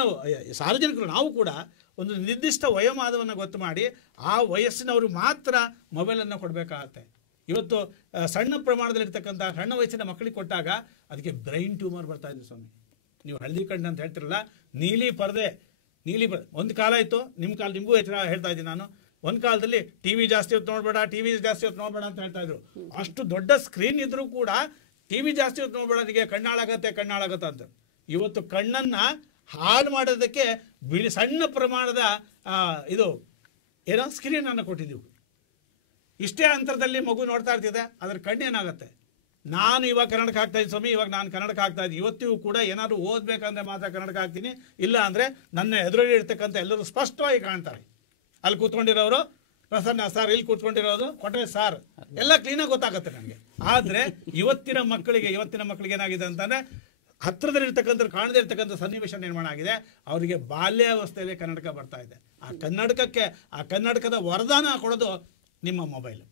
ಸಾರ್ವಜನಿಕರು ನಾವು ಕೂಡ ಒಂದು ನಿರ್ದಿಷ್ಟ ವಯೋಮಾನವನ್ನು ಗೊತ್ತು ಮಾಡಿ ಆ ವಯಸ್ಸಿನವರು ಮಾತ್ರ ಮೊಬೈಲನ್ನು ಕೊಡಬೇಕಾಗತ್ತೆ. ಇವತ್ತು ಸಣ್ಣ ಪ್ರಮಾಣದಲ್ಲಿರ್ತಕ್ಕಂಥ ಸಣ್ಣ ವಯಸ್ಸಿನ ಮಕ್ಕಳಿಗೆ ಕೊಟ್ಟಾಗ ಅದಕ್ಕೆ ಬ್ರೈನ್ ಟ್ಯೂಮರ್ ಬರ್ತಾ ಇದೆ ಸ್ವಾಮಿ. ನೀವು ಹಳದಿ ಕಣ್ಣು ಅಂತ ಹೇಳ್ತಿರಲ್ಲ, ನೀಲಿ ಪರದೆ ಒಂದು ಕಾಲ ಇತ್ತು, ನಿಮಗೂ ಹೇಳ್ತಾ ಇದ್ದೀನಿ ನಾನು. ಒಂದು ಕಾಲದಲ್ಲಿ ಟಿವಿ ಜಾಸ್ತಿ ಹೊತ್ತು ನೋಡಬೇಡ ಅಂತ ಹೇಳ್ತಾ ಇದ್ರು. ಅಷ್ಟು ದೊಡ್ಡ ಸ್ಕ್ರೀನ್ ಇದ್ರೂ ಕೂಡ ಟಿವಿ ಜಾಸ್ತಿ ಹೊತ್ತು ನೋಡಬೇಡ, ಅದಕ್ಕೆ ಕಣ್ಣಾಳಾಗತ್ತೆ ಅಂತ. ಇವತ್ತು ಕಣ್ಣನ್ನು ಹಾಳು ಮಾಡೋದಕ್ಕೆ ಸಣ್ಣ ಪ್ರಮಾಣದ ಸ್ಕ್ರೀನ್ ಅನ್ನು ಕೊಟ್ಟಿದ್ದೀವಿ. ಇಷ್ಟೇ ಅಂತರದಲ್ಲಿ ಮಗು ನೋಡ್ತಾ ಇರ್ತಿದೆ, ಅದ್ರ ಕಣ್ಣೇನಾಗತ್ತೆ. ನಾನು ಇವಾಗ ಕನ್ನಡಕ್ಕೆ ಹಾಕ್ತಾ ಇದ್ದೀನಿ ಸ್ವಾಮಿ, ನಾನು ಕನ್ನಡಕ್ಕೆ ಹಾಕ್ತಾ ಇದ್ದೀನಿ. ಇವತ್ತಿಗೂ ಕೂಡ ಏನಾದ್ರು ಓದಬೇಕಂದ್ರೆ ಮಾತ್ರ ಕನ್ನಡಕ್ಕೆ ಹಾಕ್ತೀನಿ, ಇಲ್ಲ ಅಂದರೆ ನನ್ನ ಎದುರಲ್ಲಿ ಇರ್ತಕ್ಕಂಥ ಎಲ್ಲರೂ ಸ್ಪಷ್ಟವಾಗಿ ಕಾಣ್ತಾರೆ. ಅಲ್ಲಿ ಕೂತ್ಕೊಂಡಿರೋರು ಪ್ರಸನ್ನ ಸಾರ್, ಇಲ್ಲಿ ಕೂತ್ಕೊಂಡಿರೋದು ಕೊಟ್ಟರೆ ಸಾರ್, ಎಲ್ಲ ಕ್ಲೀನಾಗಿ ಗೊತ್ತಾಗುತ್ತೆ ನನಗೆ. ಆದರೆ ಇವತ್ತಿನ ಮಕ್ಕಳಿಗೆ ಏನಾಗಿದೆ ಅಂತಂದರೆ ಹತ್ತಿರದಲ್ಲಿರ್ತಕ್ಕಂಥ ಕಾಣದೇ ಇರ್ತಕ್ಕಂಥ ಸನ್ನಿವೇಶ ನಿರ್ಮಾಣ ಆಗಿದೆ. ಅವರಿಗೆ ಬಾಲ್ಯಾವಸ್ಥೆಯಲ್ಲಿ ಕನ್ನಡಕ ಬರ್ತಾ ಇದೆ. ಆ ಕನ್ನಡಕದ ವರದಾನ ಕೊಡೋದು ನಿಮ್ಮ ಮೊಬೈಲ್.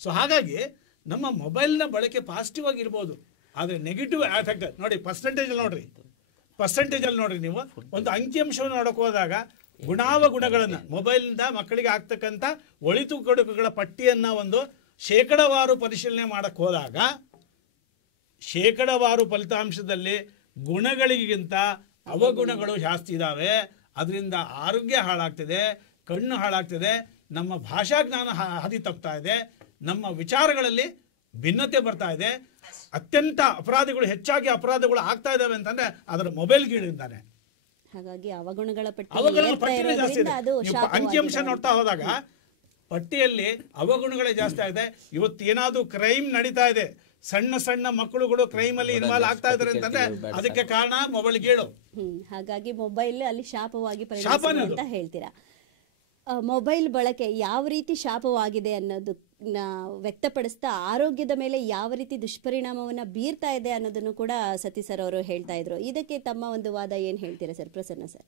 ಸೊ ಹಾಗಾಗಿ ನಮ್ಮ ಮೊಬೈಲ್ನ ಬಳಕೆ ಪಾಸಿಟಿವ್ ಆಗಿರ್ಬೋದು, ಆದರೆ ನೆಗೆಟಿವ್ ಎಫೆಕ್ಟ್ ನೋಡಿ. ಪರ್ಸೆಂಟೇಜಲ್ಲಿ ನೋಡ್ರಿ ನೀವು ಒಂದು ಅಂಕಿಅಂಶವನ್ನು ನೋಡೋಕೆ ಹೋದಾಗ ಗುಣಾವಗುಣಗಳನ್ನು ಮೊಬೈಲ್ನಿಂದ ಮಕ್ಕಳಿಗೆ ಆಗ್ತಕ್ಕಂಥ ಒಳಿತು ಕೊಡುಕುಗಳ ಪಟ್ಟಿಯನ್ನು ಒಂದು ಶೇಕಡವಾರು ಪರಿಶೀಲನೆ ಮಾಡಕ್ಕೆ ಹೋದಾಗ ಶೇಕಡವಾರು ಫಲಿತಾಂಶದಲ್ಲಿ ಗುಣಗಳಿಗಿಂತ ಅವಗುಣಗಳು ಜಾಸ್ತಿ ಇದ್ದಾವೆ. ಅದರಿಂದ ಆರೋಗ್ಯ ಹಾಳಾಗ್ತಿದೆ, ಕಣ್ಣು ಹಾಳಾಗ್ತಿದೆ, ನಮ್ಮ ಭಾಷಾ ಜ್ಞಾನ ಹಾದಿ ತಪ್ತಾ ಇದೆ, ನಮ್ಮ ವಿಚಾರಗಳಲ್ಲಿ ಭಿನ್ನತೆ ಬರ್ತಾ ಇದೆ. ಅತ್ಯಂತ ಹೆಚ್ಚಾಗಿ ಅಪರಾಧಗಳು ಆಗ್ತಾ ಇದ್ದಾವೆ ಅಂತಂದ್ರೆ ಅದರ ಮೊಬೈಲ್ ಗೀಳಿಂದಾನೆ. ಹಾಗಾಗಿ ಅವಗುಣಗಳ ಅಂಕಿಅಂಶ ನೋಡ್ತಾ ಹೋದಾಗ ಪಟ್ಟಿಯಲ್ಲಿ ಅವಗುಣಗಳೇ ಜಾಸ್ತಿ ಆಗಿದೆ. ಇವತ್ತು ಏನಾದ್ರು ಕ್ರೈಮ್ ನಡೀತಾ ಇದೆ, ಸಣ್ಣ ಮಕ್ಕಳುಗಳು ಕ್ರೈಮ್ ಅಲ್ಲಿ ಇನ್ವಾಲ್ವ್ ಆಗ್ತಾ ಇದಾರೆ ಅಂತಂದ್ರೆ ಅದಕ್ಕೆ ಕಾರಣ ಮೊಬೈಲ್ ಗೀಳು. ಹಾಗಾಗಿ ಮೊಬೈಲ್ ಅಲ್ಲಿ ಶಾಪವಾಗಿ ಪರಿಣಮಿಸಿದೆ ಅಂತ ಹೇಳ್ತೀರಾ. ಮೊಬೈಲ್ ಬಳಕೆ ಯಾವ ರೀತಿ ಶಾಪವಾಗಿದೆ ಅನ್ನೋದನ್ನ ವ್ಯಕ್ತಪಡಿಸ್ತಾ ಆರೋಗ್ಯದ ಮೇಲೆ ಯಾವ ರೀತಿ ದುಷ್ಪರಿಣಾಮವನ್ನು ಬೀರ್ತಾ ಇದೆ ಅನ್ನೋದನ್ನು ಕೂಡ ಸತೀಶ್ ಸರ್ ಅವರು ಹೇಳ್ತಾ ಇದ್ರು. ಇದಕ್ಕೆ ತಮ್ಮ ಒಂದು ವಾದ ಏನು ಹೇಳ್ತೀರಾ ಸರ್? ಪ್ರಸನ್ನ ಸರ್,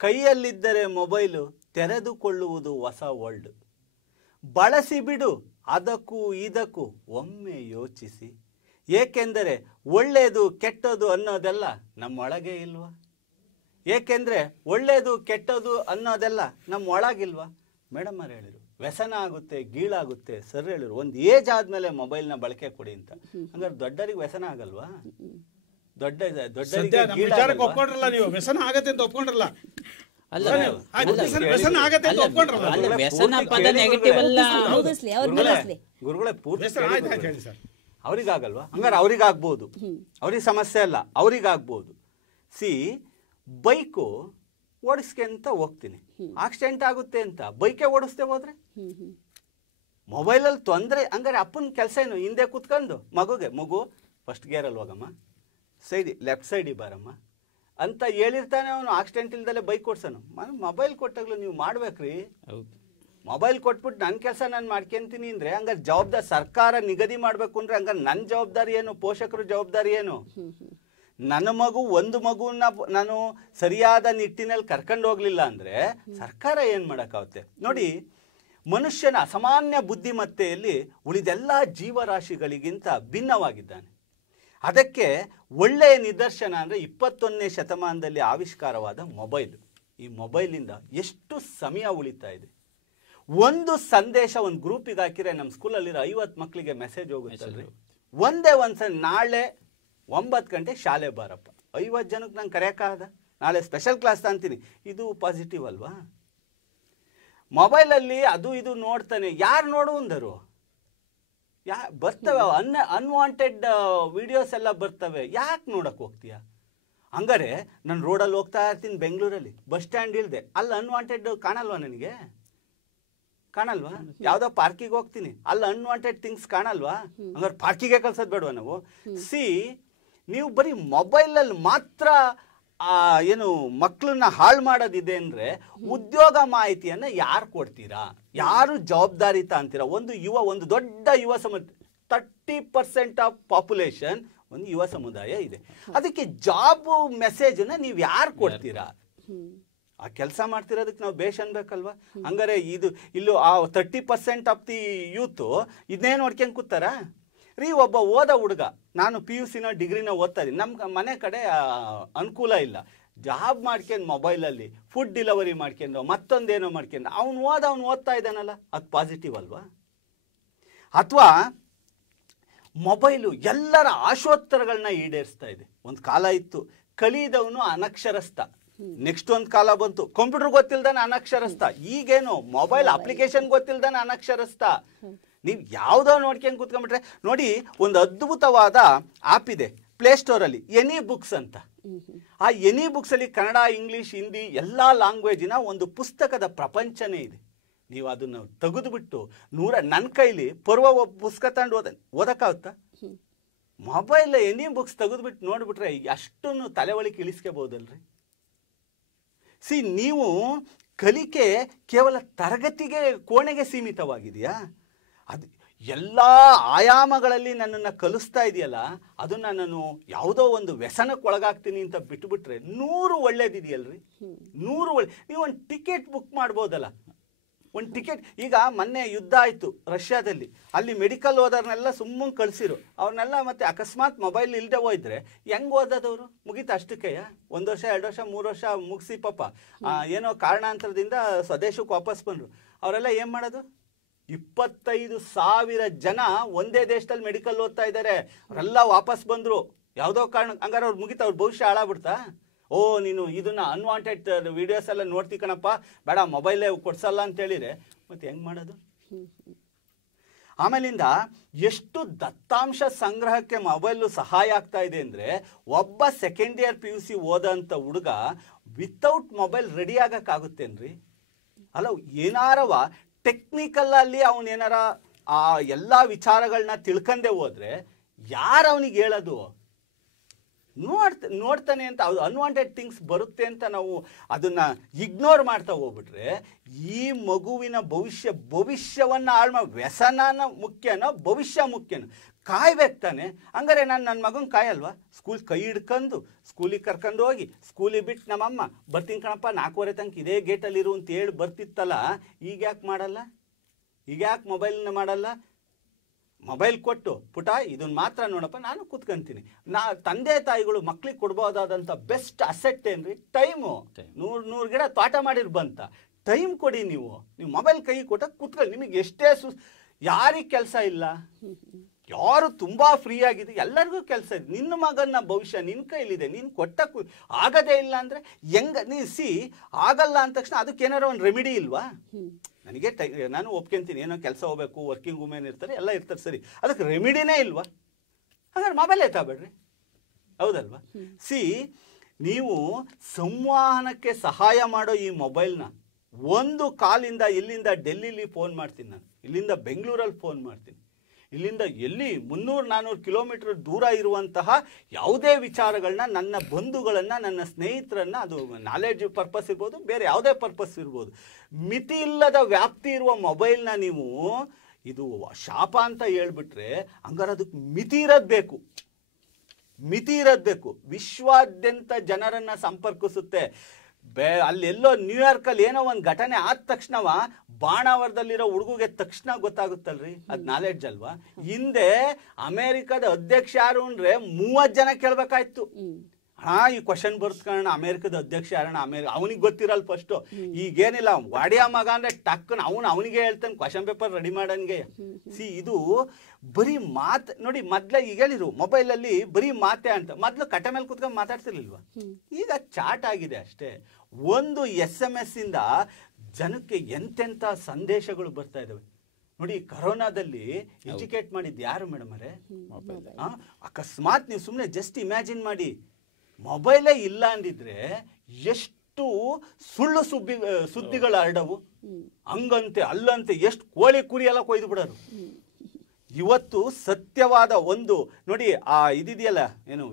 ಕೈಯಲ್ಲಿದ್ದರೆ ಮೊಬೈಲು ತೆರೆದುಕೊಳ್ಳುವುದು ಹೊಸ ವರ್ಲ್ಡ್. ಬಳಸಿ ಬಿಡು ಅದಕ್ಕೂ ಇದಕ್ಕೂ ಒಮ್ಮೆ ಯೋಚಿಸಿ, ಏಕೆಂದರೆ ಒಳ್ಳೆಯದು ಕೆಟ್ಟದು ಅನ್ನೋದೆಲ್ಲ ನಮ್ಮೊಳಗೆ ಇಲ್ವಾ? ಏಕೆಂದರೆ ಒಳ್ಳೆಯದು ಕೆಟ್ಟದು ಅನ್ನೋದೆಲ್ಲ ನಮ್ಮ ಒಳಗಿಲ್ವಾ? ಮೇಡಮ್ ಅವ್ರು ಹೇಳಿದ್ರು ವ್ಯಸನ ಆಗುತ್ತೆ, ಗೀಳಾಗುತ್ತೆ. ಸರ್ ಹೇಳಿದ್ರು ಒಂದು ಏಜ್ ಆದಮೇಲೆ ಮೊಬೈಲ್ನ ಬಳಕೆ ಕೊಡಿ ಅಂತ. ಹಂಗಾರೆ ದೊಡ್ಡರಿಗೆ ವ್ಯಸನ ಆಗಲ್ವಾ? ದೊಡ್ಡರಿಗೆ ಒಪ್ಕೊಂಡ್ರಲ್ಲ ನೀವು, ವ್ಯಸನ ಆಗತ್ತೆ ಅಂತ ಒಪ್ಕೊಂಡ್ರಲ್ಲ. ಗುರುಗಳೇ ಪೂರ್ತಿ ಅವ್ರಿಗಾಗಲ್ವಾ? ಹಂಗಾರೆ ಅವ್ರಿಗಾಗ್ಬೋದು, ಅವ್ರಿಗೆ ಸಮಸ್ಯೆ ಅಲ್ಲ, ಅವ್ರಿಗಾಗ್ಬೋದು. ಬೈಕು ಓಡಿಸ್ಕೊಂತ ಹೋಗ್ತೀನಿ, ಆಕ್ಸಿಡೆಂಟ್ ಆಗುತ್ತೆ ಅಂತ ಬೈಕೆ ಓಡಿಸ್ತೇ ಹೋದ್ರೆ ಮೊಬೈಲಲ್ಲಿ ತೊಂದರೆ. ಹಂಗಾರೆ ಅಪ್ಪನ ಕೆಲಸ ಏನು? ಹಿಂದೆ ಕೂತ್ಕೊಂಡು ಮಗು ಫಸ್ಟ್ ಗೇರಲ್ಲಿ ಹೋಗಮ್ಮ, ಲೆಫ್ಟ್ ಸೈಡಿಗೆ ಬಾರಮ್ಮ ಅಂತ ಹೇಳಿರ್ತಾನೆ ಅವನು. ಆಕ್ಸಿಡೆಂಟ್ ಇಲ್ದಲ್ಲೇ ಬೈಕ್ ಓಡಿಸೋನು. ಮೊಬೈಲ್ ಕೊಟ್ಟಾಗ್ಲೂ ನೀವು ಮಾಡ್ಬೇಕ್ರಿ. ಮೊಬೈಲ್ ಕೊಟ್ಬಿಟ್ಟು ನನ್ನ ಕೆಲಸ ನಾನು ಮಾಡ್ಕೊಂತೀನಿ ಅಂದರೆ ಹಂಗಾರೆ ಜವಾಬ್ದಾರಿ ಸರ್ಕಾರ ನಿಗದಿ ಮಾಡಬೇಕು ಅಂದರೆ ಹಂಗಾರೆ ನನ್ನ ಜವಾಬ್ದಾರಿ ಏನು? ಪೋಷಕರು ಜವಾಬ್ದಾರಿ ಏನು? ನನ್ನ ಮಗು ಒಂದು ಮಗುವನ್ನ ನಾನು ಸರಿಯಾದ ನಿಟ್ಟಿನಲ್ಲಿ ಕರ್ಕೊಂಡು ಹೋಗ್ಲಿಲ್ಲ ಅಂದರೆ ಸರ್ಕಾರ ಏನು ಮಾಡೋಕ್ಕಾಗುತ್ತೆ? ನೋಡಿ, ಮನುಷ್ಯನ ಅಸಾಮಾನ್ಯ ಬುದ್ಧಿಮತ್ತೆಯಲ್ಲಿ ಉಳಿದೆಲ್ಲ ಜೀವರಾಶಿಗಳಿಗಿಂತ ಭಿನ್ನವಾಗಿದ್ದಾನೆ. ಅದಕ್ಕೆ ಒಳ್ಳೆಯ ನಿದರ್ಶನ ಅಂದರೆ 21ನೇ ಶತಮಾನದಲ್ಲಿ ಆವಿಷ್ಕಾರವಾದ ಮೊಬೈಲ್. ಈ ಮೊಬೈಲಿಂದ ಎಷ್ಟು ಸಮಯ ಉಳಿತಾ ಇದೆ. ಒಂದು ಸಂದೇಶ ಒಂದು ಗ್ರೂಪಿಗೆ ಹಾಕಿದ್ರೆ ನಮ್ಮ ಸ್ಕೂಲಲ್ಲಿರೋ 50 ಮಕ್ಕಳಿಗೆ ಮೆಸೇಜ್ ಹೋಗುತ್ತಲ್ರಿ. ಒಂದೇ ಒಂದ್ಸಲ ನಾಳೆ 9 ಗಂಟೆಗೆ ಶಾಲೆ ಬಾರಪ್ಪ, 50 ಜನಕ್ಕೆ ನಂಗೆ ಕರೆಯೋಕ್ಕಾಗದ, ನಾಳೆ ಸ್ಪೆಷಲ್ ಕ್ಲಾಸ್ ಅಂತೀನಿ. ಇದು ಪಾಸಿಟಿವ್ ಅಲ್ವಾ? ಮೊಬೈಲಲ್ಲಿ ಅದು ಇದು ನೋಡ್ತಾನೆ, ಯಾರು ನೋಡುವಂದರು? ಬರ್ತವೆ ಅನ್ವಾಂಟೆಡ್ ವಿಡಿಯೋಸ್ ಎಲ್ಲ ಬರ್ತವೆ, ಯಾಕೆ ನೋಡಕ್ಕೆ ಹೋಗ್ತೀಯ? ಹಂಗಾರೆ ನಾನು ರೋಡಲ್ಲಿ ಹೋಗ್ತಾ ಇರ್ತೀನಿ ಬೆಂಗಳೂರಲ್ಲಿ, ಬಸ್ ಸ್ಟ್ಯಾಂಡ್ ಇಳ್ದೆ, ಅಲ್ಲಿ ಅನ್ವಾಂಟೆಡ್ ಕಾಣಲ್ವಾ? ನನಗೆ ಕಾಣಲ್ವಾ? ಯಾವುದೋ ಪಾರ್ಕಿಗೆ ಹೋಗ್ತೀನಿ, ಅಲ್ಲಿ ಅನ್ವಾಂಟೆಡ್ ಥಿಂಗ್ಸ್ ಕಾಣಲ್ವಾ? ಹಂಗಾರೆ ಪಾರ್ಕಿಗೆ ಕಳ್ಸೋದು ಬೇಡವಾ ನಾವು? ನೀವು ಬರೀ ಮೊಬೈಲಲ್ಲಿ ಮಾತ್ರ ಏನು ಮಕ್ಕಳನ್ನ ಹಾಳು ಮಾಡೋದಿದೆ ಅಂದರೆ ಉದ್ಯೋಗ ಮಾಹಿತಿಯನ್ನು ಯಾರು ಕೊಡ್ತೀರಾ? ಯಾರು ಜವಾಬ್ದಾರಿತ ಅಂತೀರಾ? ಒಂದು ದೊಡ್ಡ ಯುವ ಸಮುದಾಯ, 30% ಆಫ್ ಪಾಪ್ಯುಲೇಷನ್ ಒಂದು ಯುವ ಸಮುದಾಯ ಇದೆ. ಅದಕ್ಕೆ ಜಾಬ್ ಮೆಸೇಜನ್ನ ನೀವು ಯಾರು ಕೊಡ್ತೀರಾ? ಆ ಕೆಲಸ ಮಾಡ್ತಿರೋದಕ್ಕೆ ನಾವು ಬೇಷ್ ಅನ್ಬೇಕಲ್ವಾ? ಹಂಗಾರೆ ಇಲ್ಲೂ ಆ 30% ಆಫ್ ದಿ ಯೂತ್ ಇದನ್ನೇ ನೋಡ್ಕೊಂಡು ಕೂತಾರ ರೀ. ಒಬ್ಬ ಓದ ಹುಡುಗ, ನಾನು PUC ಡಿಗ್ರಿನ ಓದ್ತಾ ಇದ್ದೀನಿ, ನಮ್ಮ ಮನೆ ಕಡೆ ಅನುಕೂಲ ಇಲ್ಲ, ಜಾಬ್ ಮಾಡ್ಕೊಂಡು ಮೊಬೈಲಲ್ಲಿ ಫುಡ್ ಡೆಲಿವರಿ ಮಾಡ್ಕೊಂಡು ಮತ್ತೊಂದೇನೋ ಮಾಡ್ಕೊಂಡು ಅವ್ನು ಓದ್ತಾ ಇದ್ದಾನಲ್ಲ, ಅದು ಪಾಸಿಟಿವ್ ಅಲ್ವಾ? ಅಥವಾ ಮೊಬೈಲು ಎಲ್ಲರ ಆಶೋತ್ತರಗಳನ್ನ ಈಡೇರಿಸ್ತಾ ಇದೆ. ಒಂದು ಕಾಲ ಇತ್ತು ಕಲಿದವನು ಅನಕ್ಷರಸ್ಥ, ನೆಕ್ಸ್ಟ್ ಒಂದು ಕಾಲ ಬಂತು ಕಂಪ್ಯೂಟರ್ ಗೊತ್ತಿಲ್ದಾನೆ ಅನಕ್ಷರಸ್ಥ, ಈಗೇನು ಮೊಬೈಲ್ ಅಪ್ಲಿಕೇಶನ್ ಗೊತ್ತಿಲ್ದಾನೆ ಅನಕ್ಷರಸ್ಥ. ನೀವು ಯಾವುದೋ ನೋಡ್ಕೊಂಡು ಕೂತ್ಕೊಂಡ್ಬಿಟ್ರೆ ನೋಡಿ, ಒಂದು ಅದ್ಭುತವಾದ ಆ್ಯಪ್ ಇದೆ ಪ್ಲೇಸ್ಟೋರಲ್ಲಿ, ಎನಿ ಬುಕ್ಸ್ ಅಂತ. ಆ ಎನಿ ಬುಕ್ಸಲ್ಲಿ ಕನ್ನಡ, ಇಂಗ್ಲೀಷ್, ಹಿಂದಿ ಎಲ್ಲ ಲ್ಯಾಂಗ್ವೇಜಿನ ಒಂದು ಪುಸ್ತಕದ ಪ್ರಪಂಚನೇ ಇದೆ. ನೀವು ಅದನ್ನು ತೆಗೆದುಬಿಟ್ಟು ನನ್ನ ಕೈಲಿ ಒಬ್ಬ ಪುಸ್ತಕ ತಗೊಂಡು ಓದಕ್ಕಾಗುತ್ತಾ? ಮೊಬೈಲ್ ಎನಿ ಬುಕ್ಸ್ ತೆಗೆದುಬಿಟ್ಟು ನೋಡಿಬಿಟ್ರೆ ಅಷ್ಟನ್ನು ತಲೆವಳಿಕೆ ಇಳಿಸ್ಕೋಬಹುದಲ್ರಿ. ನೀವು ಕಲಿಕೆ ಕೇವಲ ತರಗತಿಗೆ ಕೋಣೆಗೆ ಸೀಮಿತವಾಗಿದೆಯಾ? ಅದು ಎಲ್ಲ ಆಯಾಮಗಳಲ್ಲಿ ನನ್ನನ್ನು ಕಲಿಸ್ತಾ ಇದೆಯಲ್ಲ, ಅದನ್ನು ನಾನು ಯಾವುದೋ ಒಂದು ವ್ಯಸನಕ್ಕೆ ಒಳಗಾಗ್ತೀನಿ ಅಂತ ಬಿಟ್ಟುಬಿಟ್ರೆ 100 ಒಳ್ಳೇದಿದೆಯಲ್ರಿ. 100 ಒಳ್ಳೆ. ನೀವು ಒಂದು ಟಿಕೆಟ್ ಬುಕ್ ಮಾಡ್ಬೋದಲ್ಲ, ಒಂದು ಟಿಕೆಟ್. ಈಗ ಮೊನ್ನೆ ಯುದ್ಧ ಆಯಿತು ರಷ್ಯಾದಲ್ಲಿ, ಅಲ್ಲಿ ಮೆಡಿಕಲ್ ಓದೋರ್ನೆಲ್ಲ ಸುಮ್ಮನೆ ಕಳಿಸಿರು, ಅವ್ರನ್ನೆಲ್ಲ ಮತ್ತೆ ಅಕಸ್ಮಾತ್ ಮೊಬೈಲ್ ಇಲ್ಲದೆ ಹೋಯ್ದ್ರೆ ಹೆಂಗೆ ಓದೋದವರು? ಮುಗೀತು ಅಷ್ಟಕ್ಕೆಯ? 1 ವರ್ಷ 2 ವರ್ಷ 3 ವರ್ಷ ಮುಗಿಸಿ ಪಾಪ ಏನೋ ಕಾರಣಾಂತರದಿಂದ ಸ್ವದೇಶಕ್ಕೆ ವಾಪಸ್ ಬಂದರು. ಅವರೆಲ್ಲ ಏನು ಮಾಡೋದು? 25,000 ಜನ ಒಂದೇ ದೇಶದಲ್ಲಿ ಮೆಡಿಕಲ್ ಓದ್ತಾ ಇದ್ದಾರೆ, ಅವರೆಲ್ಲ ವಾಪಸ್ ಬಂದರು ಯಾವುದೋ ಕಾರಣ. ಹಂಗಾರೆ ಅವ್ರು ಮುಗಿತ, ಅವ್ರ ಭವಿಷ್ಯ ಹಾಳಾಗ್ಬಿಡ್ತಾ? ನೀನು ಇದನ್ನ ಅನ್ವಾಂಟೆಡ್ ವಿಡಿಯೋಸ್ ಎಲ್ಲ ನೋಡ್ತಿ ಕಣಪ್ಪ, ಬೇಡ ಮೊಬೈಲೇ ಕೊಡ್ಸಲ್ಲ ಅಂತ ಹೇಳಿದ್ರೆ ಮತ್ತೆ ಹೆಂಗೆ ಮಾಡೋದು? ಆಮೇಲಿಂದ ಎಷ್ಟು ದತ್ತಾಂಶ ಸಂಗ್ರಹಕ್ಕೆ ಮೊಬೈಲು ಸಹಾಯ ಆಗ್ತಾ ಇದೆ ಅಂದರೆ, ಒಬ್ಬ ಸೆಕೆಂಡ್ ಇಯರ್ PUC ಓದೋಂಥ ಹುಡುಗ ವಿತೌಟ್ ಮೊಬೈಲ್ ರೆಡಿ ಆಗಕ್ಕಾಗುತ್ತೇನ್ರಿ? ಅಲ್ಲ, ಏನಾರವ ಟೆಕ್ನಿಕಲ್ಲಲ್ಲಿ ಅವನೇನಾರ ಆ ಎಲ್ಲ ವಿಚಾರಗಳನ್ನ ತಿಳ್ಕೊಂಡೇ ಹೋದ್ರೆ ಯಾರು ಅವನಿಗೆ ಹೇಳೋದು? ನೋಡ್ತಾನೆ ಅಂತ ಅದು ಅನ್ವಾಂಟೆಡ್ ಥಿಂಗ್ಸ್ ಬರುತ್ತೆ ಅಂತ ನಾವು ಅದನ್ನು ಇಗ್ನೋರ್ ಮಾಡ್ತಾ ಹೋಗ್ಬಿಟ್ರೆ ಈ ಮಗುವಿನ ಭವಿಷ್ಯವನ್ನು ಹಾಳು ಮಾಡಿ, ವ್ಯಸನನ ಮುಖ್ಯನೋ ಭವಿಷ್ಯ ಮುಖ್ಯನೋ? ಕಾಯ್ಬೇಕು ತಾನೆ. ಹಂಗಾರೆ ನಾನು ನನ್ನ ಮಗನ ಕಾಯಲ್ವಾ? ಸ್ಕೂಲ್ ಕೈ ಹಿಡ್ಕೊಂಡು ಸ್ಕೂಲಿಗೆ ಕರ್ಕೊಂಡು ಹೋಗಿ ಸ್ಕೂಲಿಗೆ ಬಿಟ್ಟು ನಮ್ಮಮ್ಮ ಬರ್ತೀನಿ ಕಣಪ್ಪ 4:15 ತನಕ ಇದೇ ಗೇಟಲ್ಲಿರು ಅಂತ ಹೇಳಿ ಬರ್ತಿತ್ತಲ್ಲ, ಈಗ ಯಾಕೆ ಮಾಡಲ್ಲ? ಈಗ ಯಾಕೆ ಮೊಬೈಲ್ನ ಮಾಡಲ್ಲ? ಮೊಬೈಲ್ ಕೊಟ್ಟು ಪುಟ ಇದನ್ನು ಮಾತ್ರ ನೋಡಪ್ಪ, ನಾನು ಕೂತ್ಕೊಂತೀನಿ. ತಂದೆ ತಾಯಿಗಳು ಮಕ್ಳಿಗೆ ಕೊಡ್ಬೋದಾದಂಥ ಬೆಸ್ಟ್ ಅಸೆಟ್ ಏನ್ರಿ? ಟೈಮು. 100 ಗಿಡ ತೋಟ ಮಾಡಿರ್ ಬಂತ, ಟೈಮ್ ಕೊಡಿ. ನೀವು ಮೊಬೈಲ್ ಕೈ ಕೊಟ್ಟ ಕೂತ್ಕೊಳ್ಳಿ. ನಿಮಗೆ ಎಷ್ಟೇ ಯಾರಿಗೆ ಕೆಲಸ ಇಲ್ಲ? ಯಾರು ತುಂಬ ಫ್ರೀ ಆಗಿದೆ? ಎಲ್ಲರಿಗೂ ಕೆಲಸ ಇದೆ. ನಿನ್ನ ಮಗನ ಭವಿಷ್ಯ ನಿನ್ನ ಕೈಲಿದೆ, ನೀನು ಕೊಟ್ಟಕ್ಕೂ ಆಗದೇ ಇಲ್ಲ ಅಂದರೆ ಆಗಲ್ಲ ಅಂದ ತಕ್ಷಣ ಅದಕ್ಕೆ ಏನಾರು ಒಂದು ರೆಮಿಡಿ ಇಲ್ವಾ? ನನಗೆ ನಾನು ಒಪ್ಕೊಂತೀನಿ, ಏನೋ ಕೆಲಸ ಹೋಗ್ಬೇಕು, ವರ್ಕಿಂಗ್ ವುಮೆನ್ ಇರ್ತಾರೆ, ಎಲ್ಲ ಇರ್ತಾರೆ, ಸರಿ, ಅದಕ್ಕೆ ರೆಮಿಡಿನೇ ಇಲ್ವಾ? ಹಾಗಾದ್ರೆ ಮೊಬೈಲ್ ಎತ್ತಾಬೇಡ್ರಿ, ಹೌದಲ್ವಾ? ನೀವು ಸಂವಹನಕ್ಕೆ ಸಹಾಯ ಮಾಡೋ ಈ ಮೊಬೈಲ್ನ ಒಂದು ಕಾಲಿಂದ ಇಲ್ಲಿಂದ ಡೆಲ್ಲಿಲಿ ಫೋನ್ ಮಾಡ್ತೀನಿ, ನಾನು ಇಲ್ಲಿಂದ ಬೆಂಗಳೂರಲ್ಲಿ ಫೋನ್ ಮಾಡ್ತೀನಿ, ಇಲ್ಲಿಂದ ಎಲ್ಲಿ 300-400 ಕಿಲೋಮೀಟರ್ ದೂರ ಇರುವಂತಹ ಯಾವುದೇ ವಿಚಾರಗಳನ್ನ, ನನ್ನ ಬಂಧುಗಳನ್ನು, ನನ್ನ ಸ್ನೇಹಿತರನ್ನು, ಅದು ನಾಲೆಡ್ಜ್ ಪರ್ಪಸ್ ಇರ್ಬೋದು, ಬೇರೆ ಯಾವುದೇ ಪರ್ಪಸ್ ಇರ್ಬೋದು, ಮಿತಿ ಇಲ್ಲದ ವ್ಯಾಪ್ತಿ ಇರುವ ಮೊಬೈಲ್ನ ನೀವು ಇದು ಶಾಪ ಅಂತ ಹೇಳ್ಬಿಟ್ರೆ ಹಂಗಾರೆ ಅದಕ್ಕೆ ಮಿತಿ ಇರೋದು ಬೇಕು. ಮಿತಿ ಇರಬೇಕು. ವಿಶ್ವಾದ್ಯಂತ ಜನರನ್ನ ಸಂಪರ್ಕಿಸುತ್ತೆ. ಅಲ್ಲೆಲ್ಲೋ ನ್ಯೂಯಾರ್ಕಲ್ಲಿ ಏನೋ ಒಂದು ಘಟನೆ ಆದ ತಕ್ಷಣವ ಬಾಣಾವರದಲ್ಲಿರೋ ಹುಡುಗಿಗೆ ತಕ್ಷಣ ಗೊತ್ತಾಗುತ್ತಲ್ರಿ, ಅದ್ ನಾಲೆಡ್ಜ್ ಅಲ್ವಾ? ಹಿಂದೆ ಅಮೆರಿಕದ ಅಧ್ಯಕ್ಷ ಯಾರು ಅಂದ್ರೆ 30 ಜನ ಕೇಳ್ಬೇಕಾಯ್ತು. ಈ ಕ್ವಶನ್ ಬರ್ಸ್ಕೊಳ್ಳೋಣ, ಅಮೆರಿಕದ ಅಧ್ಯಕ್ಷ ಯಾರಣ, ಅವನಿಗೆ ಗೊತ್ತಿರಲ್ಲ ಫಸ್ಟ್. ಈಗೇನಿಲ್ಲ, ವಾಡಿಯ ಮಗ ಅಂದ್ರೆ ಟಕ್ಕನ್ ಅವನಿಗೆ ಹೇಳ್ತಾನೆ ಕ್ವಶನ್ ಪೇಪರ್ ರೆಡಿ ಮಾಡನ್ಗೆ. ಇದು ಬರೀ ಮಾತ್ ನೋಡಿ. ಮೊದ್ಲ ಈಗ ಹೇಳಿರು ಮೊಬೈಲ್ ಅಲ್ಲಿ ಬರೀ ಮಾತೆ ಅಂತ. ಮೊದ್ಲು ಕಟ್ಟೆ ಮೇಲೆ ಕುತ್ಕೊಂಡು ಮಾತಾಡ್ತಿರ್ಲಿಲ್ವಾ? ಈಗ ಚಾಟ್ ಆಗಿದೆ ಅಷ್ಟೇ. ಒಂದು SMS ಇಂದ ಜನಕ್ಕೆ ಎಂತೆಂತ ಸಂದೇಶಗಳು ಬರ್ತಾ ಇದಾವೆ ನೋಡಿ. ಕರೋನಾದಲ್ಲಿ ಎಜುಕೇಟ್ ಮಾಡಿದ್ದು ಯಾರು ಮೇಡಮ್ ಅವರೇ? ಅಕಸ್ಮಾತ್ ನೀವು ಸುಮ್ಮನೆ ಜಸ್ಟ್ ಇಮ್ಯಾಜಿನ್ ಮಾಡಿ, ಮೊಬೈಲೇ ಇಲ್ಲ ಅಂದಿದ್ರೆ ಎಷ್ಟು ಸುಳ್ಳು ಸುದ್ದಿಗಳು ಹರಡವು. ಹಂಗಂತೆ ಅಲ್ಲಂತೆ ಎಷ್ಟು ಕೋಳಿ ಕುರಿ ಎಲ್ಲ ಕೊಯ್ದು ಬಿಡೋರು. ಇವತ್ತು ಸತ್ಯವಾದ ಒಂದು ನೋಡಿ, ಇದಿದೆಯಲ್ಲ ಏನು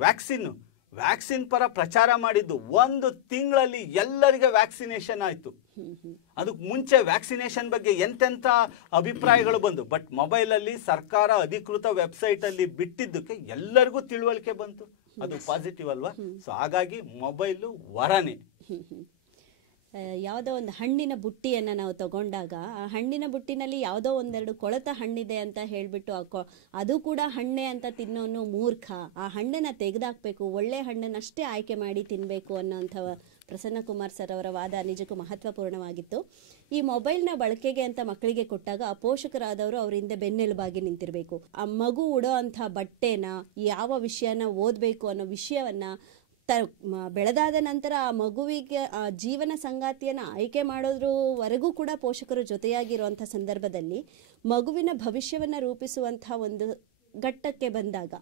ವ್ಯಾಕ್ಸಿನ್ ಪರ ಪ್ರಚಾರ ಮಾಡಿದ್ದು 1 ತಿಂಗಳಲ್ಲಿ ಎಲ್ಲರಿಗೆ ವ್ಯಾಕ್ಸಿನೇಷನ್ ಆಯ್ತು. ಅದಕ್ಕೆ ಮುಂಚೆ ವ್ಯಾಕ್ಸಿನೇಷನ್ ಬಗ್ಗೆ ಎಂತೆಂತ ಅಭಿಪ್ರಾಯಗಳು ಬಂದು, ಬಟ್ ಮೊಬೈಲಲ್ಲಿ ಸರ್ಕಾರ ಅಧಿಕೃತ ವೆಬ್ಸೈಟ್ ಅಲ್ಲಿ ಬಿಟ್ಟಿದ್ದಕ್ಕೆ ಎಲ್ಲರಿಗೂ ತಿಳುವಳಿಕೆ ಬಂತು. ಅದು ಪಾಸಿಟಿವ್ ಅಲ್ವಾ? ಸೊ ಹಾಗಾಗಿ ಮೊಬೈಲು ವರನೇ. ಯಾವುದೋ ಒಂದು ಹಣ್ಣಿನ ಬುಟ್ಟಿಯನ್ನು ನಾವು ತಗೊಂಡಾಗ ಆ ಹಣ್ಣಿನ ಬುಟ್ಟಿನಲ್ಲಿ ಯಾವುದೋ ಒಂದೆರಡು ಕೊಳೆತ ಹಣ್ಣಿದೆ ಅಂತ ಹೇಳಿಬಿಟ್ಟು ಅದು ಕೂಡ ಹಣ್ಣೆ ಅಂತ ತಿನ್ನೋನು ಮೂರ್ಖ. ಆ ಹಣ್ಣನ್ನು ತೆಗೆದಾಕಬೇಕು, ಒಳ್ಳೆ ಹಣ್ಣನ್ನಷ್ಟೇ ಆಯ್ಕೆ ಮಾಡಿ ತಿನ್ನಬೇಕು ಅನ್ನೋಂಥ ಪ್ರಸನ್ನ ಕುಮಾರ್ ಸರ್ ಅವರ ವಾದ ನಿಜಕ್ಕೂ ಮಹತ್ವಪೂರ್ಣವಾಗಿತ್ತು. ಈ ಮೊಬೈಲ್ನ ಬಳಕೆಗೆ ಅಂತ ಮಕ್ಕಳಿಗೆ ಕೊಟ್ಟಾಗ ಆ ಪೋಷಕರಾದವರು ಅವ್ರ ಹಿಂದೆ ಬೆನ್ನೆಲುಬಾಗಿ ನಿಂತಿರಬೇಕು. ಆ ಮಗು ಉಡೋ ಅಂಥ ಬಟ್ಟೆನ, ಯಾವ ವಿಷಯನ ಓದಬೇಕು ಅನ್ನೋ ವಿಷಯವನ್ನು ಬೆಳೆದಾದ ನಂತರ ಆ ಮಗುವಿಗೆ ಆ ಜೀವನ ಸಂಗಾತಿಯನ್ನು ಆಯ್ಕೆ ಮಾಡೋದ್ರವರೆಗೂ ಕೂಡ ಪೋಷಕರು ಜೊತೆಯಾಗಿರುವಂಥ ಸಂದರ್ಭದಲ್ಲಿ ಮಗುವಿನ ಭವಿಷ್ಯವನ್ನು ರೂಪಿಸುವಂಥ ಒಂದು ಘಟ್ಟಕ್ಕೆ ಬಂದಾಗ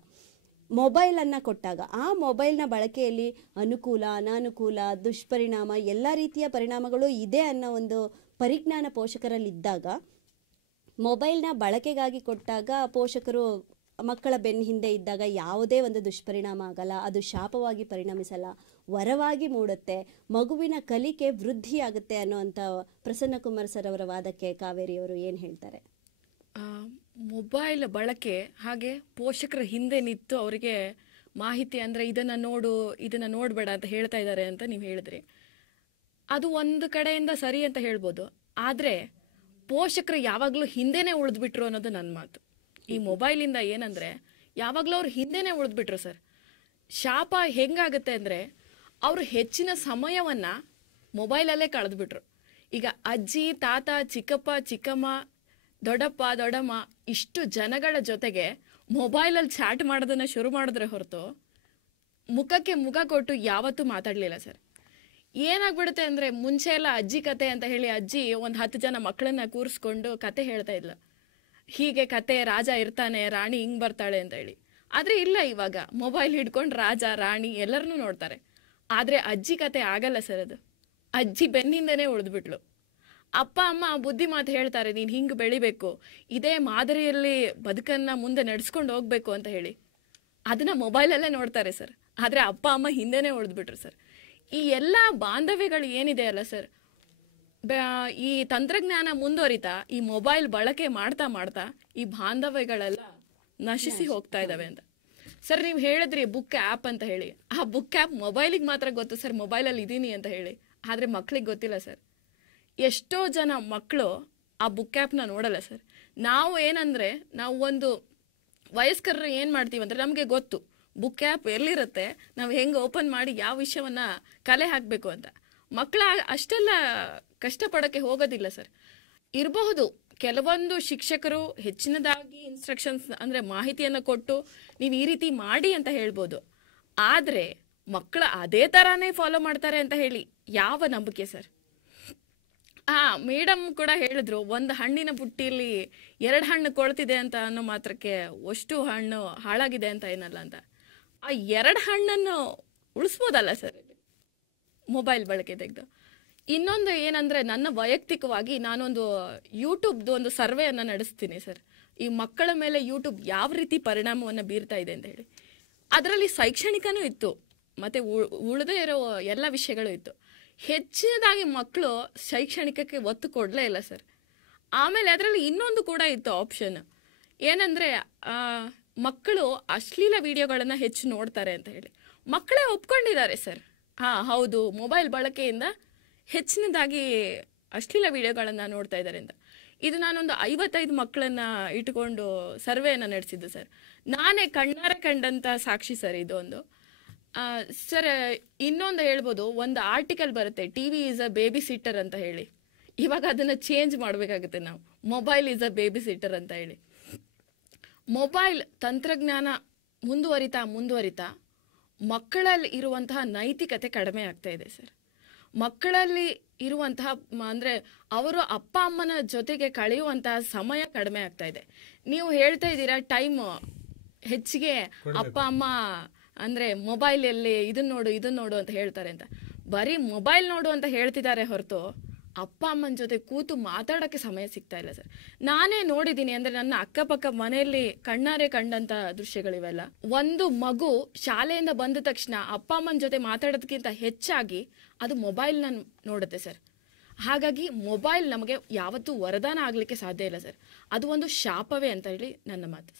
ಮೊಬೈಲನ್ನು ಕೊಟ್ಟಾಗ ಆ ಮೊಬೈಲ್ನ ಬಳಕೆಯಲ್ಲಿ ಅನುಕೂಲ, ಅನಾನುಕೂಲ, ದುಷ್ಪರಿಣಾಮ ಎಲ್ಲ ರೀತಿಯ ಪರಿಣಾಮಗಳು ಇದೆ ಅನ್ನೋ ಒಂದು ಪರಿಜ್ಞಾನ ಪೋಷಕರಲ್ಲಿದ್ದಾಗ ಮೊಬೈಲ್ನ ಬಳಕೆಗಾಗಿ ಕೊಟ್ಟಾಗ ಪೋಷಕರು ಮಕ್ಕಳ ಬೆನ್ನ ಹಿಂದೆ ಇದ್ದಾಗ ಯಾವುದೇ ಒಂದು ದುಷ್ಪರಿಣಾಮ ಆಗಲ್ಲ. ಅದು ಶಾಪವಾಗಿ ಪರಿಣಮಿಸಲ್ಲ, ವರವಾಗಿ ಮೂಡುತ್ತೆ, ಮಗುವಿನ ಕಲಿಕೆ ವೃದ್ಧಿಯಾಗುತ್ತೆ ಅನ್ನೋಂಥ ಪ್ರಸನ್ನ ಕುಮಾರ್ ಸರ್ ಅವರ ವಾದಕ್ಕೆ ಕಾವೇರಿಯವರು ಏನು ಹೇಳ್ತಾರೆ? ಮೊಬೈಲ್ ಬಳಕೆ ಹಾಗೆ ಪೋಷಕರ ಹಿಂದೆ ನಿಂತು ಅವರಿಗೆ ಮಾಹಿತಿ ಅಂದರೆ ಇದನ್ನು ನೋಡು, ಇದನ್ನು ನೋಡಬೇಡ ಅಂತ ಹೇಳ್ತಾ ಇದ್ದಾರೆ ಅಂತ ನೀವು ಹೇಳಿದ್ರಿ. ಅದು ಒಂದು ಕಡೆಯಿಂದ ಸರಿ ಅಂತ ಹೇಳ್ಬೋದು. ಆದರೆ ಪೋಷಕರು ಯಾವಾಗಲೂ ಹಿಂದೆನೇ ಉಳಿದ್ಬಿಟ್ರು ಅನ್ನೋದು ನನ್ನ ಮಾತು. ಈ ಮೊಬೈಲಿಂದ ಏನಂದರೆ ಯಾವಾಗಲೂ ಅವ್ರು ಹಿಂದೆನೇ ಉಳಿದ್ಬಿಟ್ರು ಸರ್. ಶಾಪ ಹೆಂಗಾಗುತ್ತೆ ಅಂದರೆ ಅವರು ಹೆಚ್ಚಿನ ಸಮಯವನ್ನು ಮೊಬೈಲಲ್ಲೇ ಕಳೆದ್ಬಿಟ್ರು. ಈಗ ಅಜ್ಜಿ, ತಾತ, ಚಿಕ್ಕಪ್ಪ, ಚಿಕ್ಕಮ್ಮ, ದೊಡ್ಡಪ್ಪ, ದೊಡ್ಡಮ್ಮ ಇಷ್ಟು ಜನಗಳ ಜೊತೆಗೆ ಮೊಬೈಲಲ್ಲಿ ಚಾಟ್ ಮಾಡೋದನ್ನು ಶುರು ಮಾಡಿದ್ರೆ ಹೊರತು ಮುಖಕ್ಕೆ ಮುಖ ಕೊಟ್ಟು ಯಾವತ್ತೂ ಮಾತಾಡಲಿಲ್ಲ ಸರ್. ಏನಾಗ್ಬಿಡುತ್ತೆ ಅಂದರೆ ಮುಂಚೆ ಎಲ್ಲ ಅಜ್ಜಿ ಕತೆ ಅಂತ ಹೇಳಿ ಅಜ್ಜಿ ಒಂದು 10 ಜನ ಮಕ್ಕಳನ್ನ ಕೂರಿಸ್ಕೊಂಡು ಕತೆ ಹೇಳ್ತಾ ಇದ್ಲು. ಹೀಗೆ ಕತೆ, ರಾಜ ಇರ್ತಾನೆ, ರಾಣಿ ಹಿಂಗೆ ಬರ್ತಾಳೆ ಅಂತ ಹೇಳಿ. ಆದರೆ ಇಲ್ಲ, ಇವಾಗ ಮೊಬೈಲ್ ಹಿಡ್ಕೊಂಡು ರಾಜ, ರಾಣಿ ಎಲ್ಲರನ್ನೂ ನೋಡ್ತಾರೆ. ಆದರೆ ಅಜ್ಜಿ ಕತೆ ಆಗಲ್ಲ ಸರ್. ಅದು ಅಜ್ಜಿ ಬೆನ್ನಿಂದನೇ ಉಳಿದ್ಬಿಟ್ಲು. ಅಪ್ಪ ಅಮ್ಮ ಬುದ್ಧಿ ಮಾತು ಹೇಳ್ತಾರೆ, ನೀನು ಹಿಂಗೆ ಬೆಳಿಬೇಕು, ಇದೇ ಮಾದರಿಯಲ್ಲಿ ಬದುಕನ್ನು ಮುಂದೆ ನಡೆಸ್ಕೊಂಡು ಹೋಗ್ಬೇಕು ಅಂತ ಹೇಳಿ. ಅದನ್ನು ಮೊಬೈಲಲ್ಲೇ ನೋಡ್ತಾರೆ ಸರ್. ಆದರೆ ಅಪ್ಪ ಅಮ್ಮ ಹಿಂದೆನೇ ಉಳಿದ್ಬಿಟ್ರು ಸರ್. ಈ ಎಲ್ಲ ಬಾಂಧವ್ಯಗಳು ಏನಿದೆ ಅಲ್ಲ ಸರ್, ಈ ತಂತ್ರಜ್ಞಾನ ಮುಂದುವರಿತಾ ಈ ಮೊಬೈಲ್ ಬಳಕೆ ಮಾಡ್ತಾ ಮಾಡ್ತಾ ಈ ಬಾಂಧವ್ಯಗಳೆಲ್ಲ ನಶಿಸಿ ಹೋಗ್ತಾ ಇದ್ದಾವೆ ಅಂತ ಸರ್. ನೀವು ಹೇಳಿದ್ರಿ ಬುಕ್ ಆ್ಯಪ್ ಅಂತ ಹೇಳಿ. ಆ ಬುಕ್ ಆ್ಯಪ್ ಮೊಬೈಲಿಗೆ ಮಾತ್ರ ಗೊತ್ತು ಸರ್, ಮೊಬೈಲಲ್ಲಿ ಇದ್ದೀನಿ ಅಂತ ಹೇಳಿ. ಆದರೆ ಮಕ್ಳಿಗೆ ಗೊತ್ತಿಲ್ಲ ಸರ್. ಎಷ್ಟೋ ಜನ ಮಕ್ಕಳು ಆ ಬುಕ್ ಆ್ಯಪ್ನ ನೋಡಲ್ಲ ಸರ್. ನಾವು ಏನಂದರೆ, ನಾವು ಒಂದು ವಯಸ್ಕರರು ಏನು ಮಾಡ್ತೀವಿ ಅಂದರೆ ನಮಗೆ ಗೊತ್ತು ಬುಕ್ ಆ್ಯಪ್ ಎಲ್ಲಿರುತ್ತೆ, ನಾವು ಹೆಂಗೆ ಓಪನ್ ಮಾಡಿ ಯಾವ ವಿಷಯವನ್ನು ಕಲೆ ಹಾಕಬೇಕು ಅಂತ. ಮಕ್ಕಳ ಅಷ್ಟೆಲ್ಲ ಕಷ್ಟಪಡೋಕ್ಕೆ ಹೋಗೋದಿಲ್ಲ ಸರ್. ಇರಬಹುದು ಕೆಲವೊಂದು ಶಿಕ್ಷಕರು ಹೆಚ್ಚಿನದಾಗಿ ಇನ್ಸ್ಟ್ರಕ್ಷನ್ಸ್ ಅಂದರೆ ಮಾಹಿತಿಯನ್ನು ಕೊಟ್ಟು ನೀವು ಈ ರೀತಿ ಮಾಡಿ ಅಂತ ಹೇಳ್ಬೋದು. ಆದರೆ ಮಕ್ಕಳು ಅದೇ ಥರನೇ ಫಾಲೋ ಮಾಡ್ತಾರೆ ಅಂತ ಹೇಳಿ ಯಾವ ನಂಬಿಕೆ ಸರ್? ಮೇಡಮ್ ಕೂಡ ಹೇಳಿದ್ರು, ಒಂದು ಹಣ್ಣಿನ ಬುಟ್ಟಿಯಲ್ಲಿ 2 ಹಣ್ಣು ಕೊಳ್ತಿದೆ ಅಂತ ಅನ್ನೋ ಮಾತ್ರಕ್ಕೆ ಅಷ್ಟು ಹಣ್ಣು ಹಾಳಾಗಿದೆ ಅಂತ ಏನಲ್ಲ ಅಂತ. ಆ 2 ಹಣ್ಣನ್ನು ಉಳಿಸ್ಬೋದಲ್ಲ ಸರ್ ಮೊಬೈಲ್ ಬಳಕೆ ತೆಗೆದು. ಇನ್ನೊಂದು ಏನಂದರೆ, ನನ್ನ ವೈಯಕ್ತಿಕವಾಗಿ ನಾನೊಂದು ಯೂಟ್ಯೂಬ್ದು ಒಂದು ಸರ್ವೆಯನ್ನು ನಡೆಸ್ತೀನಿ ಸರ್. ಈ ಮಕ್ಕಳ ಮೇಲೆ ಯೂಟ್ಯೂಬ್ ಯಾವ ರೀತಿ ಪರಿಣಾಮವನ್ನು ಬೀರ್ತಾ ಇದೆ ಅಂತ ಹೇಳಿ. ಅದರಲ್ಲಿ ಶೈಕ್ಷಣಿಕನೂ ಇತ್ತು ಮತ್ತು ಉಳಿದೇ ಇರೋ ಎಲ್ಲ ವಿಷಯಗಳು ಇತ್ತು. ಹೆಚ್ಚಿನದಾಗಿ ಮಕ್ಕಳು ಶೈಕ್ಷಣಿಕಕ್ಕೆ ಒತ್ತು ಕೊಡಲೇ ಇಲ್ಲ ಸರ್. ಆಮೇಲೆ ಅದರಲ್ಲಿ ಇನ್ನೊಂದು ಕೂಡ ಇತ್ತು ಆಪ್ಷನ್, ಏನಂದರೆ ಮಕ್ಕಳು ಅಶ್ಲೀಲ ವಿಡಿಯೋಗಳನ್ನ ಹೆಚ್ಚು ನೋಡ್ತಾರೆ ಅಂತ ಹೇಳಿ ಮಕ್ಕಳೇ ಒಪ್ಕೊಂಡಿದ್ದಾರೆ ಸರ್. ಹೌದು, ಮೊಬೈಲ್ ಬಳಕೆಯಿಂದ ಹೆಚ್ಚಿನದಾಗಿ ಅಶ್ಲೀಲ ವಿಡಿಯೋಗಳನ್ನ ನೋಡ್ತಾ ಇದ್ದಾರೆ ಅಂತ. ಇದು ನಾನೊಂದು 55 ಮಕ್ಕಳನ್ನ ಇಟ್ಟುಕೊಂಡು ಸರ್ವೆಯನ್ನು ನಡೆಸಿದ್ದು ಸರ್. ನಾನೇ ಕಣ್ಣಾರೆ ಕಂಡಂತ ಸಾಕ್ಷಿ ಸರ್ ಇದೊಂದು. ಸರ್, ಇನ್ನೊಂದು ಹೇಳ್ಬೋದು, ಒಂದು ಆರ್ಟಿಕಲ್ ಬರುತ್ತೆ, TV is a baby sitter ಅಂತ ಹೇಳಿ. ಇವಾಗ ಅದನ್ನ ಚೇಂಜ್ ಮಾಡಬೇಕಾಗುತ್ತೆ ನಾವು, mobile is a baby sitter ಅಂತ ಹೇಳಿ. ಮೊಬೈಲ್ ತಂತ್ರಜ್ಞಾನ ಮುಂದುವರಿತಾ ಮಕ್ಕಳಲ್ಲಿ ಇರುವಂತಹ ನೈತಿಕತೆ ಕಡಿಮೆ ಆಗ್ತಾ ಇದೆ ಸರ್. ಮಕ್ಕಳಲ್ಲಿ ಇರುವಂತಹ ಅಂದ್ರೆ ಅವರು ಅಪ್ಪ ಅಮ್ಮನ ಜೊತೆಗೆ ಕಳೆಯುವಂತಹ ಸಮಯ ಕಡಿಮೆ ಆಗ್ತಾ ಇದೆ. ನೀವು ಹೇಳ್ತಾ ಇದ್ದೀರಾ ಟೈಮ್ ಹೆಚ್ಚಿಗೆ ಅಪ್ಪ ಅಮ್ಮ ಅಂದ್ರೆ ಮೊಬೈಲಲ್ಲಿ ಇದನ್ನ ನೋಡು ಅಂತ ಹೇಳ್ತಾರೆ ಅಂತ. ಬರೀ ಮೊಬೈಲ್ ನೋಡು ಅಂತ ಹೇಳ್ತಿದ್ದಾರೆ ಹೊರತು ಅಪ್ಪ ಅಮ್ಮನ ಜೊತೆ ಕೂತು ಮಾತಾಡೋಕ್ಕೆ ಸಮಯ ಸಿಗ್ತಾ ಇಲ್ಲ ಸರ್. ನಾನೇ ನೋಡಿದ್ದೀನಿ, ಅಂದ್ರೆ ನನ್ನ ಅಕ್ಕಪಕ್ಕ ಮನೆಯಲ್ಲಿ ಕಣ್ಣಾರೆ ಕಂಡಂತ ದೃಶ್ಯಗಳಿವೆಲ್ಲ. ಒಂದು ಮಗು ಶಾಲೆಯಿಂದ ಬಂದ ತಕ್ಷಣ ಅಪ್ಪ ಅಮ್ಮನ ಜೊತೆ ಮಾತಾಡೋದಕ್ಕಿಂತ ಹೆಚ್ಚಾಗಿ ಅದು ಮೊಬೈಲ್ನ ನೋಡುತ್ತೆ ಸರ್. ಹಾಗಾಗಿ ಮೊಬೈಲ್ ನಮಗೆ ಯಾವತ್ತೂ ವರದಾನ ಆಗಲಿಕ್ಕೆ ಸಾಧ್ಯ ಇಲ್ಲ ಸರ್, ಅದು ಒಂದು ಶಾಪವೇ ಅಂತ ಹೇಳಿ ನನ್ನ ಮಾತು.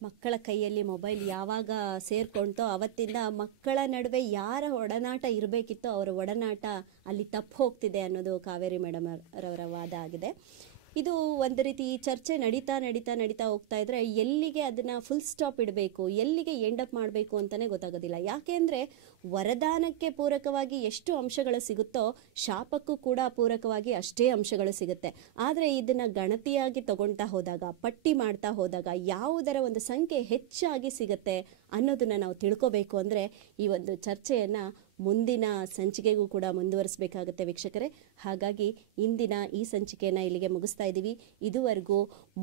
ಮಕ್ಕಳ ಕೈಯಲ್ಲಿ ಮೊಬೈಲ್ ಯಾವಾಗ ಸೇರ್ಕೊಂತೋ ಅವತ್ತಿಂದ ಮಕ್ಕಳ ನಡುವೆ ಯಾರ ಒಡನಾಟ ಇರಬೇಕಿತ್ತೋ ಅವರ ಒಡನಾಟ ಅಲ್ಲಿ ತಪ್ಪು ಹೋಗ್ತಿದೆ ಅನ್ನೋದು ಕಾವೇರಿ ಮೇಡಮ್ ರವರ ವಾದ ಆಗಿದೆ. ಇದು ಒಂದು ರೀತಿ ಚರ್ಚೆ ನಡೀತಾ ಹೋಗ್ತಾ ಇದ್ರೆ ಎಲ್ಲಿಗೆ ಅದನ್ನ ಫುಲ್ ಸ್ಟಾಪ್ ಇಡಬೇಕು, ಎಲ್ಲಿಗೆ ಎಂಡಪ್ ಮಾಡಬೇಕು ಅಂತಾನೆ ಗೊತ್ತಾಗೋದಿಲ್ಲ. ಯಾಕೆಂದ್ರೆ ವರದಾನಕ್ಕೆ ಪೂರಕವಾಗಿ ಎಷ್ಟು ಅಂಶಗಳು ಸಿಗುತ್ತೋ ಶಾಪಕ್ಕೂ ಕೂಡ ಪೂರಕವಾಗಿ ಅಷ್ಟೇ ಅಂಶಗಳು ಸಿಗುತ್ತೆ. ಆದರೆ ಇದನ್ನ ಗಣತಿಯಾಗಿ ತಗೊಳ್ತಾ ಹೋದಾಗ, ಪಟ್ಟಿ ಮಾಡ್ತಾ ಹೋದಾಗ ಯಾವುದರ ಒಂದು ಸಂಖ್ಯೆ ಹೆಚ್ಚಾಗಿ ಸಿಗುತ್ತೆ ಅನ್ನೋದನ್ನ ನಾವು ತಿಳ್ಕೋಬೇಕು ಅಂದರೆ ಈ ಒಂದು ಚರ್ಚೆಯನ್ನ ಮುಂದಿನ ಸಂಚಿಕೆಗೂ ಕೂಡ ಮುಂದುವರಿಸಬೇಕಾಗುತ್ತೆ ವೀಕ್ಷಕರೇ. ಹಾಗಾಗಿ ಇಂದಿನ ಈ ಸಂಚಿಕೆಯನ್ನು ಇಲ್ಲಿಗೆ ಮುಗಿಸ್ತಾ ಇದ್ದೀವಿ. ಇದುವರೆಗೂ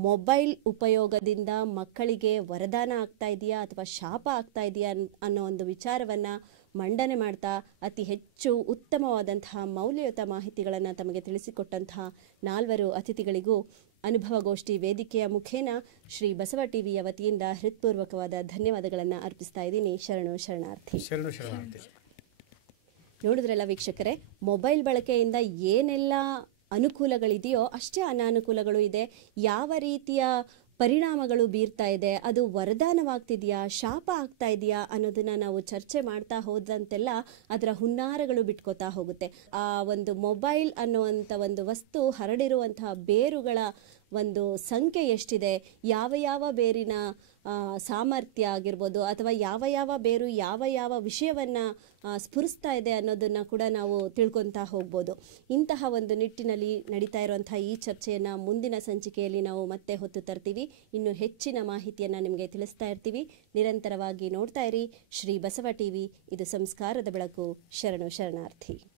ಮೊಬೈಲ್ ಉಪಯೋಗದಿಂದ ಮಕ್ಕಳಿಗೆ ವರದಾನ ಆಗ್ತಾ ಇದೆಯಾ ಅಥವಾ ಶಾಪ ಆಗ್ತಾ ಇದೆಯಾ ಅನ್ನೋ ಒಂದು ವಿಚಾರವನ್ನು ಮಂಡನೆ ಮಾಡ್ತಾ ಅತಿ ಹೆಚ್ಚು ಉತ್ತಮವಾದಂತಹ ಮೌಲ್ಯಯುತ ಮಾಹಿತಿಗಳನ್ನು ತಮಗೆ ತಿಳಿಸಿಕೊಟ್ಟಂತಹ 4 ಅತಿಥಿಗಳಿಗೂ ಅನುಭವಗೋಷ್ಠಿ ವೇದಿಕೆಯ ಮುಖೇನ ಶ್ರೀ ಬಸವ ಟಿವಿಯ ವತಿಯಿಂದ ಹೃತ್ಪೂರ್ವಕವಾದ ಧನ್ಯವಾದಗಳನ್ನು ಅರ್ಪಿಸ್ತಾ ಇದ್ದೀನಿ. ಶರಣಾರ್ಥಿ. ನೋಡಿದ್ರಲ್ಲ ವೀಕ್ಷಕರೇ, ಮೊಬೈಲ್ ಬಳಕೆಯಿಂದ ಏನೆಲ್ಲ ಅನುಕೂಲಗಳಿದೆಯೋ ಅಷ್ಟೇ ಅನಾನುಕೂಲಗಳು ಇದೆ. ಯಾವ ರೀತಿಯ ಪರಿಣಾಮಗಳು ಬೀರ್ತಾ ಇದೆ, ಅದು ವರದಾನವಾಗ್ತಿದೆಯಾ, ಶಾಪ ಆಗ್ತಾ ಇದೆಯಾ ಅನ್ನೋದನ್ನ ನಾವು ಚರ್ಚೆ ಮಾಡ್ತಾ ಹೋದಂತೆಲ್ಲ ಅದರ ಹುನ್ನಾರಗಳು ಬಿಟ್ಕೋತಾ ಹೋಗುತ್ತೆ. ಆ ಒಂದು ಮೊಬೈಲ್ ಅನ್ನುವಂಥ ಒಂದು ವಸ್ತು ಹರಡಿರುವಂತಹ ಬೇರುಗಳ ಒಂದು ಸಂಖ್ಯೆ ಎಷ್ಟಿದೆ, ಯಾವ ಬೇರಿನ ಸಾಮರ್ಥ್ಯ ಆಗಿರ್ಬೋದು ಅಥವಾ ಯಾವ ಬೇರು ಯಾವ ವಿಷಯವನ್ನು ಸ್ಫುರಿಸ್ತಾ ಇದೆ ಅನ್ನೋದನ್ನು ಕೂಡ ನಾವು ತಿಳ್ಕೊತಾ ಹೋಗ್ಬೋದು. ಇಂತಹ ಒಂದು ನಿಟ್ಟಿನಲ್ಲಿ ನಡೀತಾ ಇರುವಂತಹ ಈ ಚರ್ಚೆಯನ್ನು ಮುಂದಿನ ಸಂಚಿಕೆಯಲ್ಲಿ ನಾವು ಮತ್ತೆ ಹೊತ್ತು ತರ್ತೀವಿ. ಇನ್ನು ಹೆಚ್ಚಿನ ಮಾಹಿತಿಯನ್ನು ನಿಮಗೆ ತಿಳಿಸ್ತಾ ಇರ್ತೀವಿ. ನಿರಂತರವಾಗಿ ನೋಡ್ತಾ ಇರಿ ಶ್ರೀ ಬಸವ ಟಿವಿ. ಇದು ಸಂಸ್ಕಾರದ ಬೆಳಕು. ಶರಣಾರ್ಥಿ.